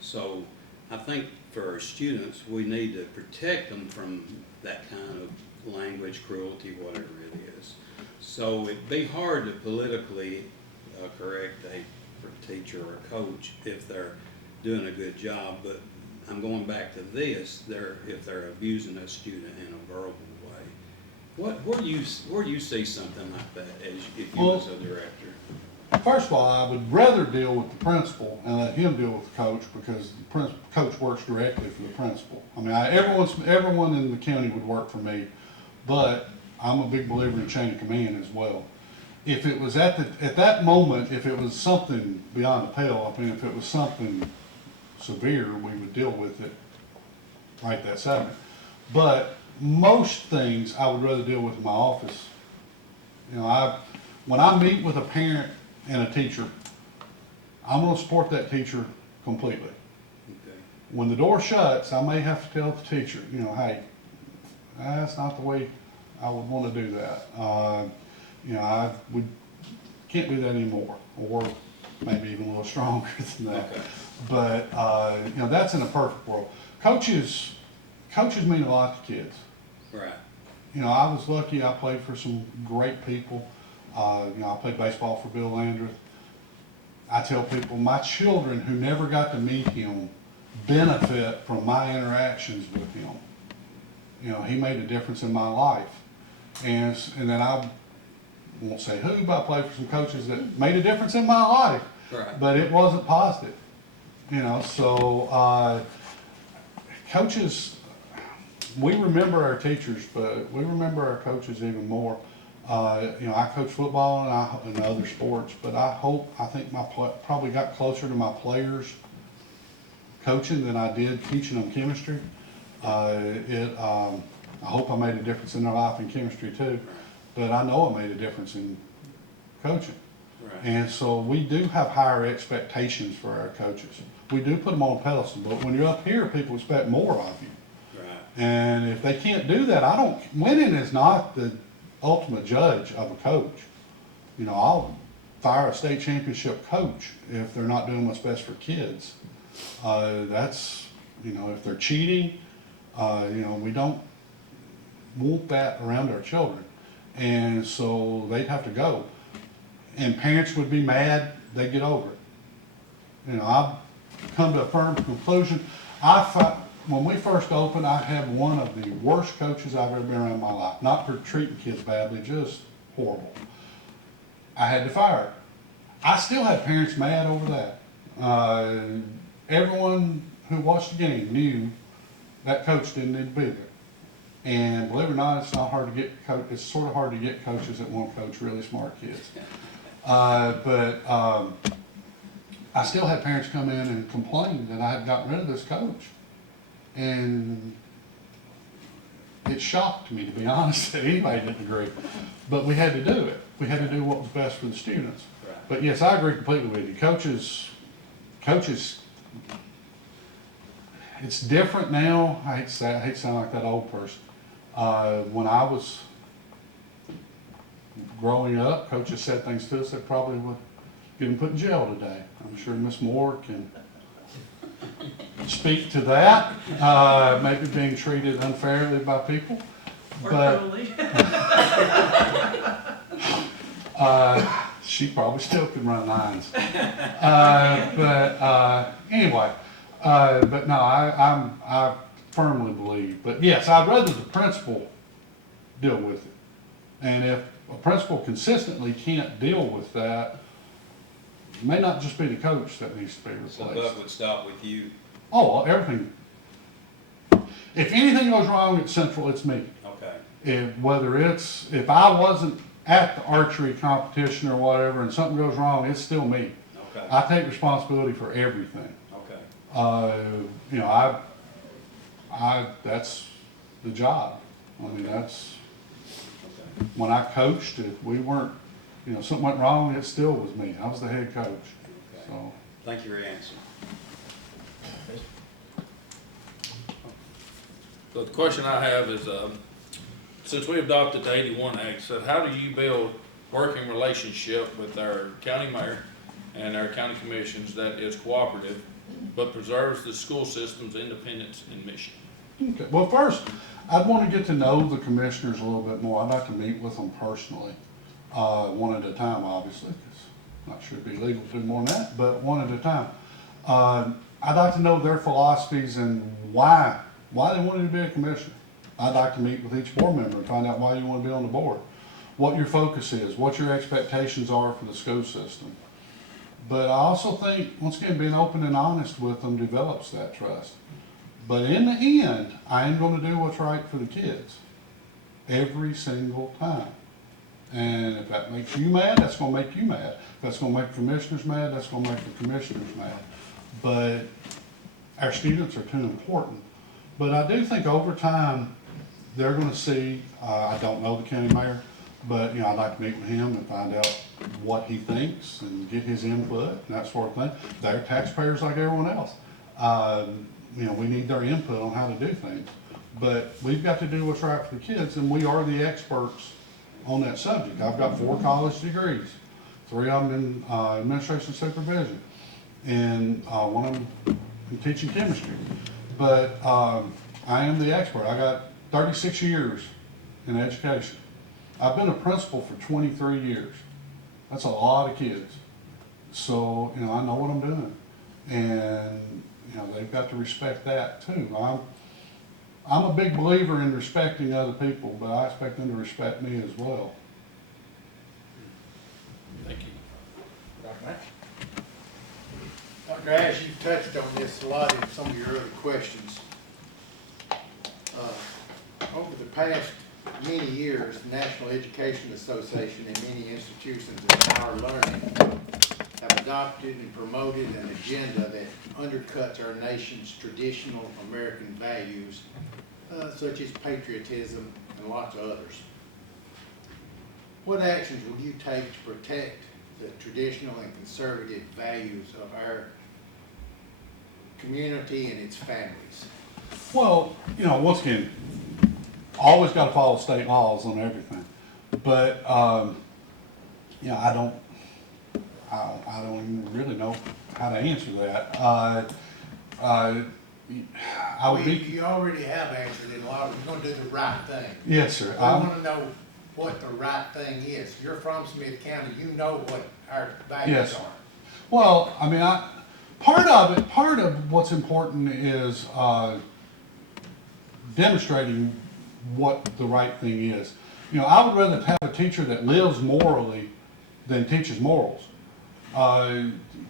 So I think for our students, we need to protect them from that kind of language, cruelty, whatever it is. So it'd be hard to politically correct a teacher or a coach if they're doing a good job, but I'm going back to this, if they're abusing a student in a verbal way. Where do you see something like that if you was a director? First of all, I would rather deal with the principal and let him deal with the coach, because the coach works directly for the principal. I mean, everyone in the county would work for me, but I'm a big believer in chain of command as well. If it was at that moment, if it was something beyond the pale, I mean, if it was something severe, we would deal with it right that second. But most things I would rather deal with in my office. You know, when I meet with a parent and a teacher, I'm gonna support that teacher completely. Okay. When the door shuts, I may have to tell the teacher, you know, hey, that's not the way I would wanna do that. You know, can't do that anymore, or maybe even a little stronger than that. Okay. But, you know, that's in a perfect world. Coaches mean a lot to kids. Right. You know, I was lucky, I played for some great people. You know, I played baseball for Bill Landreth. I tell people, my children who never got to meet him benefit from my interactions with him. You know, he made a difference in my life. And then I won't say who, but I played for some coaches that made a difference in my life. Right. But it wasn't positive. You know, so coaches, we remember our teachers, but we remember our coaches even more. You know, I coach football and other sports, but I think probably got closer to my players coaching than I did teaching them chemistry. I hope I made a difference in their life in chemistry too, but I know I made a difference in coaching. Right. And so we do have higher expectations for our coaches. We do put them on a pedestal, but when you're up here, people expect more of you. Right. And if they can't do that, winning is not the ultimate judge of a coach. You know, I'll fire a state championship coach if they're not doing what's best for kids. That's, you know, if they're cheating, you know, we don't want that around our children. And so they'd have to go. And parents would be mad, they'd get over it. You know, I've come to a firm conclusion. When we first opened, I had one of the worst coaches I've ever been around in my life. Not for treating kids badly, just horrible. I had to fire her. I still had parents mad over that. Everyone who watched the game knew that coach didn't need to be there. And believe it or not, it's not hard to get it's sort of hard to get coaches that want to coach really smart kids. But I still had parents come in and complain that I had gotten rid of this coach. And it shocked me, to be honest, that anybody didn't agree. But we had to do it. We had to do what was best for the students. Right. But yes, I agree completely with you. Coaches, it's different now. I hate to sound like that old person. When I was growing up, coaches said things to us that probably would get them put in jail today. I'm sure Miss Moore can speak to that, maybe being treated unfairly by people. But she probably still can run lines. Anyway, but no, I firmly believe. But yes, I'd rather the principal deal with it. And if a principal consistently can't deal with that, it may not just be the coach that needs to be replaced. So that would stop with you. Oh, everything. If anything goes wrong at Central, it's me. Okay. If I wasn't at the archery competition or whatever and something goes wrong, it's still me. Okay. I take responsibility for everything. Okay. You know, that's the job. I mean, that's, Okay. when I coached, if we weren't, you know, something went wrong, it still was me. I was the head coach. Okay. So. Thank you for your answer. So the question I have is, since we adopted the 81 Act, so how do you build working relationship with our county mayor and our county commissions that is cooperative, but preserves the school system's independence and mission? Okay. Well, first, I'd want to get to know the commissioners a little bit more. I'd like to meet with them personally, one at a time, obviously, because I'm not sure it'd be legal to do more than that, but one at a time. I'd like to know their philosophies and why they wanted to be a commissioner. I'd like to meet with each board member and find out why you want to be on the board, what your focus is, what your expectations are for the school system. But I also think, once again, being open and honest with them develops that trust. But in the end, I am going to do what's right for the kids every single time. And if that makes you mad, that's going to make you mad. If that's going to make commissioners mad, that's going to make the commissioners mad. But our students are too important. But I do think over time, they're going to see, I don't know the county mayor, but you know, I'd like to meet with him and find out what he thinks and get his input and that sort of thing. They're taxpayers like everyone else. We need their input on how to do things. But we've got to do what's right for the kids, and we are the experts on that subject. I've got 4 college degrees, 3 of them in administration supervision, and 1 of them in teaching chemistry. But I am the expert. I got 36 years in education. I've been a principal for 23 years. That's a lot of kids. So, I know what I'm doing. And, they've got to respect that too. I'm a big believer in respecting other people, but I expect them to respect me as well. Thank you. Dr. Mack? Dr. Ash, you've touched on this a lot in some of your other questions. Over the past many years, the National Education Association and many institutions of higher learning have adopted and promoted an agenda that undercuts our nation's traditional American values, such as patriotism and lots of others. What actions will you take to protect the traditional and conservative values of our community and its families? Well, once again, always got to follow state laws on everything. But, I don't even really know how to answer that. I would be. You already have answered it a lot. You're going to do the right thing. Yes, sir. We want to know what the right thing is. You're from Smith County. You know what our values Yes. are. Well, part of what's important is demonstrating what the right thing is. I would rather have a teacher that lives morally than teaches morals.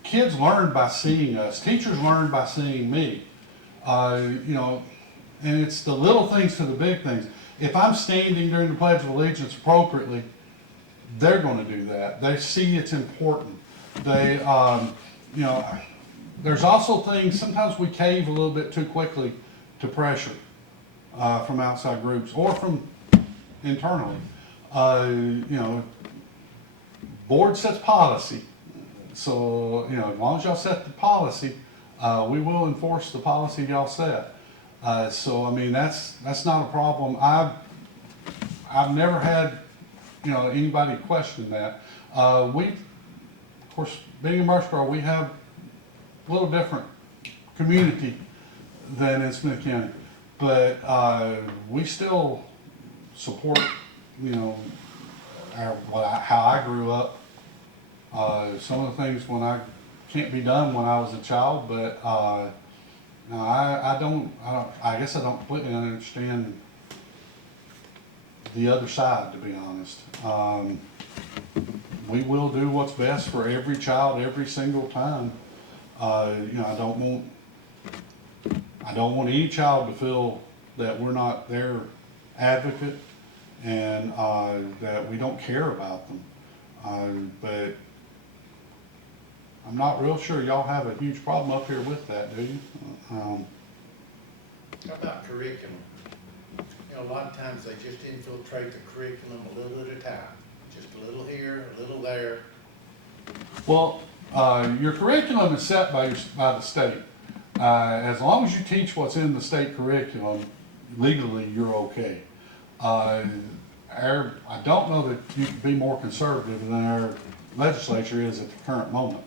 Kids learn by seeing us. Teachers learn by seeing me. And it's the little things to the big things. If I'm standing during the Pledge of Allegiance appropriately, they're going to do that. They see it's important. They, there's also things, sometimes we cave a little bit too quickly to pressure from outside groups or from internally. Board sets policy. So, as long as y'all set the policy, we will enforce the policy y'all set. That's not a problem. I've never had, anybody question that. Of course, being in Murfreesboro, we have a little different community than in Smith County. But we still support, how I grew up. Some of the things can't be done when I was a child, but I guess I don't completely understand the other side, to be honest. We will do what's best for every child every single time. I don't want any child to feel that we're not their advocate and that we don't care about them. But I'm not real sure y'all have a huge problem up here with that, do you? How about curriculum? A lot of times they just infiltrate the curriculum a little at a time. Just a little here, a little there. Well, your curriculum is set by the state. As long as you teach what's in the state curriculum, legally you're okay. I don't know that you can be more conservative than our legislature is at the current moment.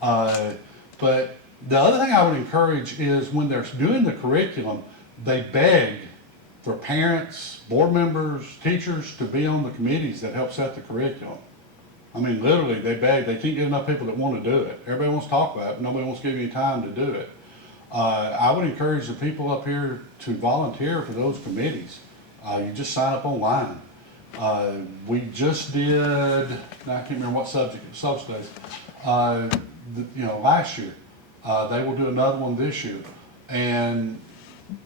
But the other thing I would encourage is when they're doing the curriculum, they beg for parents, board members, teachers to be on the committees that help set the curriculum. Literally, they beg. They can't get enough people that want to do it. Everybody wants to talk about it, but nobody wants to give you time to do it. I would encourage the people up here to volunteer for those committees. You just sign up online. We just did, I can't remember what subject, subsidies, last year. They will do another one this year. And,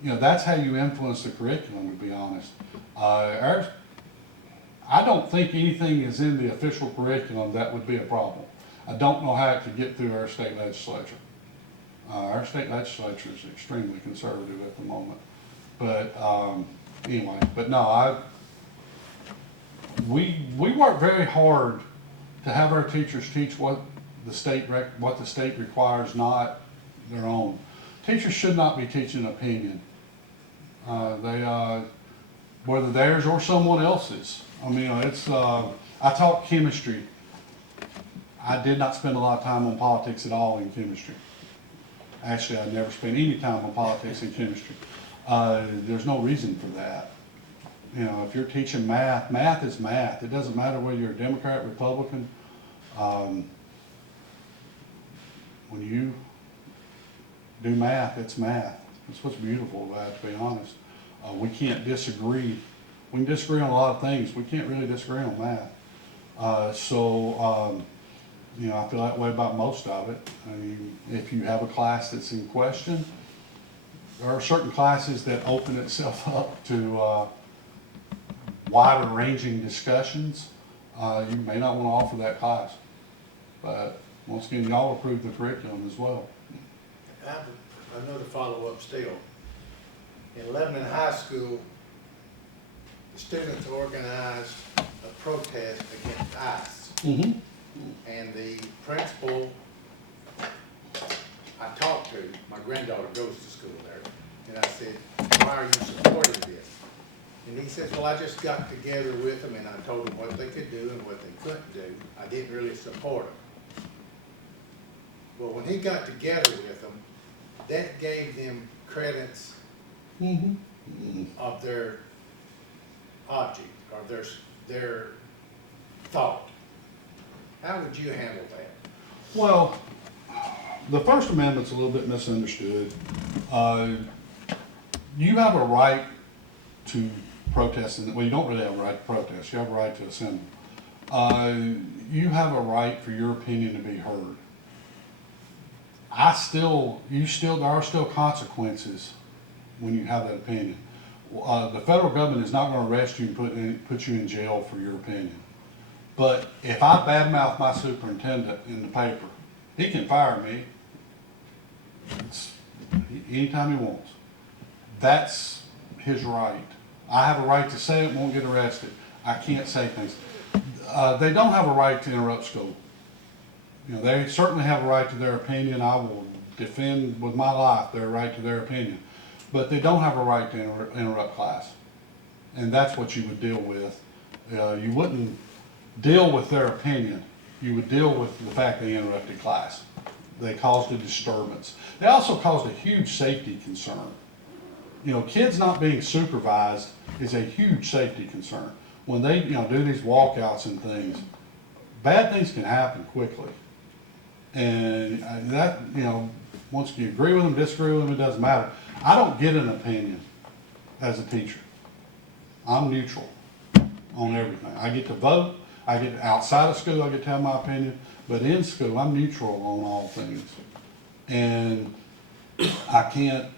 that's how you influence the curriculum, to be honest. I don't think anything is in the official curriculum that would be a problem. I don't know how it could get through our state legislature. Our state legislature is extremely conservative at the moment. But anyway, but no, we work very hard to have our teachers teach what the state requires, not their own. Teachers should not be teaching opinion. Whether theirs or someone else's. I mean, I taught chemistry. I did not spend a lot of time on politics at all in chemistry. Actually, I never spent any time on politics in chemistry. There's no reason for that. You know, if you're teaching math, math is math. It doesn't matter whether you're a Democrat, Republican. When you do math, it's math. That's what's beautiful about it, to be honest. We can't disagree. We can disagree on a lot of things. We can't really disagree on math. You know, I feel that way about most of it. I mean, if you have a class that's in question, there are certain classes that open itself up to wider ranging discussions. You may not want to offer that class. But once again, y'all approve the curriculum as well. I have another follow-up still. In Lebanon High School, the students organized a protest against ICE. Mm-hmm. And the principal I talked to, my granddaughter goes to school there, and I said, why are you supporting this? And he says, well, I just got together with them and I told them what they could do and what they couldn't do. I didn't really support them. Well, when he got together with them, that gave them credence of their object, or their thought. How would you handle that? Well, the First Amendment's a little bit misunderstood. You have a right to protest, well, you don't really have a right to protest, you have a right to assemble. You have a right for your opinion to be heard. There are still consequences when you have that opinion. The federal government is not going to arrest you and put you in jail for your opinion. But if I badmouth my superintendent in the paper, he can fire me anytime he wants. That's his right. I have a right to say it, won't get arrested. I can't say things. They don't have a right to interrupt school. You know, they certainly have a right to their opinion. I will defend with my life their right to their opinion. But they don't have a right to interrupt class. And that's what you would deal with. You wouldn't deal with their opinion. You would deal with the fact they interrupted class. They caused a disturbance. They also caused a huge safety concern. You know, kids not being supervised is a huge safety concern. When they, do these walkouts and things, bad things can happen quickly. And that, once you agree with them, disagree with them, it doesn't matter. I don't get an opinion as a teacher. I'm neutral on everything. I get to vote. I get outside of school, I get to have my opinion. But in school, I'm neutral on all things. And I can't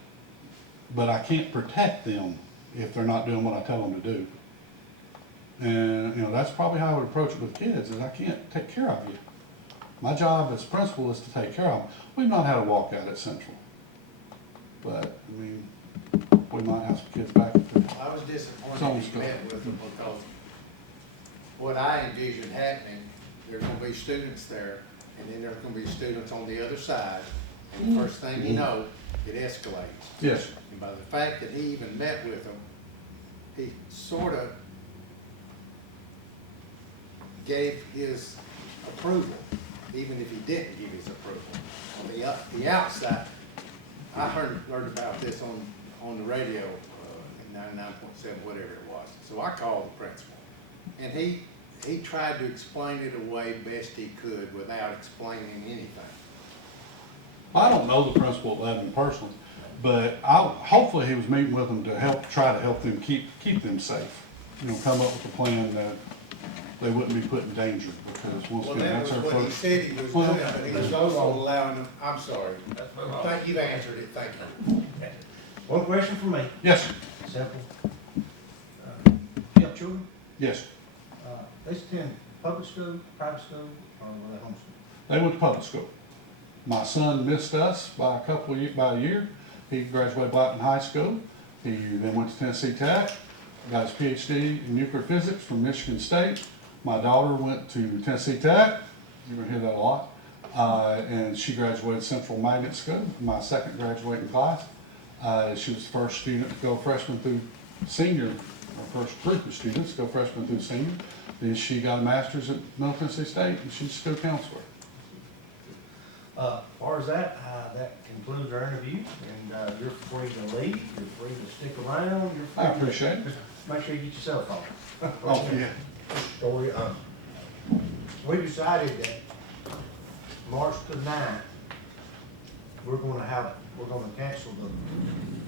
protect them if they're not doing what I tell them to do. And, that's probably how I would approach it with kids, is I can't take care of you. My job as principal is to take care of them. We've not had a walkout at Central. But, we might have some kids back at the I was disappointed you met with them because what I envisioned happening, there's gonna be students there, and then there's gonna be students on the other side, and the first thing you know, it escalates. Yes. And by the fact that he even met with them, he sort of gave his approval, even if he didn't give his approval. On the outside, I learned about this on the radio, in 99.7, whatever it was. So I called the principal, and he tried to explain it away best he could without explaining anything. I don't know the principal at Lebanon personally, but hopefully he was meeting with them to try to help them keep them safe. Come up with a plan that they wouldn't be put in danger, because once again, that's our Well, that was what he first. said he was doing, but he was also allowing them, I'm sorry. Thank you've answered it, thank you. One question for me, Yes, sir. simple. You have children? Yes, sir. They attend public school, private school, or were they homeschooled? They went to public school. My son missed us by a year. He graduated Blackman High School. He then went to Tennessee Tech, got his PhD in nuclear physics from Michigan State, My daughter went to Tennessee Tech, you're gonna hear that a lot, and she graduated Central Magnet School, my second graduating class. She was the first student to go freshman through senior, our first group of students to go freshman through senior. Then she got a master's at Middle Tennessee State, and she's a school counselor. As far as that, that concludes our interview, and you're free to leave, you're free to stick around, you're free. I appreciate it. Just make sure you get your cell phone. Oh, yeah. Story, we decided that March the 9th, we're gonna cancel the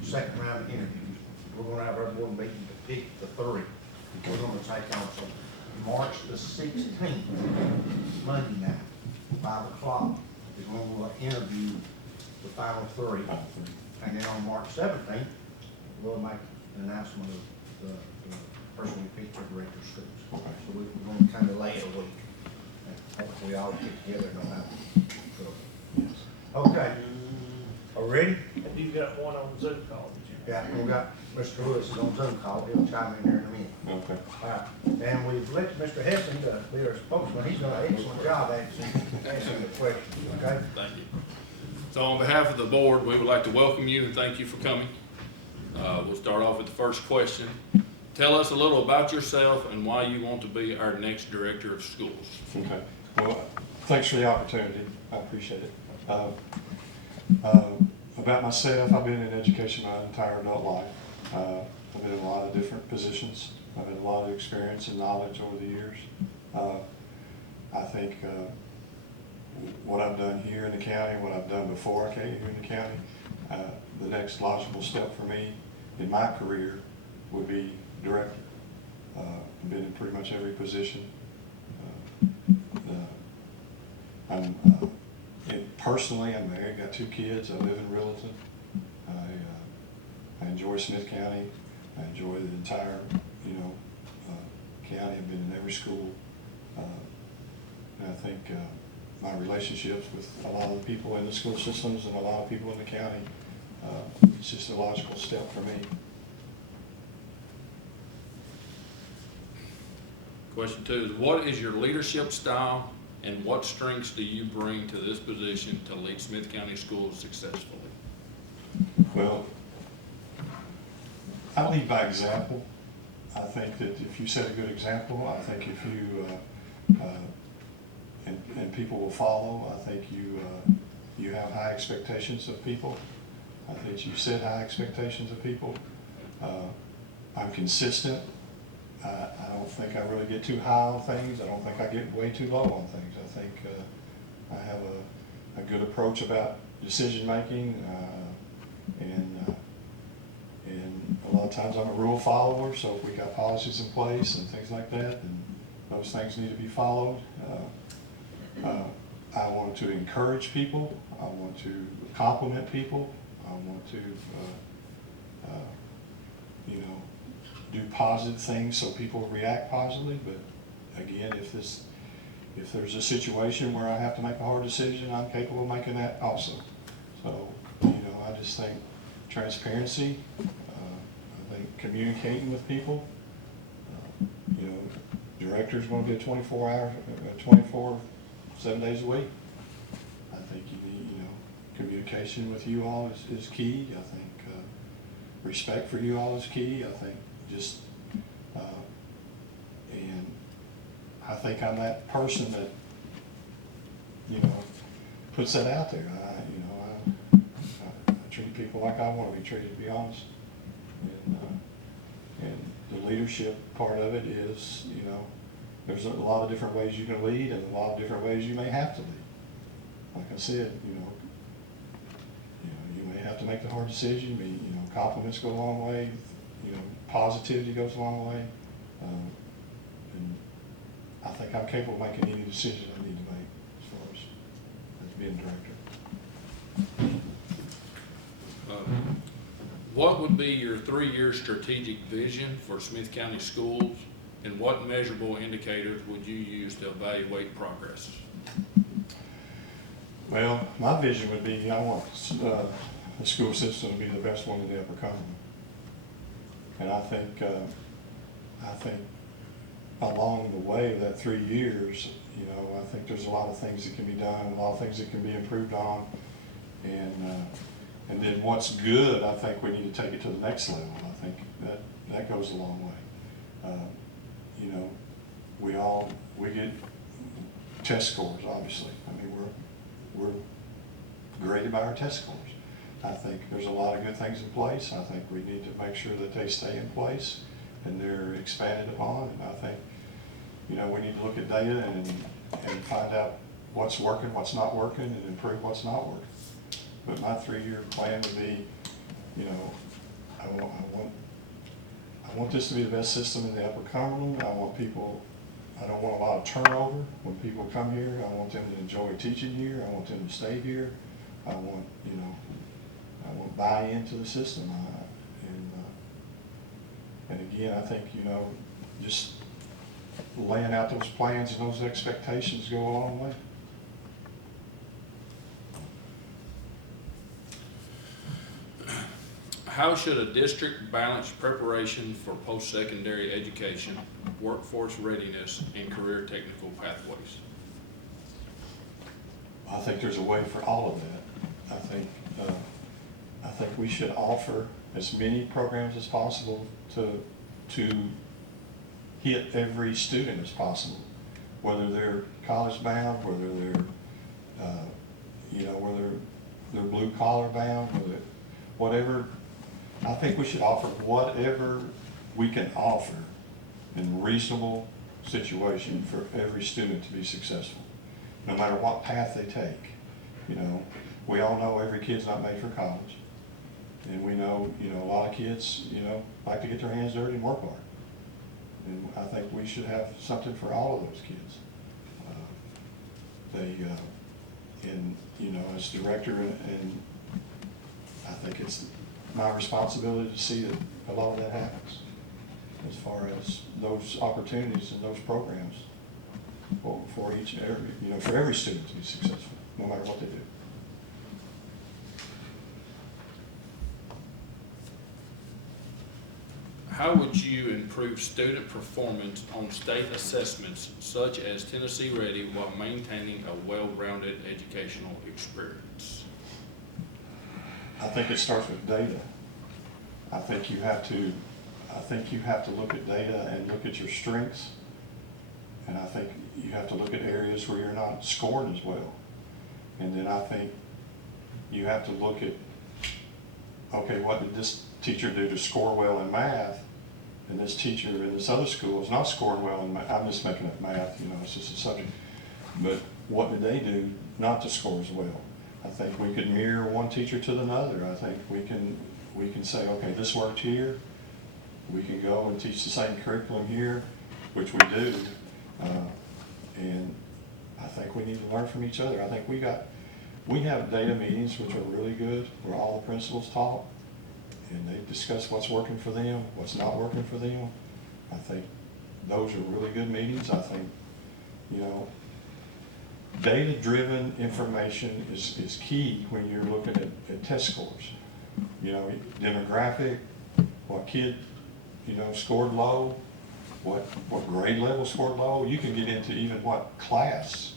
second round of interviews. We're gonna have our board meeting to pick the three. We're gonna take on, so March the 16th, Monday night, 5 o'clock, is when we'll interview the final three. And then on March 17th, we'll make an announcement of the person we picked for director of schools. So we're gonna kind of lay it a week. And hopefully we all get together and know how to. Okay, are we ready? And you got one on Zoom call, did you? Yeah, we got Mr. Lewis is on Zoom call, he'll chime in there in a minute. Okay. All right, and we've let Mr. Hessen be our spokesman, he's done an excellent job answering the questions, okay? Thank you. So on behalf of the board, we would like to welcome you and thank you for coming. We'll start off with the first question. Tell us a little about yourself and why you want to be our next director of schools. Okay, well, thanks for the opportunity, I appreciate it. About myself, I've been in education my entire adult life. I've been in a lot of different positions. I've had a lot of experience and knowledge over the years. I think what I've done here in the county, what I've done before I came here in the county, the next logical step for me in my career would be director. I've been in pretty much every position. Personally, I'm married, got 2 kids, I live in Riddleton. I enjoy Smith County, I enjoy the entire, county. I've been in every school. And I think my relationships with a lot of the people in the school systems and a lot of people in the county, it's just a logical step for me. Question 2 is, what is your leadership style and what strengths do you bring to this position to lead Smith County Schools successfully? Well, I lead by example. I think that if you set a good example, I think if you, and people will follow, I think you have high expectations of people. I think you set high expectations of people. I'm consistent. I don't think I really get too high on things. I don't think I get way too low on things. I think I have a good approach about decision making, and a lot of times I'm a rule follower. So if we got policies in place and things like that, then those things need to be followed. I want to encourage people. I want to compliment people. I want to, do positive things so people react positively. But again, if there's a situation where I have to make a hard decision, I'm capable of making that also. So, I just think transparency, I think communicating with people, director's going to be a 7 days a week. I think you need, communication with you all is key. I think respect for you all is key. I think just, and I think I'm that person that, puts that out there. I treat people like I want to be treated, to be honest. And the leadership part of it is, there's a lot of different ways you can lead and a lot of different ways you may have to lead. Like I said, you may have to make the hard decision. Compliments go a long way. Positivity goes a long way. And I think I'm capable of making any decision I need to make as far as being director. What would be your 3-year strategic vision for Smith County Schools, and what measurable indicators would you use to evaluate progress? Well, my vision would be I want the school system to be the best one that they ever come. And I think along the way of that 3 years, you know, I think there's a lot of things that can be done, a lot of things that can be improved on. And then what's good, I think we need to take it to the next level. I think that goes a long way. You know, we get test scores, obviously. I mean, we're graded by our test scores. I think there's a lot of good things in place. I think we need to make sure that they stay in place and they're expanded upon. And I think, you know, we need to look at data and find out what's working, what's not working, and improve what's not working. But my 3-year plan would be, you know, I want this to be the best system in the Upper Cumberland. I don't want a lot of turnover when people come here. I want them to enjoy teaching here. I want them to stay here. I want buy into the system. And again, I think, you know, just laying out those plans and those expectations go a long way. How should a district balance preparation for post-secondary education, workforce readiness, and career technical pathways? I think there's a way for all of that. I think we should offer as many programs as possible to hit every student as possible, whether they're college bound, whether they're whether they're blue collar bound, whatever. I think we should offer whatever we can offer in reasonable situation for every student to be successful, no matter what path they take. You know, we all know every kid's not made for college. And we know, you know, a lot of kids, you know, like to get their hands dirty and work hard. And I think we should have something for all of those kids. And, you know, as director, and I think it's my responsibility to see that a lot of that happens as far as those opportunities and those programs for each and every, you know, for every student to be successful, no matter what they do. How would you improve student performance on state assessments such as Tennessee Ready while maintaining a well-rounded educational experience? I think it starts with data. I think you have to look at data and look at your strengths. And I think you have to look at areas where you're not scoring as well. And then I think you have to look at, okay, what did this teacher do to score well in math? And this teacher in this other school is not scoring well in math. I'm just making up math, you know, it's just a subject. But what did they do not to score as well? I think we could mirror one teacher to another. I think we can say, okay, this worked here. We can go and teach the same curriculum here, which we do. And I think we need to learn from each other. I think we have data meetings which are really good, where all the principals talk and they discuss what's working for them, what's not working for them. I think those are really good meetings. I think, you know, data-driven information is key when you're looking at test scores. You know, demographic, what kid, you know, scored low, what grade level scored low. You can get into even what class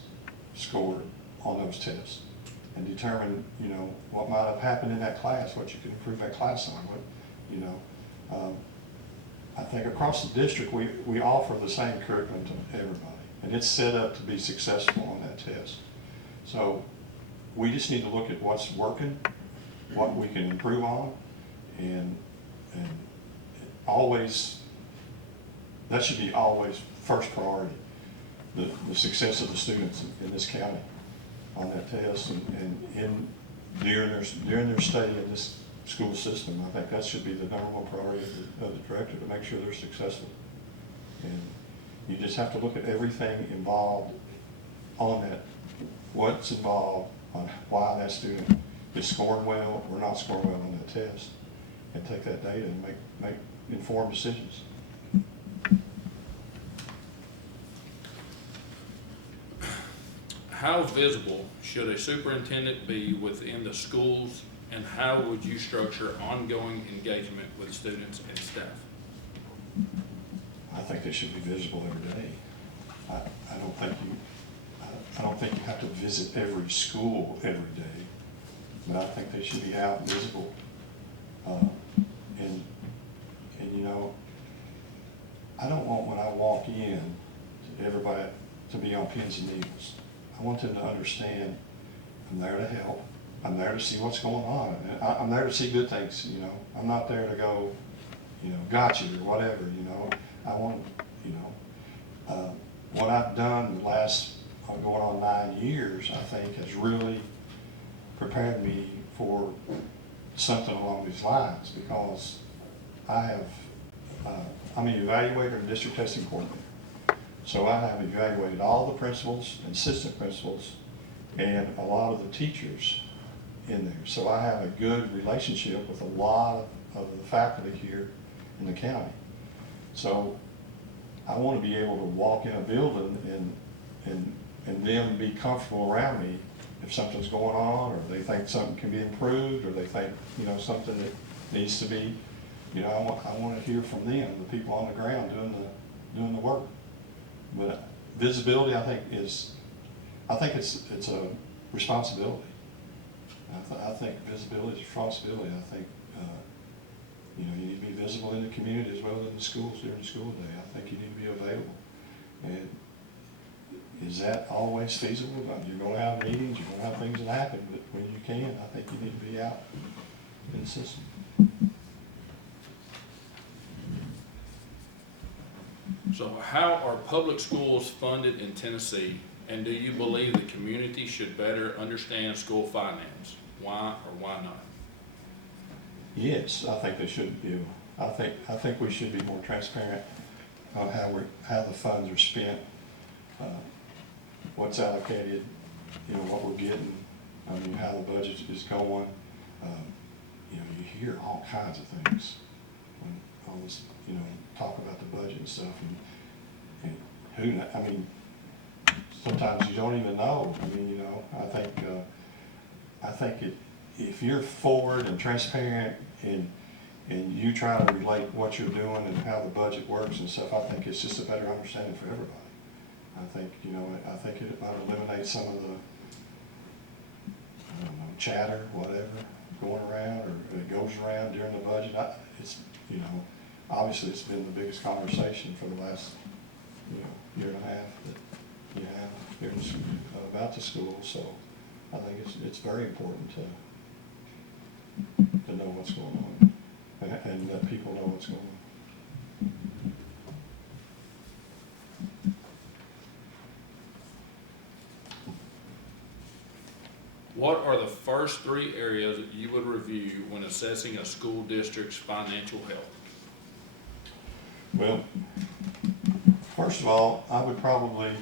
scored on those tests and determine, you know, what might have happened in that class, what you can improve that class on, what, you know. I think across the district, we offer the same curriculum to everybody, and it's set up to be successful on that test. So we just need to look at what's working, what we can improve on, and always, that should be always first priority, the success of the students in this county on that test and during their stay in this school system. I think that should be the #1 priority of the director, to make sure they're successful. And you just have to look at everything involved on that, what's involved, on why that student is scoring well or not scoring well on that test, and take that data and make informed decisions. How visible should a superintendent be within the schools, and how would you structure ongoing engagement with students and staff? I think they should be visible every day. I don't think I don't think you have to visit every school every day, but I think they should be out and visible. And you know, I don't want when I walk in, everybody to be on pins and needles. I want them to understand I'm there to help. I'm there to see what's going on. And I'm there to see good things, you know. I'm not there to go, you know, gotcha or whatever, you know. I want, you know, what I've done the last, going on 9 years, I think has really prepared me for something along these lines, because I have, I'm an evaluator and district testing coordinator. So I have evaluated all the principals and assistant principals and a lot of the teachers in there. So I have a good relationship with a lot of the faculty here in the county. So I want to be able to walk in a building and them be comfortable around me if something's going on, or they think something can be improved, or they think, you know, something that needs to be, you know, I want to hear from them, the people on the ground doing the work. But visibility, I think it's a responsibility. I think visibility is a responsibility. I think, you know, you need to be visible in the community as well as in the schools during the school day. I think you need to be available. And is that always feasible? You're going to have meetings, you're going to have things that happen, but when you can, I think you need to be out in the system. So how are public schools funded in Tennessee, and do you believe the community should better understand school finance? Why or why not? Yes, I think they should be. I think we should be more transparent on how the funds are spent, what's allocated, you know, what we're getting. I mean, how the budget is going. You know, you hear all kinds of things when all this, you know, talk about the budget and stuff, and who, I mean, sometimes you don't even know. I mean, you know, I think if you're forward and transparent and you try to relate what you're doing and how the budget works and stuff, I think it's just a better understanding for everybody. I think, you know, I think it might eliminate some of the, I don't know, chatter, whatever, going around, or it goes around during the budget. It's, you know, obviously it's been the biggest conversation for the last, you know, year and a half that you have here about the school. So I think it's very important to know what's going on and let people know what's going on. What are the first 3 areas that you would review when assessing a school district's financial health? Well, first of all, I would probably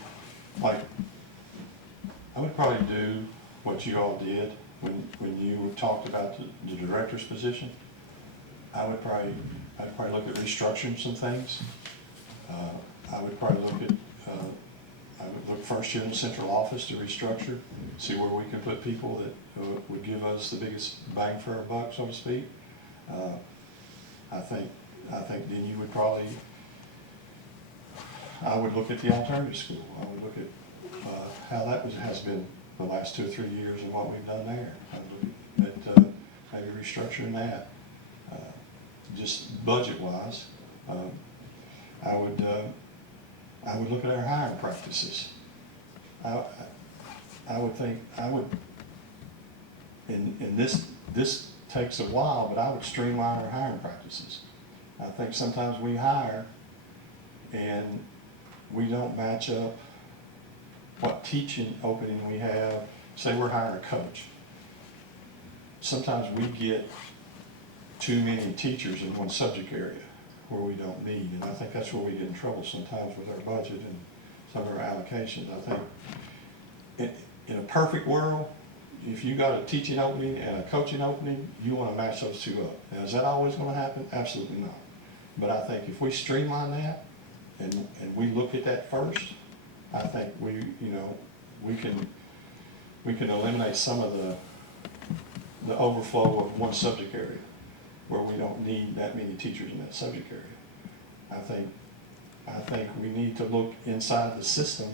do what you all did when you talked about the director's position. I'd probably look at restructuring some things. I would probably look at, I would look first here in the central office to restructure, see where we can put people that would give us the biggest bang for our buck, so to speak. I think then you would probably, I would look at the alternative school. I would look at how that has been the last 2 or 3 years and what we've done there. I would look at maybe restructuring that, just budget-wise. I would look at our hiring practices. I would think, and this takes a while, but I would streamline our hiring practices. I think sometimes we hire and we don't match up what teaching opening we have. Say we're hiring a coach. Sometimes we get too many teachers in one subject area where we don't need, and I think that's where we get in trouble sometimes with our budget and some of our allocations. I think in a perfect world, if you got a teaching opening and a coaching opening, you want to match those two up. Now, is that always going to happen? Absolutely not. But I think if we streamline that and we look at that first, I think we can eliminate some of the overflow of one subject area where we don't need that many teachers in that subject area. I I think we need to look inside the system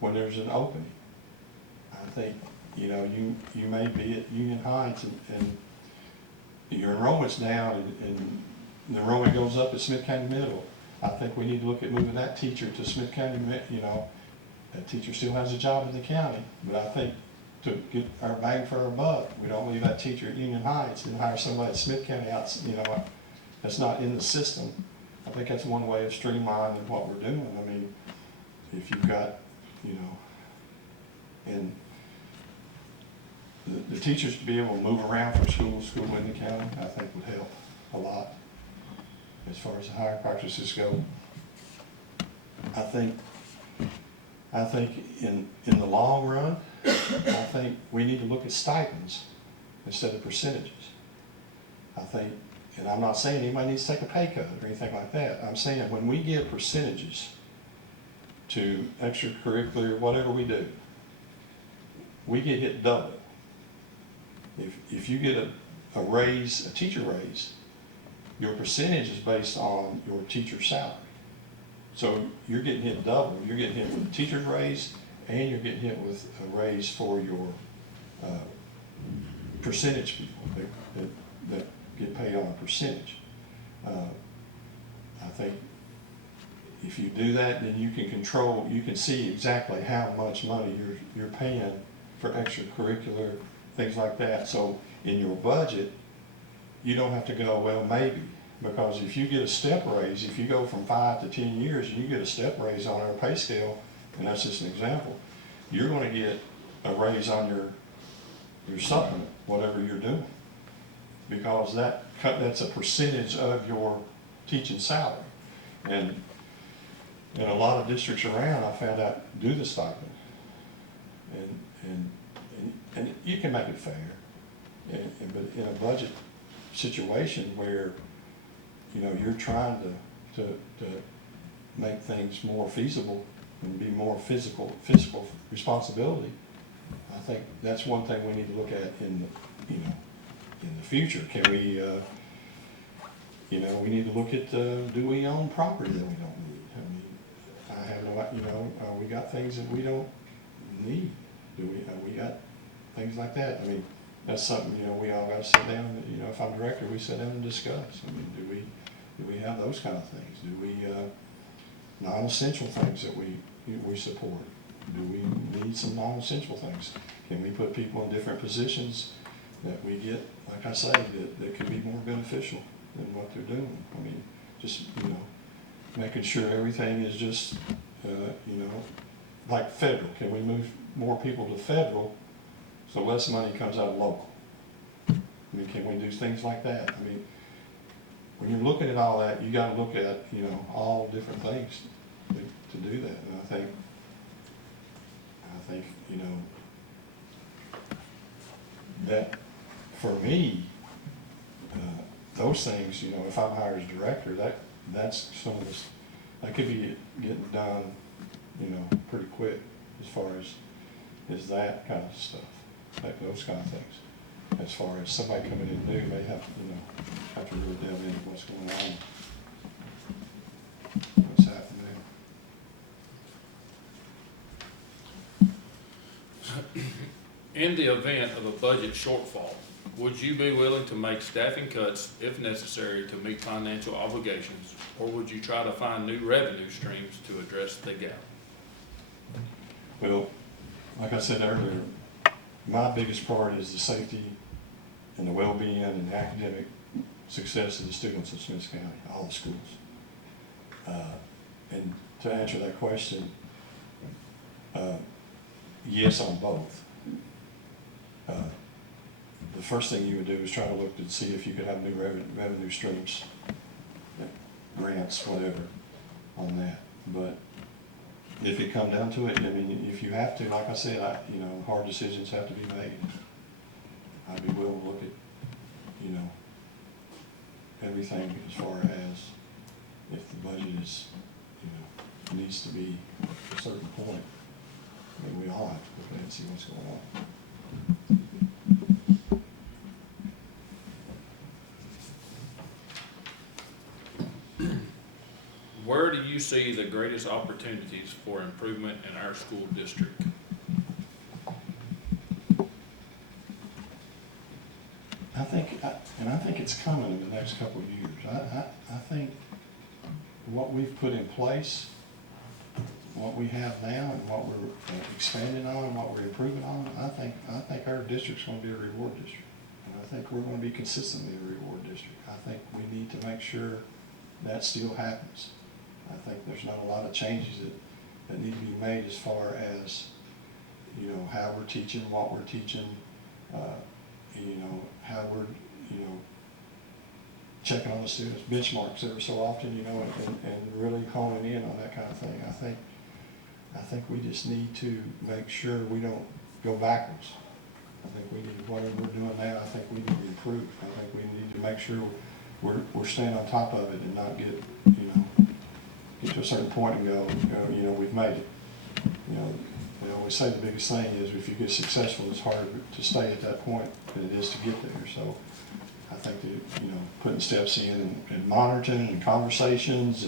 when there's an opening. I think, you know, you may be at Union Heights and your enrollment's down and the enrollment goes up at Smith County Middle. I think we need to look at moving that teacher to Smith County, you know, that teacher still has a job in the county, but I think to get our bang for our buck, we don't leave that teacher at Union Heights and hire somebody at Smith County out, you know, that's not in the system. I think that's one way of streamlining what we're doing. I mean, if you've got, you know, and the teachers to be able to move around from school to school in the county, I think would help a lot as far as the hiring practices go. I think in the long run, I think we need to look at stipends instead of percentages. I think, and I'm not saying anybody needs to take a pay cut or anything like that. I'm saying when we give percentages to extracurricular, whatever we do, we get hit double. If you get a raise, a teacher raise, your percentage is based on your teacher's salary. So you're getting hit double. You're getting hit with a teacher's raise and you're getting hit with a raise for your percentage people that get paid on a percentage. I think if you do that, then you can control, you can see exactly how much money you're paying for extracurricular, things like that. So in your budget, you don't have to go, well, maybe, because if you get a step raise, if you go from 5 to 10 years and you get a step raise on our pay scale, and that's just an example, you're going to get a raise on your supplement, whatever you're doing, because that's a percentage of your teaching salary. And in a lot of districts around, I found out, do the stipend. And you can make it fair, but in a budget situation where, you know, you're trying to make things more feasible and be more fiscal responsibility, I think that's one thing we need to look at in the future. Can we, we need to look at, do we own property that we don't need? I mean, I have no, we got things that we don't need. Do we got things like that? I mean, that's something, we all got to sit down, if I'm director, we sit down and discuss. I mean, do we have those kind of things? Do we, non-essential things that we support? Do we need some non-essential things? Can we put people in different positions that we get, like I say, that can be more beneficial than what they're doing? I mean, just, making sure everything is just, like federal. Can we move more people to federal so less money comes out of local? I mean, can we do things like that? I mean, when you're looking at all that, you got to look at, all different things to do that. And I think, that for me, those things, if I'm hired as director, that's some of this, that could be getting done, pretty quick as far as that kind of stuff, like those kind of things. As far as somebody coming in new, they have to really delve into what's going on, what's happening there. In the event of a budget shortfall, would you be willing to make staffing cuts if necessary to meet financial obligations, or would you try to find new revenue streams to address the gap? Well, like I said earlier, my biggest priority is the safety and the well-being and the academic success of the students of Smith County, all the schools. And to answer that question, yes on both. The first thing you would do is try to look to see if you could have new revenue streams, grants, whatever, on that. But if it come down to it, I mean, if you have to, like I said, hard decisions have to be made. I'd be willing to look at, everything as far as if the budget is, needs to be a certain point. I mean, we all have to look at it and see what's going on. Where do you see the greatest opportunities for improvement in our school district? I think it's coming in the next couple of years. I think what we've put in place, what we have now, and what we're expanding on, and what we're improving on, I think our district's gonna be a reward district. And I think we're gonna be consistently a reward district. I think we need to make sure that still happens. I think there's not a lot of changes that need to be made as far as, you know, how we're teaching, what we're teaching, you know, how we're, you know, checking on the students, benchmarks every so often, you know, and really honing in on that kind of thing. I think we just need to make sure we don't go backwards. I think we need, whatever we're doing now, I think we need to improve. I think we need to make sure we're staying on top of it and not get, you know, get to a certain point and go, you know, we've made it. You know, they always say the biggest thing is if you get successful, it's harder to stay at that point than it is to get there. So I think that, you know, putting steps in and monitoring and conversations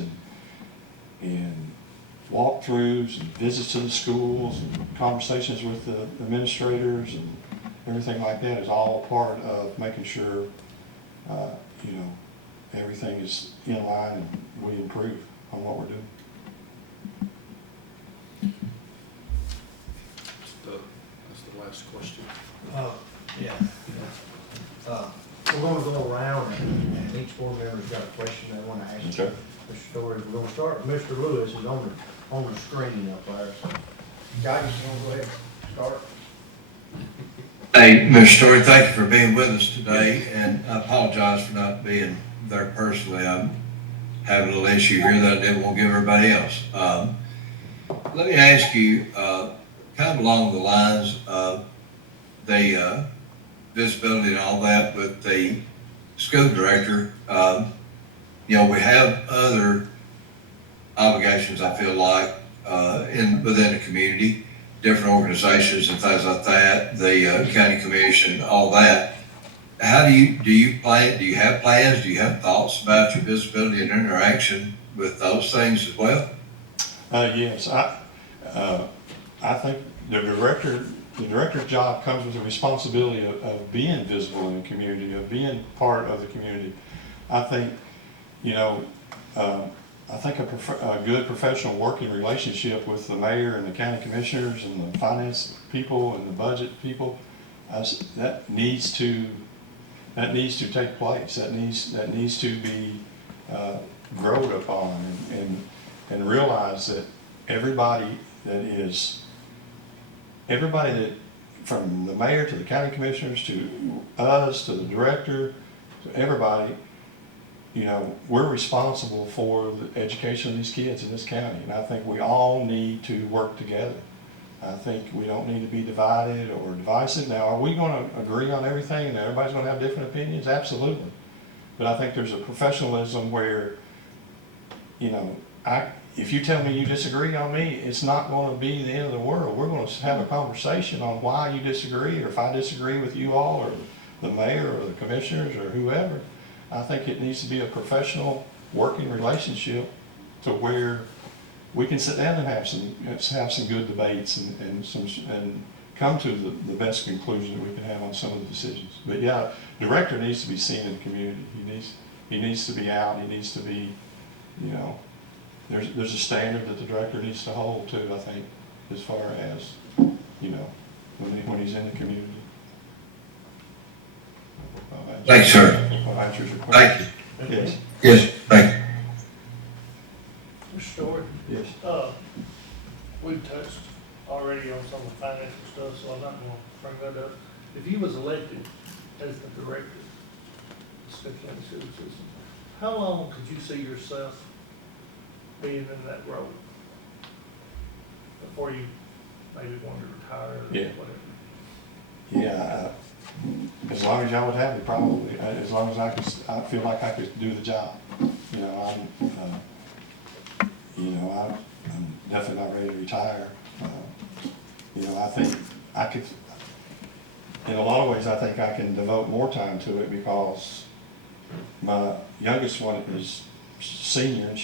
and walkthroughs and visits to the schools and conversations with the administrators and everything like that is all part of making sure, you know, everything is in line and we improve on what we're doing. That's the last question. Yeah. We're gonna go around and each board member's got a question they wanna ask. Okay. Mr. Story, we're gonna start, Mr. Lewis is on the screen up there, so. Guys, you wanna go ahead and start? Hey, Mr. Story, thank you for being with us today, and I apologize for not being there personally. I'm having a little issue here that I didn't want to give everybody else. Let me ask you, kind of along the lines of the visibility and all that with the school director, you know, we have other obligations, I feel like, within the community, different organizations and things like that, the county commission, all that. How do you have plans, do you have thoughts about your visibility and interaction with those things as well? Yes, I think the director's job comes with the responsibility of being visible in the community, of being part of the community. I think, you know, I think a good professional working relationship with the mayor and the county commissioners and the finance people and the budget people, that needs to take place. That needs to be grown upon and realize that everybody that from the mayor to the county commissioners to us to the director to everybody, you know, we're responsible for the education of these kids in this county, and I think we all need to work together. I think we don't need to be divided or divisive. Now, are we going to agree on everything and everybody's going to have different opinions? Absolutely. But I think there's a professionalism where, you know, if you tell me you disagree on me, it's not going to be the end of the world. We're going to have a conversation on why you disagree, or if I disagree with you all or the mayor or the commissioners or whoever. I think it needs to be a professional working relationship to where we can sit down and have some good debates and come to the best conclusion that we can have on some of the decisions. But yeah, director needs to be seen in the community. He needs to be out. He needs to be, you know, there's a standard that the director needs to hold too, I think, as far as, you know, when he's in the community. Thanks, sir. Answers your question. Thank you. Yes. Yes, thank you. Mr. Story, Yes. we've touched already on some of the financial stuff, so I'm not gonna bring that up. If you was elected as the director of Smith County School System, how long could you see yourself being in that role? Before you maybe wanted to retire or Yeah. whatever? Yeah, as long as y'all would have me, probably, as long as I feel like I could do the job. You know, I'm definitely not ready to retire. You know, I think I could, in a lot of ways, I think I can devote more time to it because my youngest one is senior and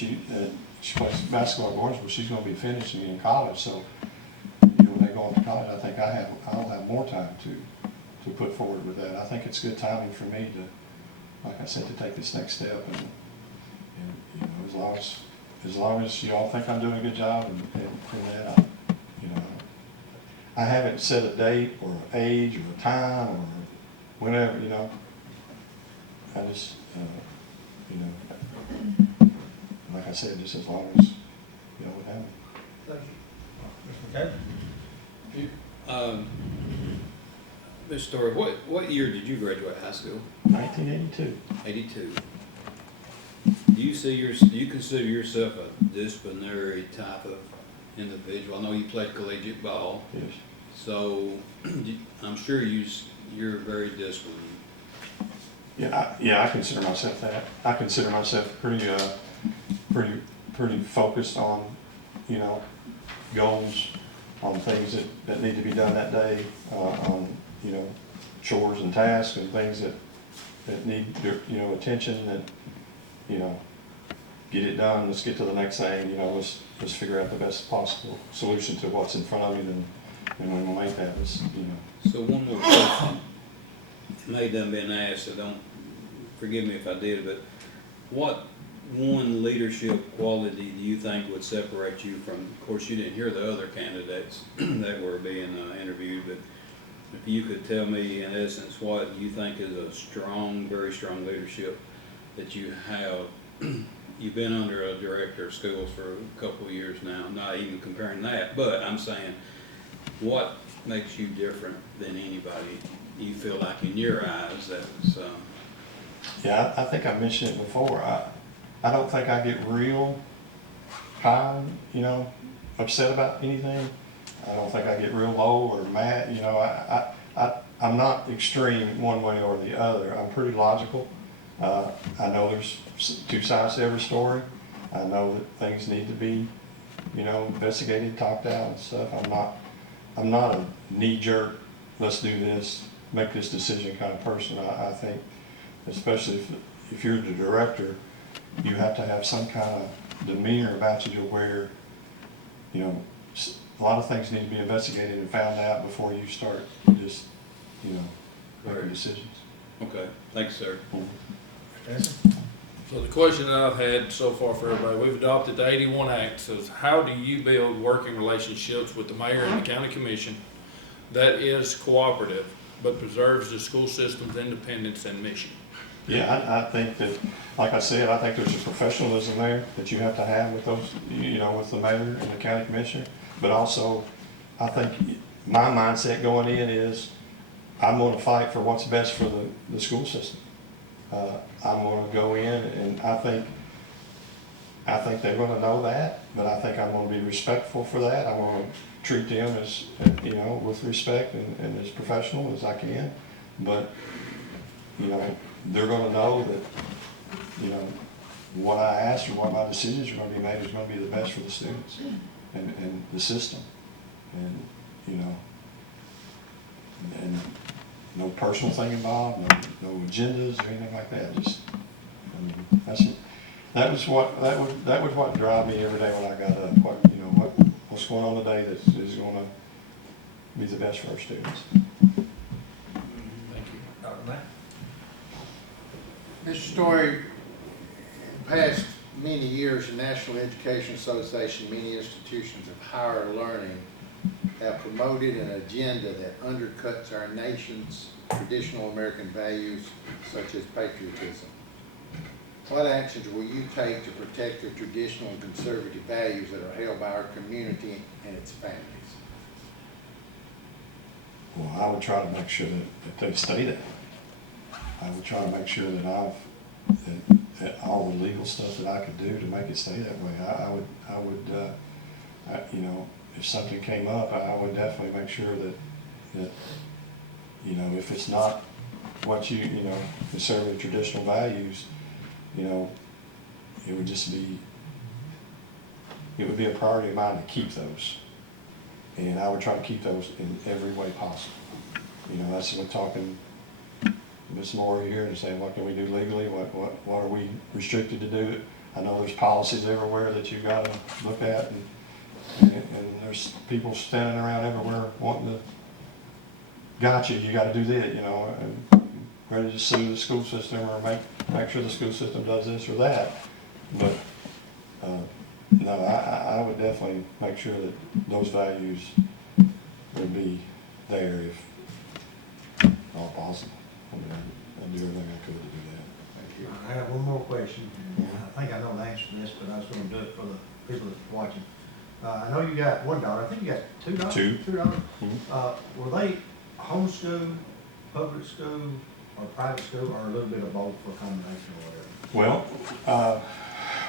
she plays basketball at Gordonsville, she's gonna be finishing in college, so, you know, when they go off to college, I think I'll have more time to put forward with that. I think it's good timing for me to, like I said, to take this next step, and you know, as long as y'all think I'm doing a good job and that, you know, I haven't set a date or an age or a time or whenever, you know. I just, you know, like I said, just as long as y'all would have me. Thank you. Mr. McCoy? Mr. Story, what year did you graduate high school? 1982. 82. Do you consider yourself a disciplinary type of individual? I know you played collegiate ball, Yes. so I'm sure you're very disciplined. Yeah, I consider myself that. I consider myself pretty focused on, you know, goals, on things that need to be done that day, on, you know, chores and tasks and things that need, you know, attention, that, you know, get it done, let's get to the next thing, you know, let's figure out the best possible solution to what's in front of me, and when we make that, it's, you know. So one more question. It may have done been asked, so don't forgive me if I did, but what one leadership quality do you think would separate you from, of course, you didn't hear the other candidates that were being interviewed, but if you could tell me in essence what you think is a strong, very strong leadership that you have. You've been under a director of schools for a couple of years now, not even comparing that, but I'm saying, what makes you different than anybody you feel like in your eyes that was, Yeah, I think I mentioned it before. I don't think I get real high, you know, upset about anything. I don't think I get real low or mad, you know. I'm not extreme one way or the other. I'm pretty logical. I know there's two sides to every story. I know that things need to be, you know, investigated, talked out and stuff. I'm not a knee-jerk, let's do this, make this decision kind of person. I think, especially if you're the director, you have to have some kind of demeanor about you to where, you know, a lot of things need to be investigated and found out before you start just, you know, making decisions. okay, thanks, sir. So the question that I've had so far for everybody, we've adopted the 81 Act, says how do you build working relationships with the mayor and the county commission that is cooperative but preserves the school system's independence and mission? Yeah, I think that, like I said, I think there's a professionalism there that you have to have with those, you know, with the mayor and the county commissioner. But also, I think my mindset going in is I'm going to fight for what's best for the school system. I'm going to go in, and I think they're going to know that, but I think I'm going to be respectful for that. I'm going to treat them as, you know, with respect and as professional as I can. But, you know, they're going to know that, you know, what I asked or what my decisions are going to be made is going to be the best for the students and the system. And, you know, and no personal thing involved, no agendas or anything like that. Just, I mean, that was what drive me every day when I got up. What, you know, what's going on today that is going to be the best for our students. Thank you. Dr. Mack? Mr. Story, in the past many years, the National Education Association, many institutions of higher learning have promoted an agenda that undercuts our nation's traditional American values, such as patriotism. What actions will you take to protect the traditional and conservative values that are held by our community and its families? Well, I would try to make sure that they stay that way. I would try to make sure that that all the legal stuff that I could do to make it stay that way. I would, you know, if something came up, I would definitely make sure that, you know, if it's not what you know, conservative traditional values, you know, it would be a priority of mine to keep those. And I would try to keep those in every way possible. You know, that's what talking Ms. Moore here and saying, what can we do legally? What are we restricted to do I know there's policies everywhere that you gotta look at, and there's people standing around everywhere wanting to, gotcha, you gotta do that, you know, and ready to sue the school system or make sure the school system does this or that. But, no, I would definitely make sure that those values would be there if all possible. I mean, I'd do everything I could to do that. I have one more question. I think I know the answer to this, but I was gonna do it for the people that's watching. I know you got one daughter, I think you got two daughters? Two. Two daughters? Mhm. Were they homeschool, public school, or private school, or a little bit of both, or combination or whatever? Well,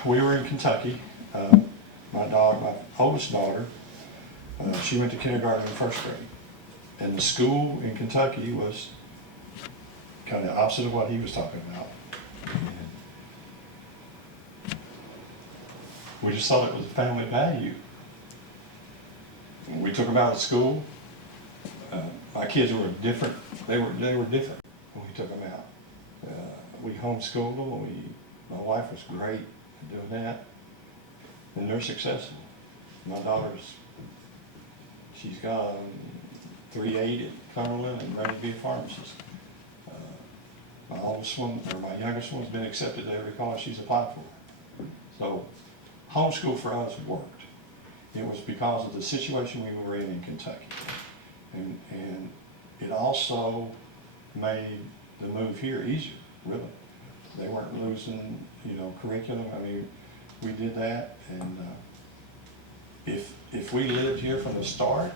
we were in Kentucky. My oldest daughter, she went to kindergarten and first grade. And the school in Kentucky was kind of opposite of what he was talking about. And we just thought it was a family value. When we took them out of school, my kids were different. They were different when we took them out. We homeschooled them. My wife was great at doing that, and they're successful. My daughter's, she's got 3.8 at Cumberland and ready to be a pharmacist. My oldest one, or my youngest one's been accepted to every college she's applied for. So homeschool for us worked. It was because of the situation we were in Kentucky. And it also made the move here easier, really. They weren't losing, curriculum. I mean, we did that, and if we lived here from the start,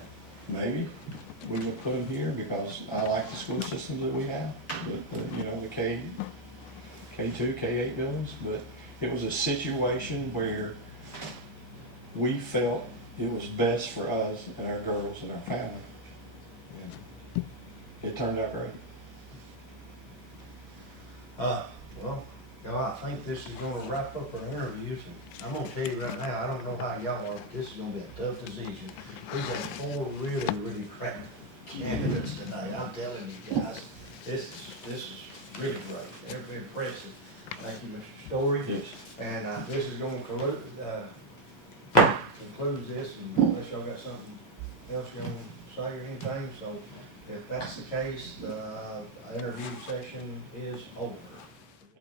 maybe we would put them here because I like the school systems that we have, the K2, K8 buildings. But it was a situation where we felt it was best for us and our girls and our family. And it turned out great. Well, I think this is gonna wrap up our interviews, and I'm gonna tell you right now, I don't know how y'all are, but this is gonna be a tough decision. We got 4 really, really crap candidates tonight, I'm telling you guys, this is really great, very impressive. Thank you, Mr. Story. Yes. And, this is gonna conclude this, and unless y'all got something else you wanna say or anything, so if that's the case, the interview session is over.